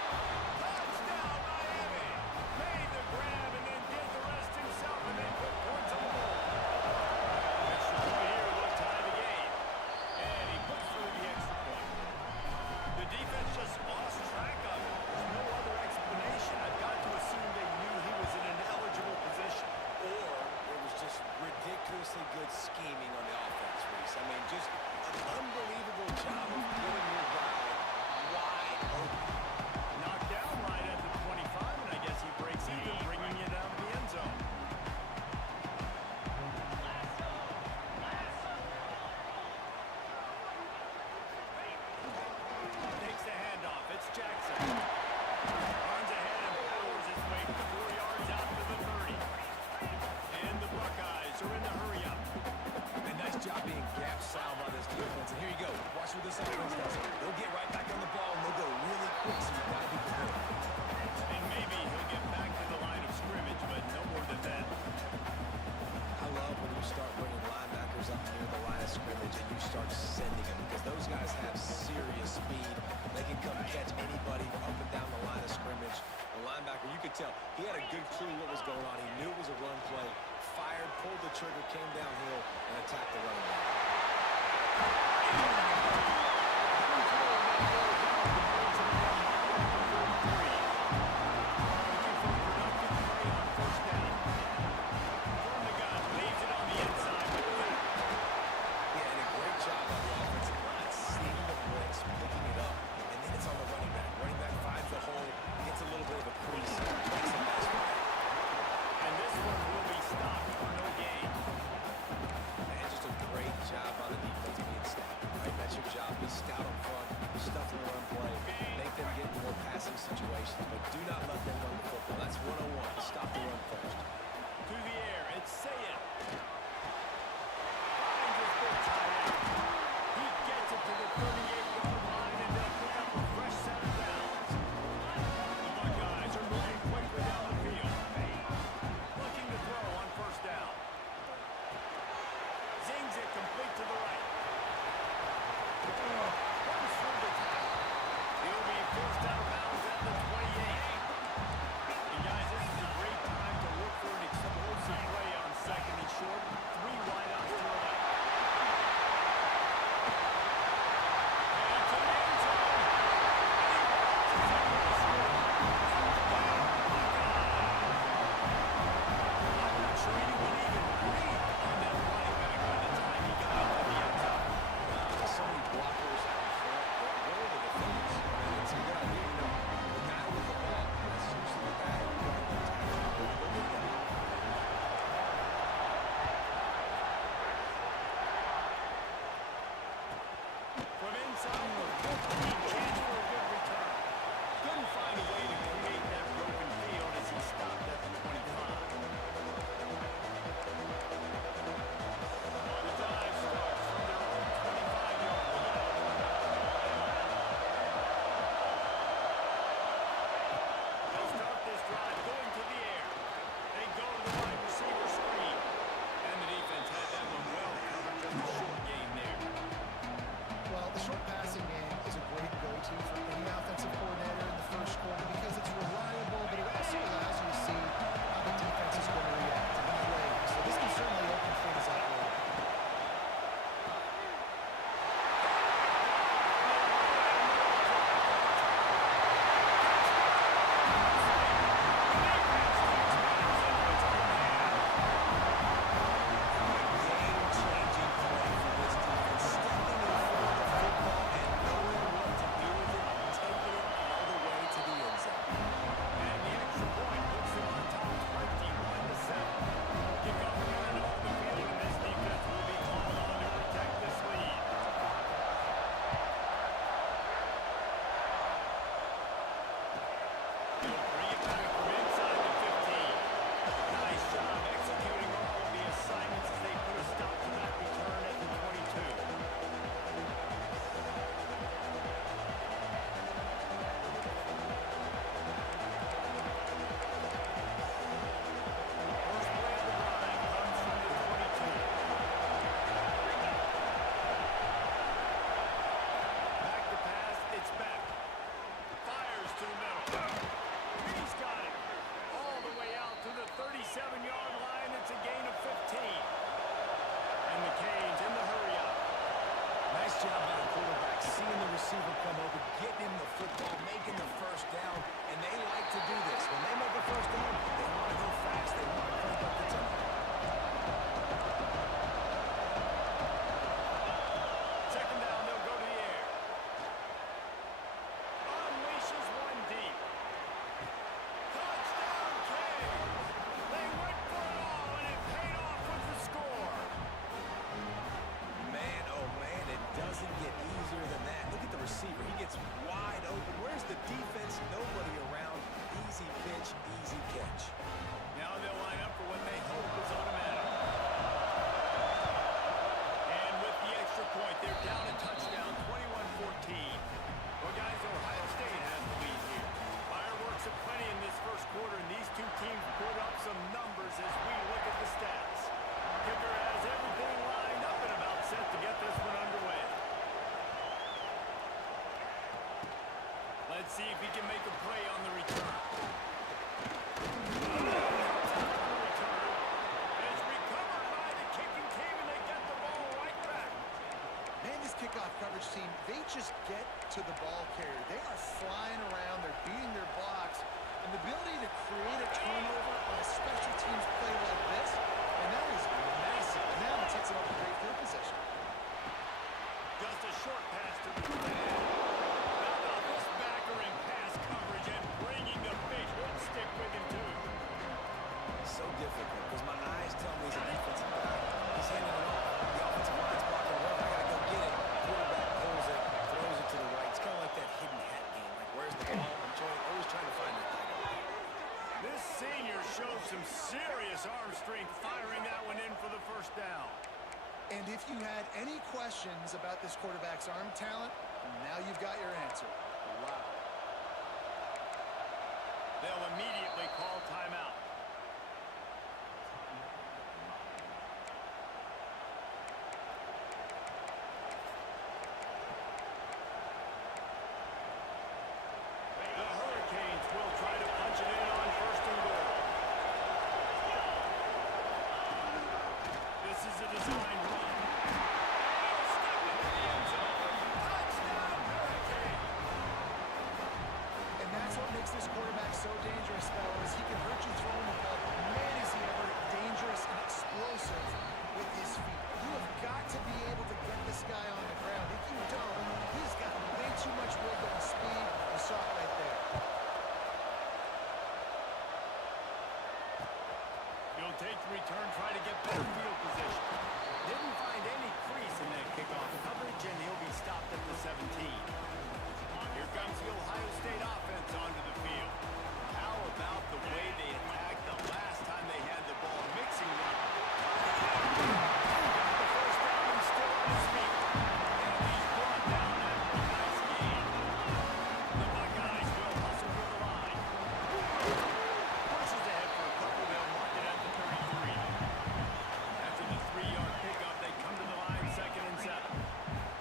Touchdown, Miami! Made the grab and then did the rest himself and then put points on the board. Extra point here will tie the game. And he puts through the extra point. The defense just lost track of it. There's no other explanation. I've got to assume they knew he was in an eligible position. Or it was just ridiculously good scheming on the offense, Reese. I mean, just an unbelievable job of getting your guy wide open. Knocked down right at the 25, and I guess he breaks even, bringing you down to the end zone. Takes the handoff. It's Jackson. Runs ahead and powers his way 4 yards out to the 30. And the Buckeyes are in the hurry-up. And nice job being gap sound by this defense. And here you go. Watch what this offense does. They'll get right back on the ball, and they'll go really quick, so you've got to be prepared. And maybe he'll get back to the line of scrimmage, but no more than that. I love when you start bringing linebackers up near the line of scrimmage and you start sending them, because those guys have serious speed. They can come catch anybody up and down the line of scrimmage. The linebacker, you could tell, he had a good clue what was going on. He knew it was a run play, fired, pulled the trigger, came downhill, and attacked the running back. Yeah, and a great job on the offensive Let's see if he can make a play on the return. It's recovered by the kicking team, and they get the ball right back. Man, this kickoff coverage team, they just get to the ball carrier. They are flying around. They're beating their blocks. And the ability to create a turnover on a special teams play like this, and that is massive. And now it sets it up a great field position. Just a short pass to the man. Now this backer in pass coverage and bringing the big hit stick with him too. So difficult because my eyes tell me he's a defensive guy. He's handing it off. The offensive line's blocking well. I gotta go get it. Quarterback pulls it, throws it to the right. It's kind of like that hidden hat game. Like, where's the ball? Always trying to find it. This senior shows some serious arm strength firing that one in for the first down. And if you had any questions about this quarterback's arm talent, now you've got your answer. Wow. They'll immediately call timeout. The Hurricanes will try to punch it in on first and goal. This is a design run. Step into the end zone. Touchdown, Hurricane! And that's what makes this quarterback so dangerous, fellas. He can hurt you throwing the ball. Man, is he ever dangerous and explosive with his feet. You have got to be able to get this guy on the ground. If you don't, he's got way too much wiggle and speed. You saw it right there. He'll take the return, try to get better field position. Didn't find any crease in that kickoff coverage, and he'll be stopped at the 17. Here comes the Ohio State offense onto the field. How about the way they attacked the last time they had the ball, mixing them? Got the first down and still on his feet. And he's brought down that nice gain. The Buckeyes will hustle to the line. Pushes ahead for a couple. They'll mark it at the 33. After the 3-yard pickup, they come to the line, 2nd and 7.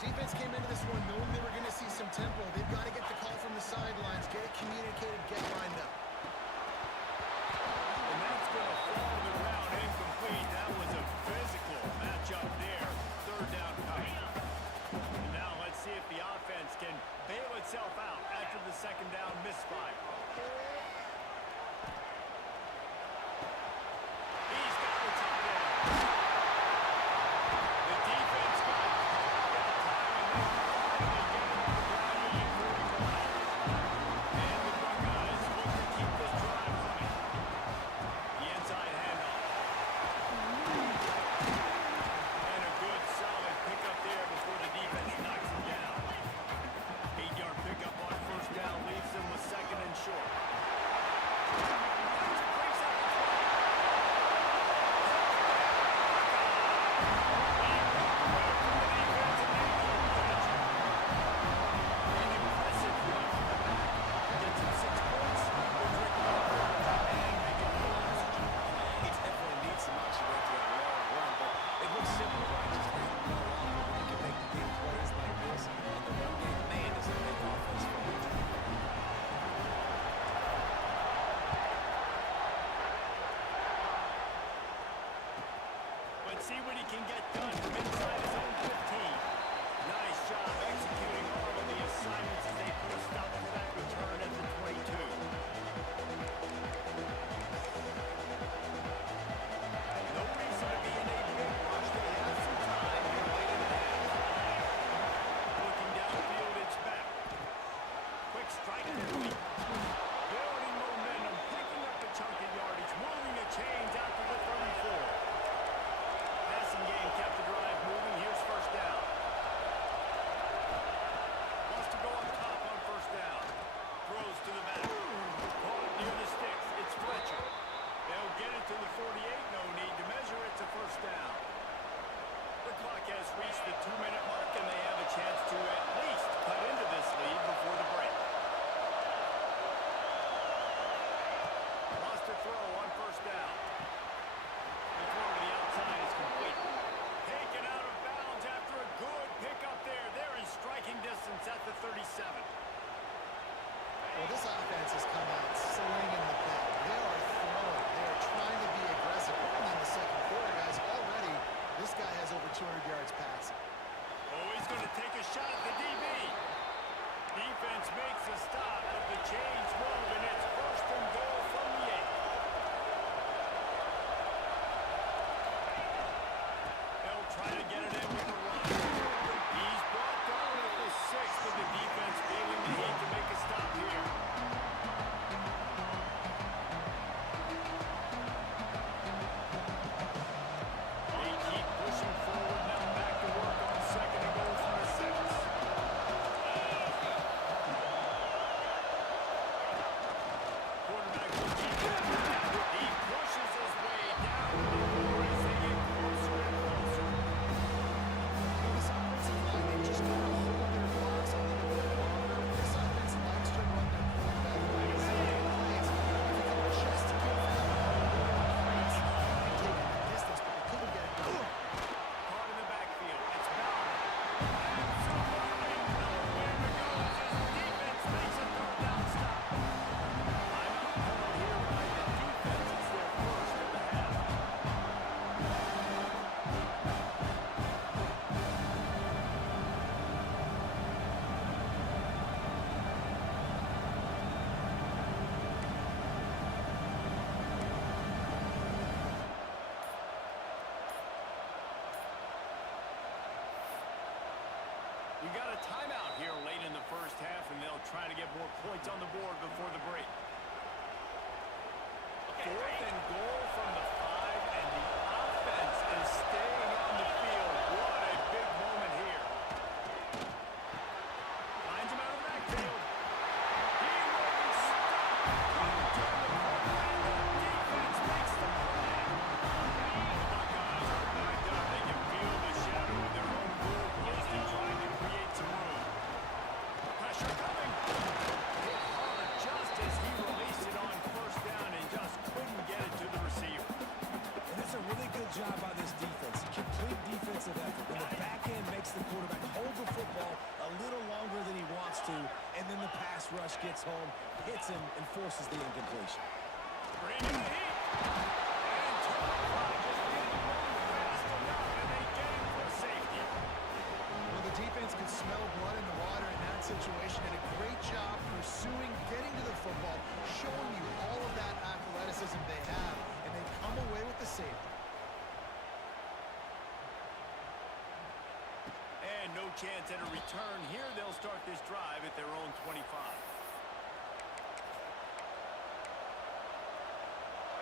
Defense came into this one knowing they were going to see some tempo. They've got to get the call from the sidelines, get it communicated, get lined up. And that's going to fall to the ground incomplete. That was a physical matchup there. 3rd down coming. And now let's see if the offense can bail itself out after the 2nd down misfire. He's got the top end. The defense got that time, and they finally get him on the ground at the 41. And the Buckeyes look to keep this drive running. The inside handoff. And a good solid pickup there before the defense knocks him down. 8-yard pickup on 1st down leaves him with 2nd and short. Let's see what he can get done from inside his own 15. Nice job executing all of the assignments as they put a stop to that return at the 22. No reason to be in a big rush. They have some time here late in the half. Looking downfield, it's back. Quick strike complete. Building momentum, picking up a chunk of yardage, moving the chains out to the 34. Passing game kept the drive moving. Here's 1st down. Wants to go up top on 1st down. Throws to the back. Caught near the sticks. It's Fletcher. They'll get it to the 48. No need to measure. It's a 1st down. The clock has reached the 2-minute mark, and they have a chance to at least cut into this lead before the break. Wants to throw on 1st down. The throw to the outside is complete. Taken out of bounds after a good pickup there. They're in striking distance at the 37. Well, this offense has come out slinging the ball. They are throwing. They are trying to be aggressive. Early in the second quarter, guys, already this guy has over 200 yards passing. Oh, he's going to take a shot at the DB. Defense makes a stop, but the chains move, and it's first and goal from the 8. They'll try to get it in with the run. He's brought down at the 6, but the defense feeling the need to make a stop here. They keep pushing forward now, back to work on second and goal from the 6. Quarterback looking deep. He pushes his way down the floor as they get closer and closer. This offensive line, they just got to hold their blocks a little bit longer. This offense likes to run their quarterback right side plays. If you can just give them a little crease, you can take it the distance, but they couldn't get it done. Caught in the backfield. It's Bauer. And somebody nowhere to go as his defense makes a third down stop. Timeout called here by the defense. It's their first of the half. We got a timeout here late in the first half, and they'll try to get more points on the board before the break. Fourth and goal from the 5, and the offense is staying on the field. What a big moment here. Finds him out of the backfield. He will be stopped. Coming down the corner, and the defense makes the play. The Buckeyes are backed up. They can feel the shadow of their own goal post and trying to create some room. Pressure coming. Hit hard just as he released it on first down and just couldn't get it to the receiver. And that's a really good job by this defense. Complete defensive effort. When the back end makes the quarterback hold the football a little longer than he wants to, and then the pass rush gets home, hits him, and forces the incompletion. Bringing the heat. And Turner just didn't move fast enough, and they get him for a safety. Well, the defense could smell blood in the water in that situation. Did a great job pursuing, getting to the football, showing you all of that athleticism they have, and they come away with the safety. And no chance at a return here. They'll start this drive at their own 25.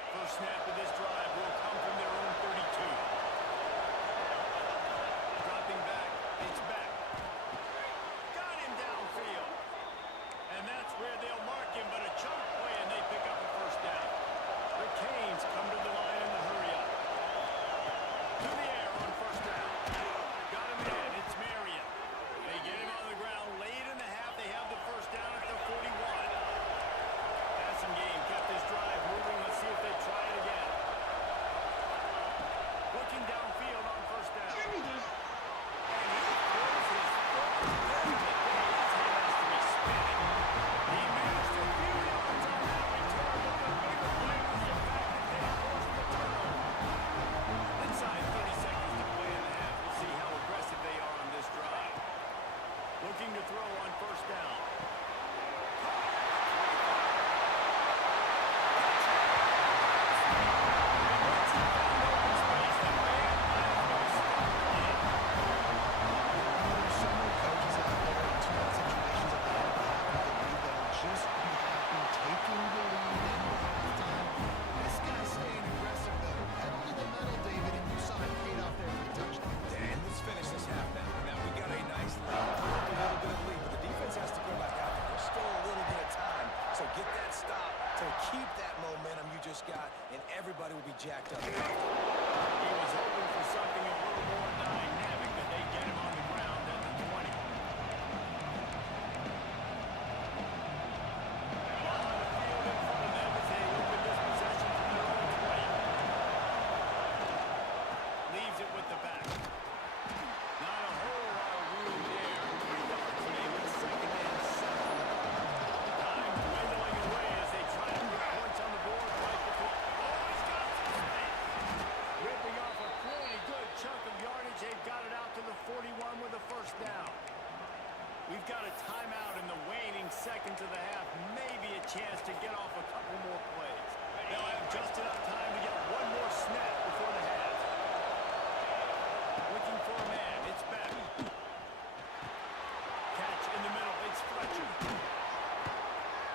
First snap of this drive will come from their own 32. Dropping back. It's back. Got him downfield. And that's where they'll mark him, but a chunk play, and they pick up a first down. The Canes come to the line in the hurry-up. To the air on first down. Got him in. It's Marion. They get him on the ground late in the half. They have the first down at the 41. Passing game kept this drive moving. Let's see if they try it again. Looking downfield on first down. And he throws his foot. His head has to be spinning. He managed a few yards on that return, but the bigger play was the fact that they forced the turnover. Inside 30 seconds to play in the half. We'll see how aggressive they are on this drive. Looking to throw on first down. There's so many coaches out there in too many situations at the end of the half of the league that'll just be happy taking the lead in the halftime. This guy's staying aggressive, though. Pedal to the metal, David, and you saw it paid off there for the touchdown. And let's finish this half now. Now we got a nice lead. A little bit of lead, but the defense has to go back out got a timeout in the waning seconds of the half. Maybe a chance to get off a couple more plays. They'll have just enough time to get one more snap before the half. Looking for a man. It's back. Catch in the middle. It's Fletcher.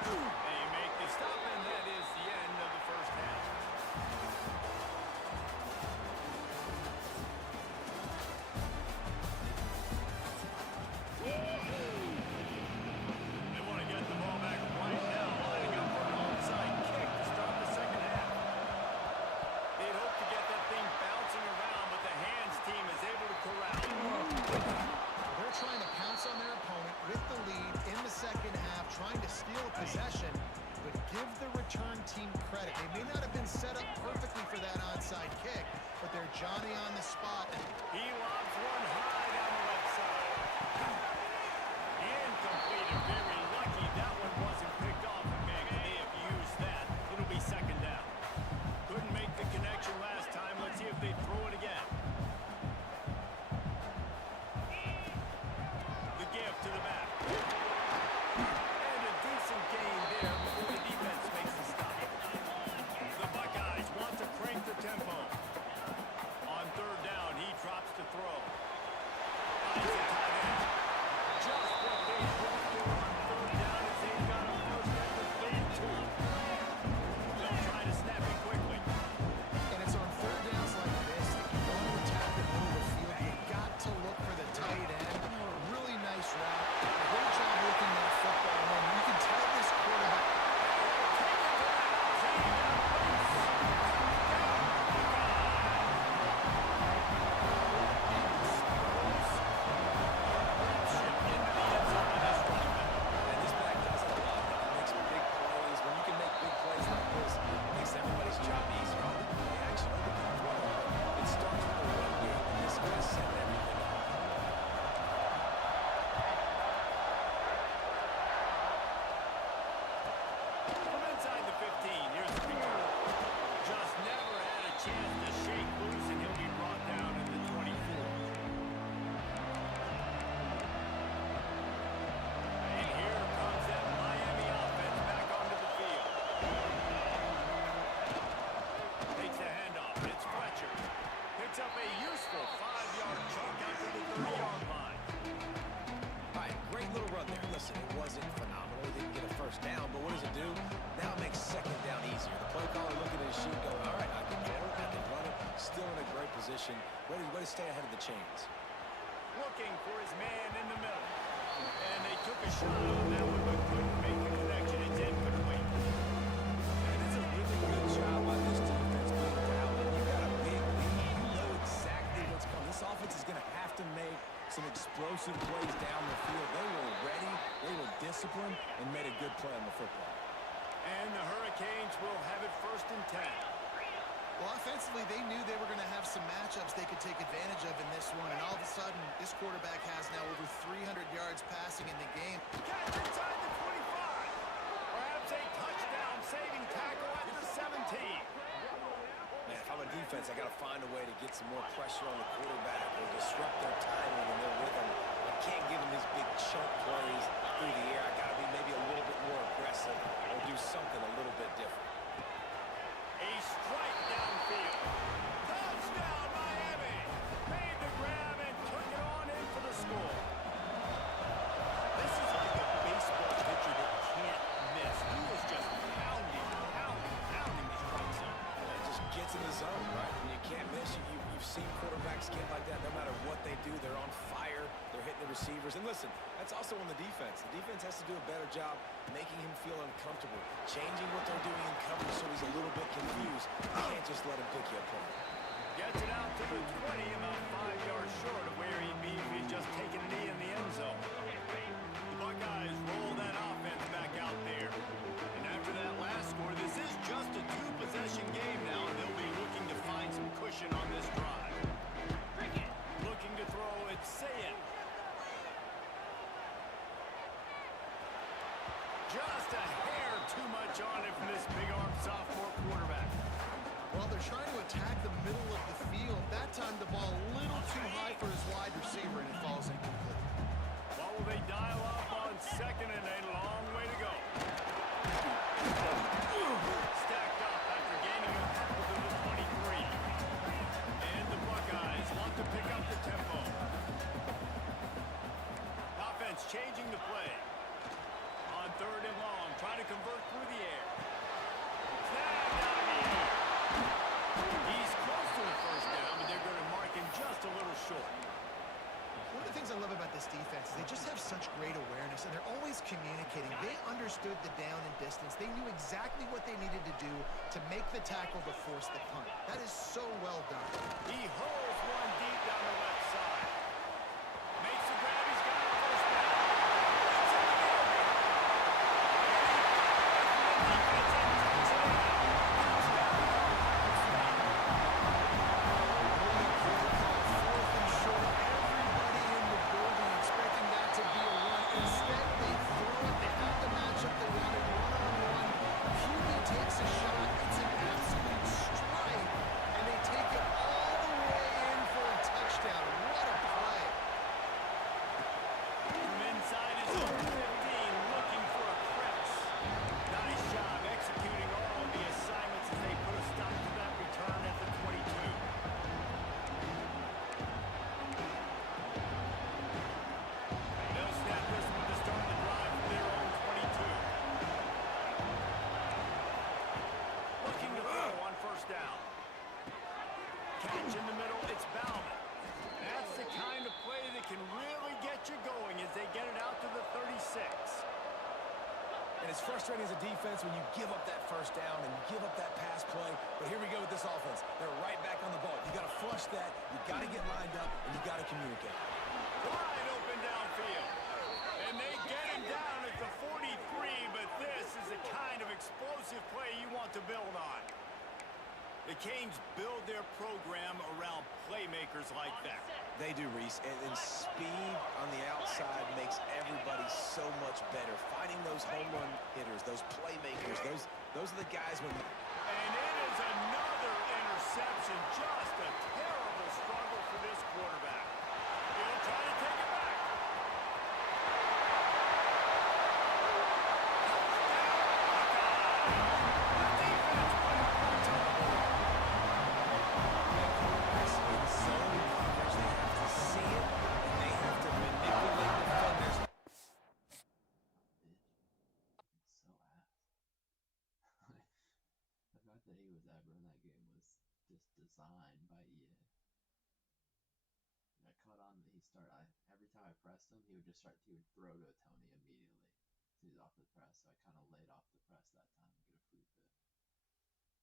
They make the stop, and that is the end of the first half. They want to get the ball back right now, lining up for an onside kick to start the second half. They'd hope to get that thing bouncing around, but the hands team is able to corral it. They're trying to pounce on their opponent with the lead in the second half, trying to steal a possession, but give the return team credit. They may not have been set up perfectly for that onside kick, but they're Johnny on the spot. He lobs one high down the left side. Incomplete and very lucky that one wasn't picked off. And man, they have used that. It'll be second down. Couldn't make the connection last time. Let's see if they throw it again. The gift to the back. And a decent gain there before the defense makes the stop. The Buckeyes want to crank the tempo. On third down, he drops to throw. Finds the tight end. Just what they hoped for on third down as they've got a first down with 32. They'll try to snap it quickly. And it's on third downs like this that you want to attack the middle of the field. You've got to look for the tight end. Really nice route. Great job looking that football home. You can tell this quarterback. And this back does it a lot. He makes big plays. When you can make big plays like this, it makes everybody's job easier. They actually open the throw. It starts with the run game, and this guy set everything up. From inside the 15, here's the return. Just never had a chance to shake loose, and he'll be brought down at the 24. And here comes that Miami offense back onto the field. Takes the handoff. It's Fletcher. Picks up a useful 5-yard chunk out to the 30-yard line. All right, great little run there. Listen, it wasn't phenomenal. He didn't get a first down, but what does it do? Now it makes second down easier. The play caller looking at his sheet going, all right, I can throw it, I can run it. Still in a great position. Way to stay ahead of the chains. Looking for his man in the middle. And they took a shot on that one, but couldn't make the connection. It's incomplete. And it's a really good job by this defense being down. You got a big lead. You know exactly what's coming. This offense is going to have to make some explosive plays down the field. They were ready, they were disciplined, and made a good play on the football. And the Hurricanes will have it first and 10. Well, offensively, they knew they were going to have some matchups they could take advantage of in this one, and all of a sudden, this quarterback has now over 300 yards passing in the game. Catch inside the 25. Perhaps a touchdown-saving tackle at the 17. Man, if I'm a defense, I got to find a way to get some more pressure on the quarterback or disrupt their timing and their rhythm. I can't give him these big chunk plays through the air. I got to be maybe a little bit more aggressive or do something a little bit different. A strike downfield. Touchdown, Miami. Made the grab and took it on in for the score. This is like a baseball pitcher that can't miss. He is just pounding the strike zone. It just gets in the zone, right? When you can't miss, you've seen quarterbacks get like that. No matter what they do, they're on fire. They're hitting the receivers. And listen, that's also on the defense. The defense has to do a better job making him feel uncomfortable, changing what they're doing in coverage so he's a little bit confused. You can't just let him pick you apart. Gets it out to the 20, about 5 yards short of where he'd be if he'd just taken a knee in the end zone. The Buckeyes roll that offense back out there. And after that last score, this is just a two-possession game now, and they'll be looking to find some cushion on this drive. Looking to throw, it's Sayin. Just a hair too much on it from this big-arm sophomore quarterback. Well, they're trying to attack the middle of the field. That time the ball a little too high for his wide receiver, and it falls incomplete. What will they dial up changing the play. On 3rd and long, trying to convert through the air. Snagged out of the air. He's close to a first down, but they're going to mark him just a little short. One of the things I love about this defense is they just have such great awareness, and they're always communicating. They understood the down and distance. They knew exactly what they needed to do to make the tackle to force the punt. That is so well done. He holds one deep down the left side. Makes the grab. He's got a first down. Takes a shot, it's an absolute strike, and they take it all the way in for a touchdown. What a play. From inside his own 15, looking for a press. Nice job executing all of the assignments as they put a stop to that return at the 22. They'll snap this one to start the drive from their own 22. Looking to throw on first down. Catch in the middle, it's Bauman. That's the kind of play that can really get you going as they get it out to the 36. And it's frustrating as a defense when you give up that first down and you give up that pass play. But here we go with this offense. They're right back on the ball. You got to flush that. You got to get lined up, and you got to communicate. Wide open downfield. And they get him down at the 43, but this is the kind of explosive play you want to build on. The Canes build their program around playmakers like that. They do, Reese, and speed on the outside makes everybody so much better. Finding those home run hitters, those playmakers, those are the guys when... And it is another interception. Just a terrible struggle for this quarterback. He'll try to take it back. That he was ever in that game was just designed by EA. I caught on that every time I pressed him, he would throw to a Tony immediately. So he's off the press, so I kind of laid off the press that time to get a free fit. Man, I got devoted again.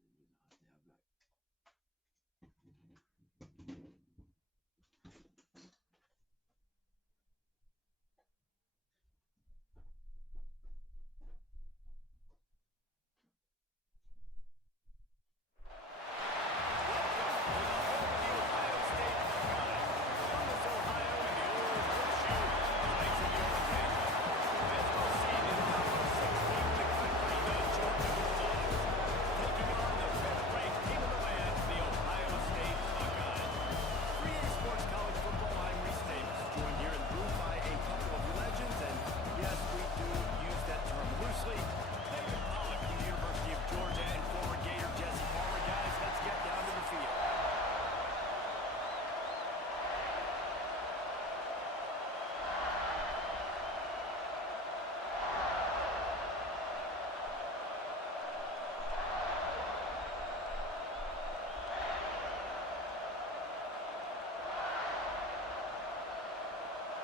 So 9-3. Since I'm really using a hot day, I'll be like,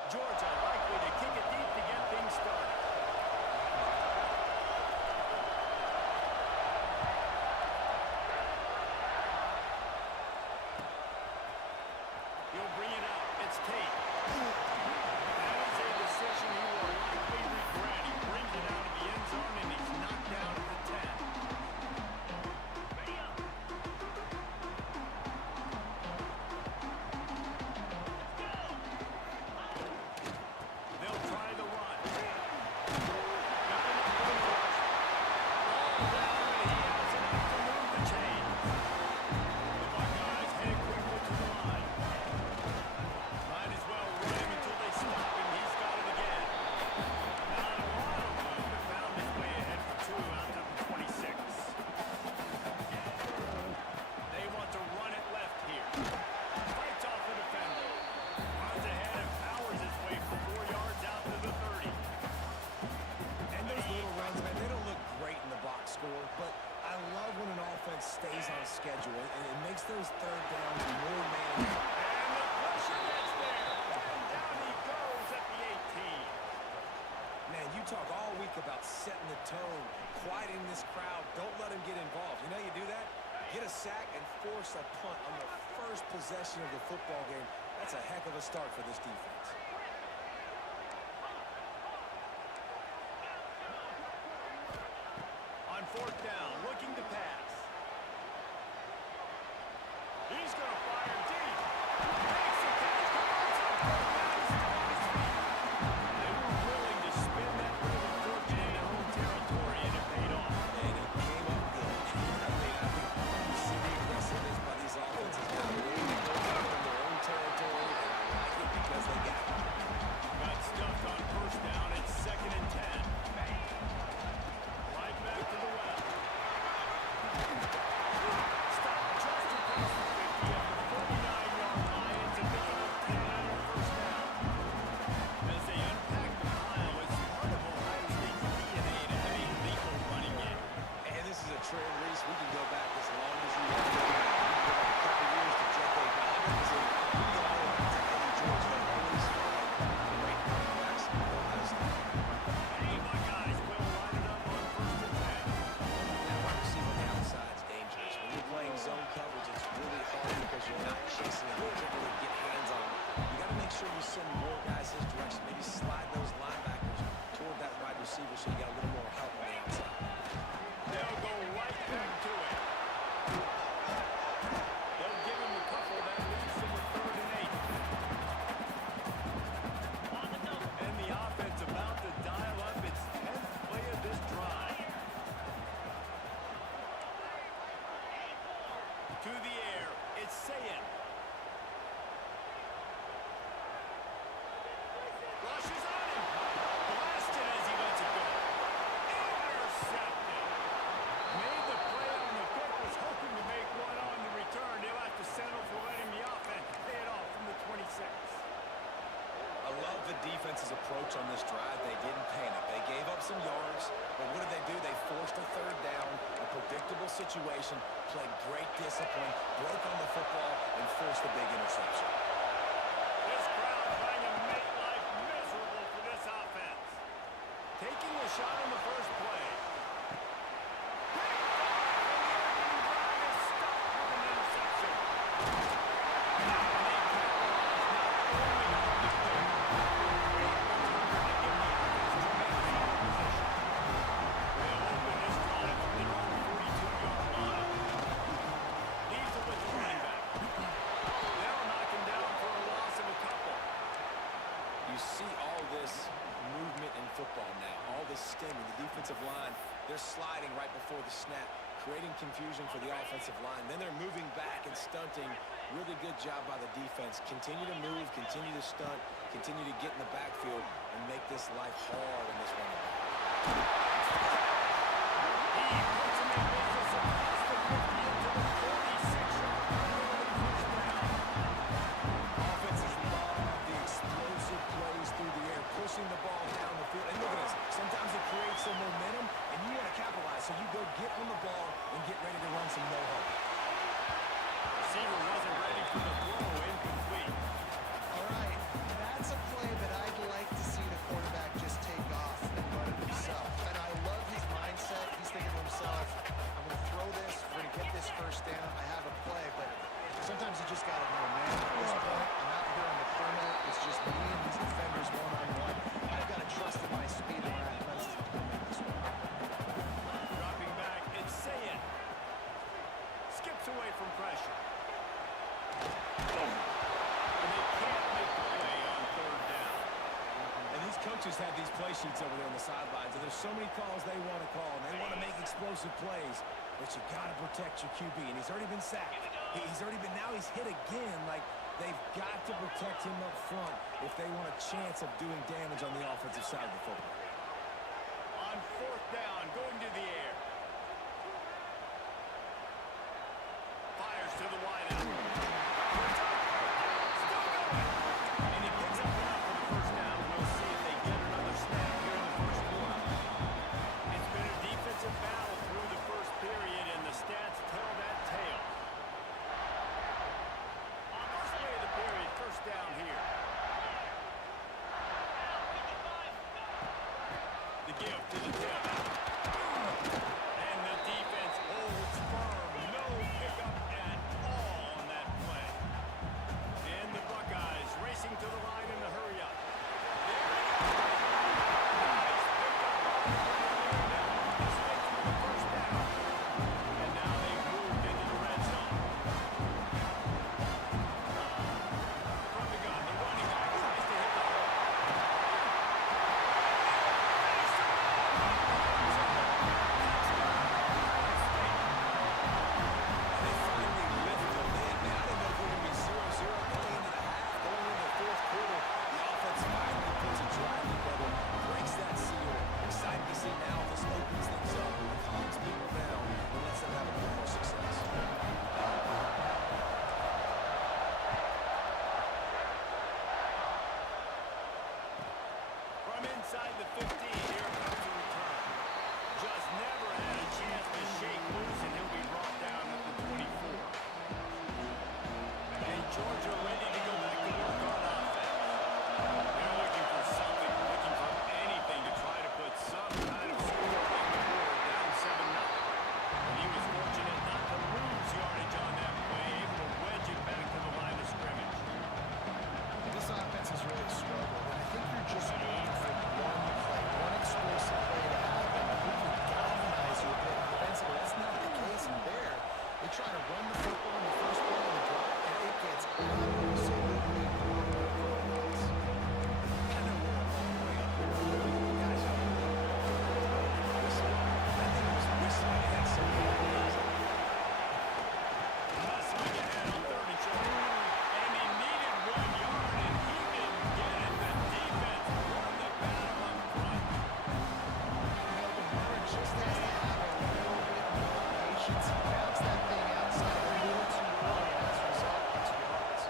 Georgia likely to kick it deep to get things started. He'll bring it out. It's Tate. That is a decision he will likely regret. He brings it out of the end zone, and he's knocked down at the 10. Ready up. They'll try the run. Ball down, and he has enough to move the chains. The Buckeyes headed quickly to the line. Might as well run him until they stop him. He's got it again. Not a lot of room, but found his way ahead for schedule, and it makes those third downs more manageable. And the pressure gets there. And down he goes at the 18. Man, you talk all week about setting the tone, quieting this crowd. Don't let them get involved. You know you do that? Get a sack and force a punt on the first possession of the football game. That's a heck of a start for this defense. On fourth down, looking to pass. He's going to fire deep. Makes the catch. They were willing to spin that red fortune in their own territory, and it paid off. And it came up good. I think you see the aggressiveness by these offenses now. They're willing to go for it in their own territory, and I like it because they got it. Got stuffed on first down. It's 2nd and 10. Right back to the well. Stop just across the 50 of the 49-yard line. It's a pickup of 10 on their first down. As they unpack the pile, it's part of Ohio State's DNA to have a lethal running game. And this is a trend, Reese. We can go back as long as you want to go back. We can go back a couple years to J.K. Dobbins, and we can go back to Eddie George. They always find great running backs in Ohio State. Hey, my guys, will line it up on 1st and 10. That wide receiver on the outside is dangerous. When you're playing zone coverage, it's really hard because you're not chasing him. You can't really get hands on him. You got to make sure you send more guys his direction. Maybe slide those linebackers toward that wide receiver so you got a little more help on the outside. They'll go right back to it. They'll give him a couple that leads to the 3rd and 8. And the offense about to dial up its 10th play of this drive. To the air, it's Sayin. Rushes on him. Blasted as he lets it go. Intercepted. Made the play on the pick, was hoping to make one on the return. They'll have to settle for letting the offense pay it off from the 26. I love the defense's approach on this drive. They didn't panic. They gave up some yards, but what did they do? They forced a third down, a predictable situation, played great discipline, broke on the football, and forced a big interception. This crowd trying to make life miserable for this offense. Taking a shot on the first play. You see all this movement in football now, all this stemming. The defensive line, they're sliding right before the snap, creating confusion for the offensive line. Then they're moving back and stunting. Really good job by the defense. Continue to move, continue to stunt, continue to get in the backfield and make this life hard in this running back. He puts him in business across the 50 into the 46-yard line. Offenses love the explosive plays through the air, pushing the ball down the field. And look at this. Sometimes it creates some momentum, and you want to capitalize. So you go get on the ball and get ready to run some no-huddle. Receiver wasn't ready for the throw, incomplete. All right, that's a play that I'd like to see the quarterback just take off and run it himself. And I love his mindset. He's thinking to himself, I'm going to throw this, we're going to get this first down, I have a play. But sometimes you just got to know, man, at this point, I'm out here on the perimeter. It's just me and these defenders one-on-one. I've got to trust in my speed and my athleticism to make this one. Dropping back, it's Sayin. Skips away from pressure. And they can't make the play on 3rd down. And these coaches have these play sheets over there on the sidelines, and there's so many calls they want to call, and they want to make explosive plays, but you got to protect your QB, and he's already been sacked. Now he's hit again. Like, they've got to protect him up front if they want a chance of doing damage on the offensive side of the football. On 4th down, going to the air. Fires to the wideout. Still going. And he picks up enough for the first down. We'll see if they get another snap here in the first quarter. It's been a defensive battle through the first period, and the stats tell that tale. give to the tailback. And the defense holds firm. No pickup at all on that play. And the Buckeyes racing to the line in the hurry up. There it is. Nice pickup on the ground there. This makes for the first down. And now they've moved into the red zone. From the gun, the running back tries to hit the hole. They finally lift the lid, man. I didn't know if we were going to be 0-0 going into the half, going into the fourth quarter. The offense finally puts a drive together, breaks that seal. Excited to see now if this opens things up, calms people down, and lets them have a little more success. From inside the 15, here comes the return. Just never had a chance to shake loose, and he'll be brought down at the 24. And Georgia ready to go back to work on offense. They're looking for something, looking for anything to try to put some kind of score on the board, down 7-0. And he was fortunate not to lose yardage on that play, able to wedge it back to the line of scrimmage. This offense has really struggled, and I think you're just waiting for one play, one explosive play to happen. We can galvanize you a bit offensively. That's not the case in there. They try to run the football in the first play of the drive, and it gets absolutely brutalized. I know we're a long way up here. Guys, that thing was whistling ahead so many days. Hustling ahead on 3rd and short. And he needed 1 yard, and he didn't get it. The defense won the battle up front. You know, the runner just has to have a little bit more patience. He bounced that thing outside a little too early, and as a result, gets yards.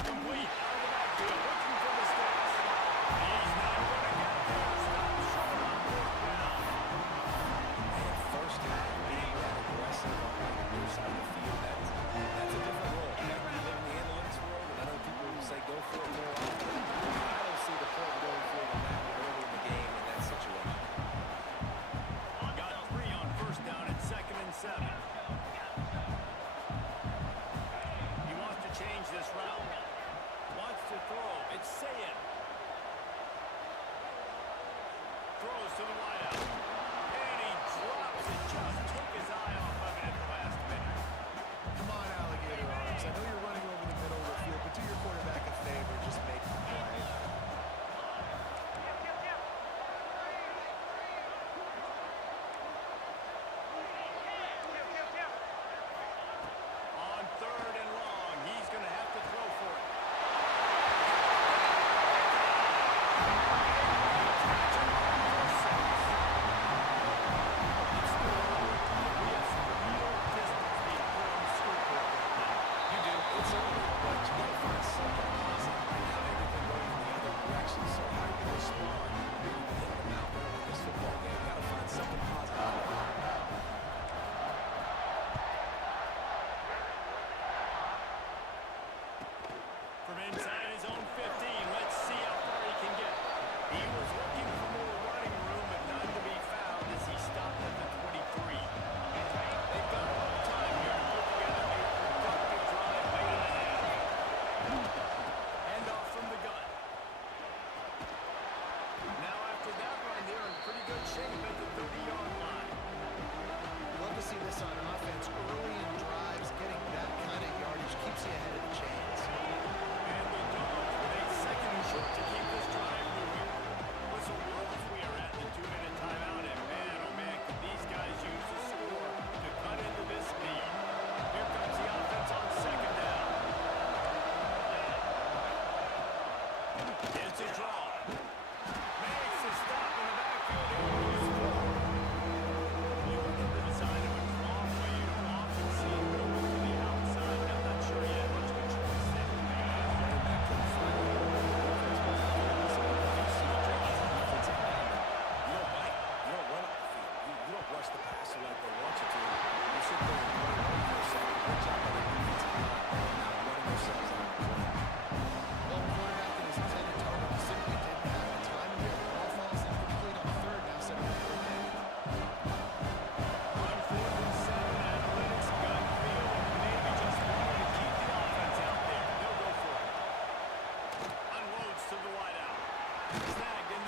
Complete out of the backfield, looking for the sticks. He's not going to get there. Stop short on 4th down. And first half, being that aggressive on the near side of the field, that's a different role. We live in the analytics world, and I know people will say go for it more often. I don't see the point going for it on that early in the game in that situation. Got 3 on 1st down at 2nd and 7. He wants to change this route. Wants to throw. It's Sayed. Throws to the wideout. And he drops it. Just took his eye off of it at the last minute. Come on, alligator arms. I know you're running over the middle of the field, but do your quarterback a favor. Just make the play. On 3rd and long, he's going to have to throw for it. You do. It's early, but you got to find something positive. Now everything going in the other direction, so how do you respond? You're going to hit them out there in this football game. You got to find something positive. From inside his own 15, let's see how far he can get. He was looking for more running room, but none to be found as he stopped at the 23. They've got a little time here to put together a productive drive late in the half. Hand off from the gun. Now after that run, they're in pretty good shape at the 30-yard line. Love to see this on offense early in drives. Getting that kind of yardage keeps you ahead of the chains. And the Dogs with a 2nd and short to keep this drive moving.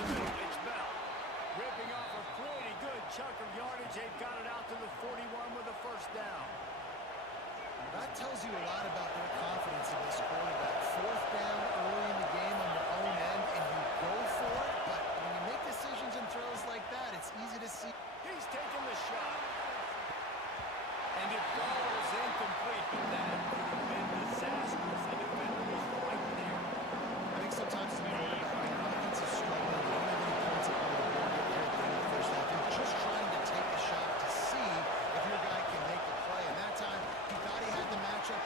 the middle. It's Bell. Ripping off a pretty good chunk of yardage. They've got it out to the 41 with a first down. That tells you a lot about their confidence in this quarterback. Fourth down early in the game on your own end, and you go for it. But when you make decisions and throws like that, it's easy to see. He's taking the shot. And it falls incomplete, but that could have been disastrous. The defender was right there. I think sometimes as a quarterback, when your offense is struggling, you don't have any points up on the board here at the end of the first half. You're just trying to take a shot to see if your guy can make the play. And that time, he thought he had the matchup.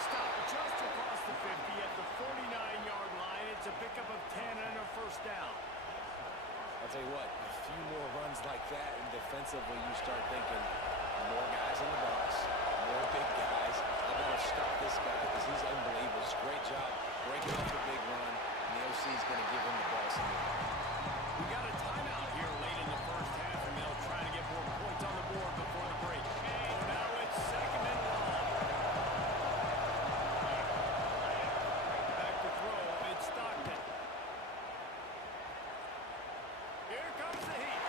Stop just across the 50 at the 49-yard line. It's a pickup of 10 and a first down. I'll tell you what, a few more runs like that, and defensively you start thinking more guys in the box, more big guys. I better stop this guy because he's unbelievable. It's a great job breaking off the big run, and the OC is going to give him the ball. We got a timeout here late in the first half, and they'll try to get more points on the board before the break. So now it's second and long. Back to throw, it's Stockton. Here comes the heat.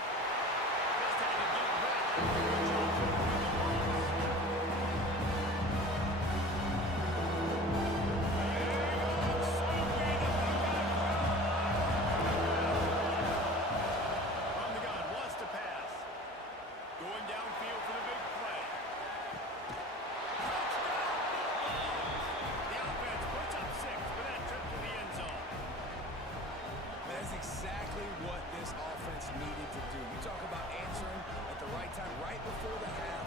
Just had to get rid of it. On the gun, wants to pass. Going downfield for the big play. Touchdown, Bulldogs! The offense puts up 6 for that trip to the end zone. That's exactly what this offense needed to do. You talk about answering at the right time, right before the half,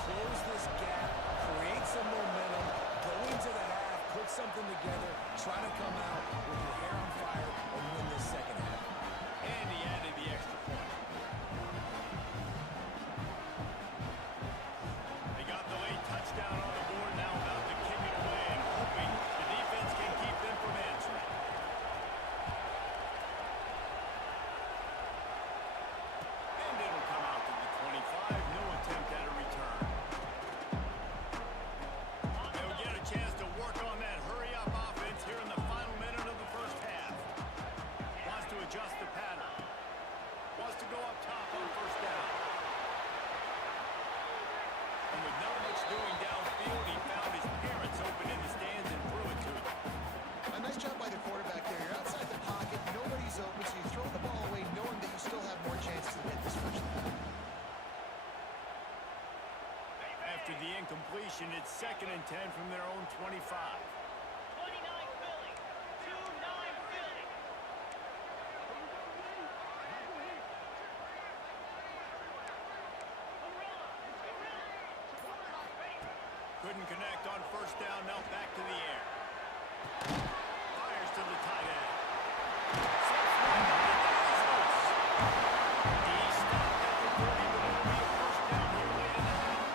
close this gap, create some momentum, go into the half, put something together, try to come out with your hair on fire and win this second half. And he added the extra point. They got the late touchdown on the board, now about to kick it away and hoping the defense can keep them from answering. And it'll come out to the 25. No attempt at a return. They'll get a chance to work on that hurry-up offense here in the final minute of the first half. Wants to adjust the pattern. Wants to go up top on first down. And with not much doing downfield, he found his parents open in the stands and threw it to him. A nice job by the quarterback there. You're outside the pocket, nobody's open, so you throw the ball away knowing that you still have more chances to get this first down. After the incompletion, it's 2nd and 10 from their own 25. 29 Philly. 2-9 Philly. Couldn't connect on first down, now back to the air. Fires to the tight end. Sets one, and that is loose. He stopped at the 30, but it'll be a first down here late in the half.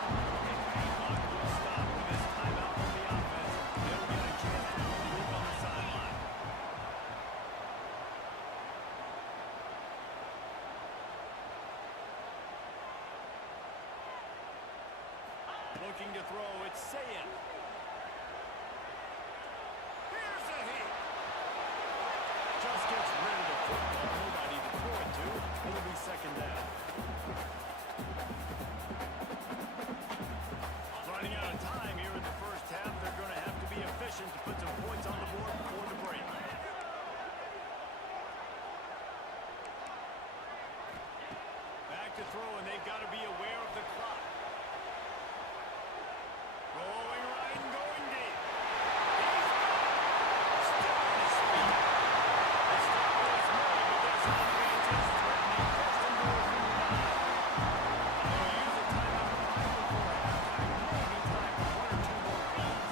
Clock will stop with this timeout from the offense. They'll get a chance to move on the sideline. Looking to throw, it's Sayin. Here's a hit. Just gets rid of the football. Nobody to throw it to. It'll be second down. Running out of time here in the first half. They're going to have to be efficient to put some points on the board before the break. Back to throw, and they've got to be aware of the clock. Rolling right and going deep. He's still on his feet. The stop was made, but there's an advantage threatening first and goal from the 9. They'll use a timeout right before halftime. Maybe time for 1 or 2 more plays.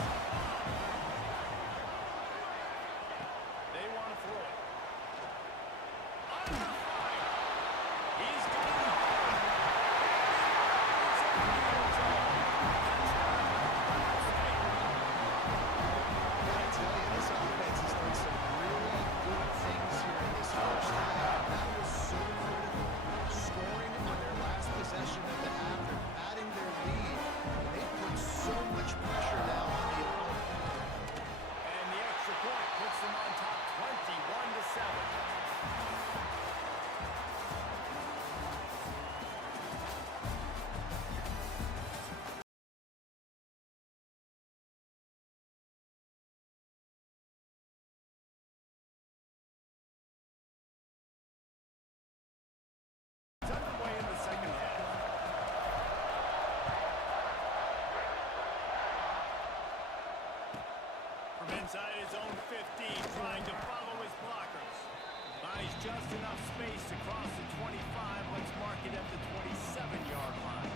They want to throw it. Under fire. He's got it. just enough space to cross the 25. Let's mark it at the 27-yard line.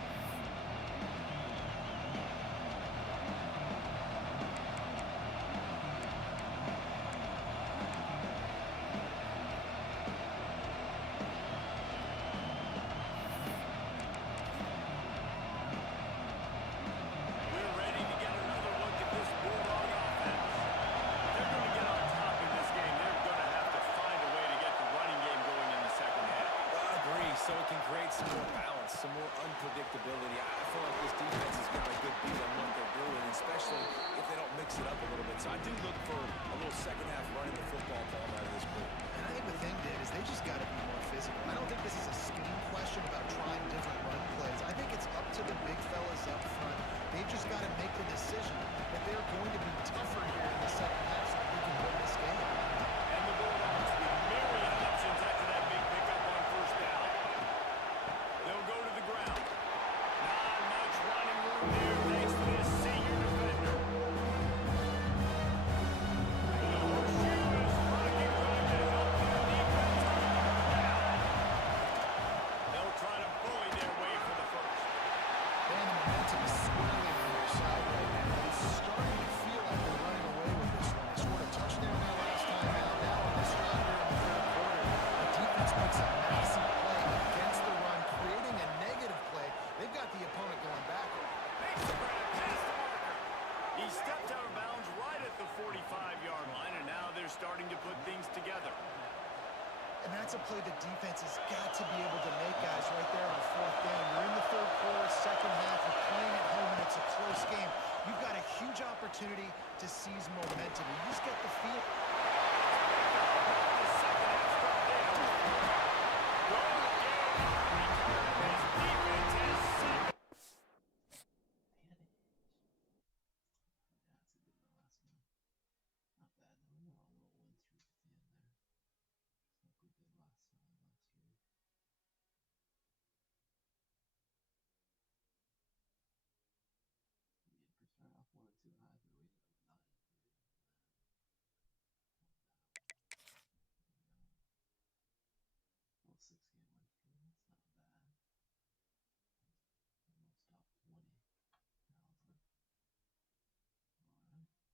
We're ready to get another look at this Bulldog offense. If they're going to get on top in this game, they're going to have to find a way to get the running game going in the second half. I agree, so it can create some more balance, some more unpredictability. I feel like this defense is getting a good beat on what they're doing, especially if they don't mix it up a little bit. So I do look for a little second half running the football ball out of this group. And I think the thing, Dave, is they just got to be more physical. I don't think this is a scheme question about trying different run plays. I think it's up to the big fellas up front. They've just got to make the decision that they're going to be tougher here in the second half so that we can win this game. And the Bulldogs with myriad options after that big pickup on first down. They'll go to the ground. Not much running room there thanks to this senior defender. And the horseshoe is rocking good to help their defense keep them down. They'll try to bully their way for the first. Man, the momentum is swirling on their side right now. It's starting to feel like they're running away with this one. They scored a touchdown their last time out. Now in this drive here in the third quarter, the defense makes a massive play against the run, creating a negative play. They've got the opponent going backward. Makes the grab past the marker. He stepped out of bounds right at the 45-yard line, and now they're starting to put things together. And that's a play the defense has got to be able to make, guys, right there on fourth down. You're in the third quarter, second half, you're playing at home, and it's a close game. You've got a huge opportunity to seize momentum. You just get the feel. The second half start there. Go again. This defense has sucked. Advantage. Yeah, that's a good one last one. Not bad though. We're on a little win streak at the end there. Just like we did last week. We start off 1-2 high.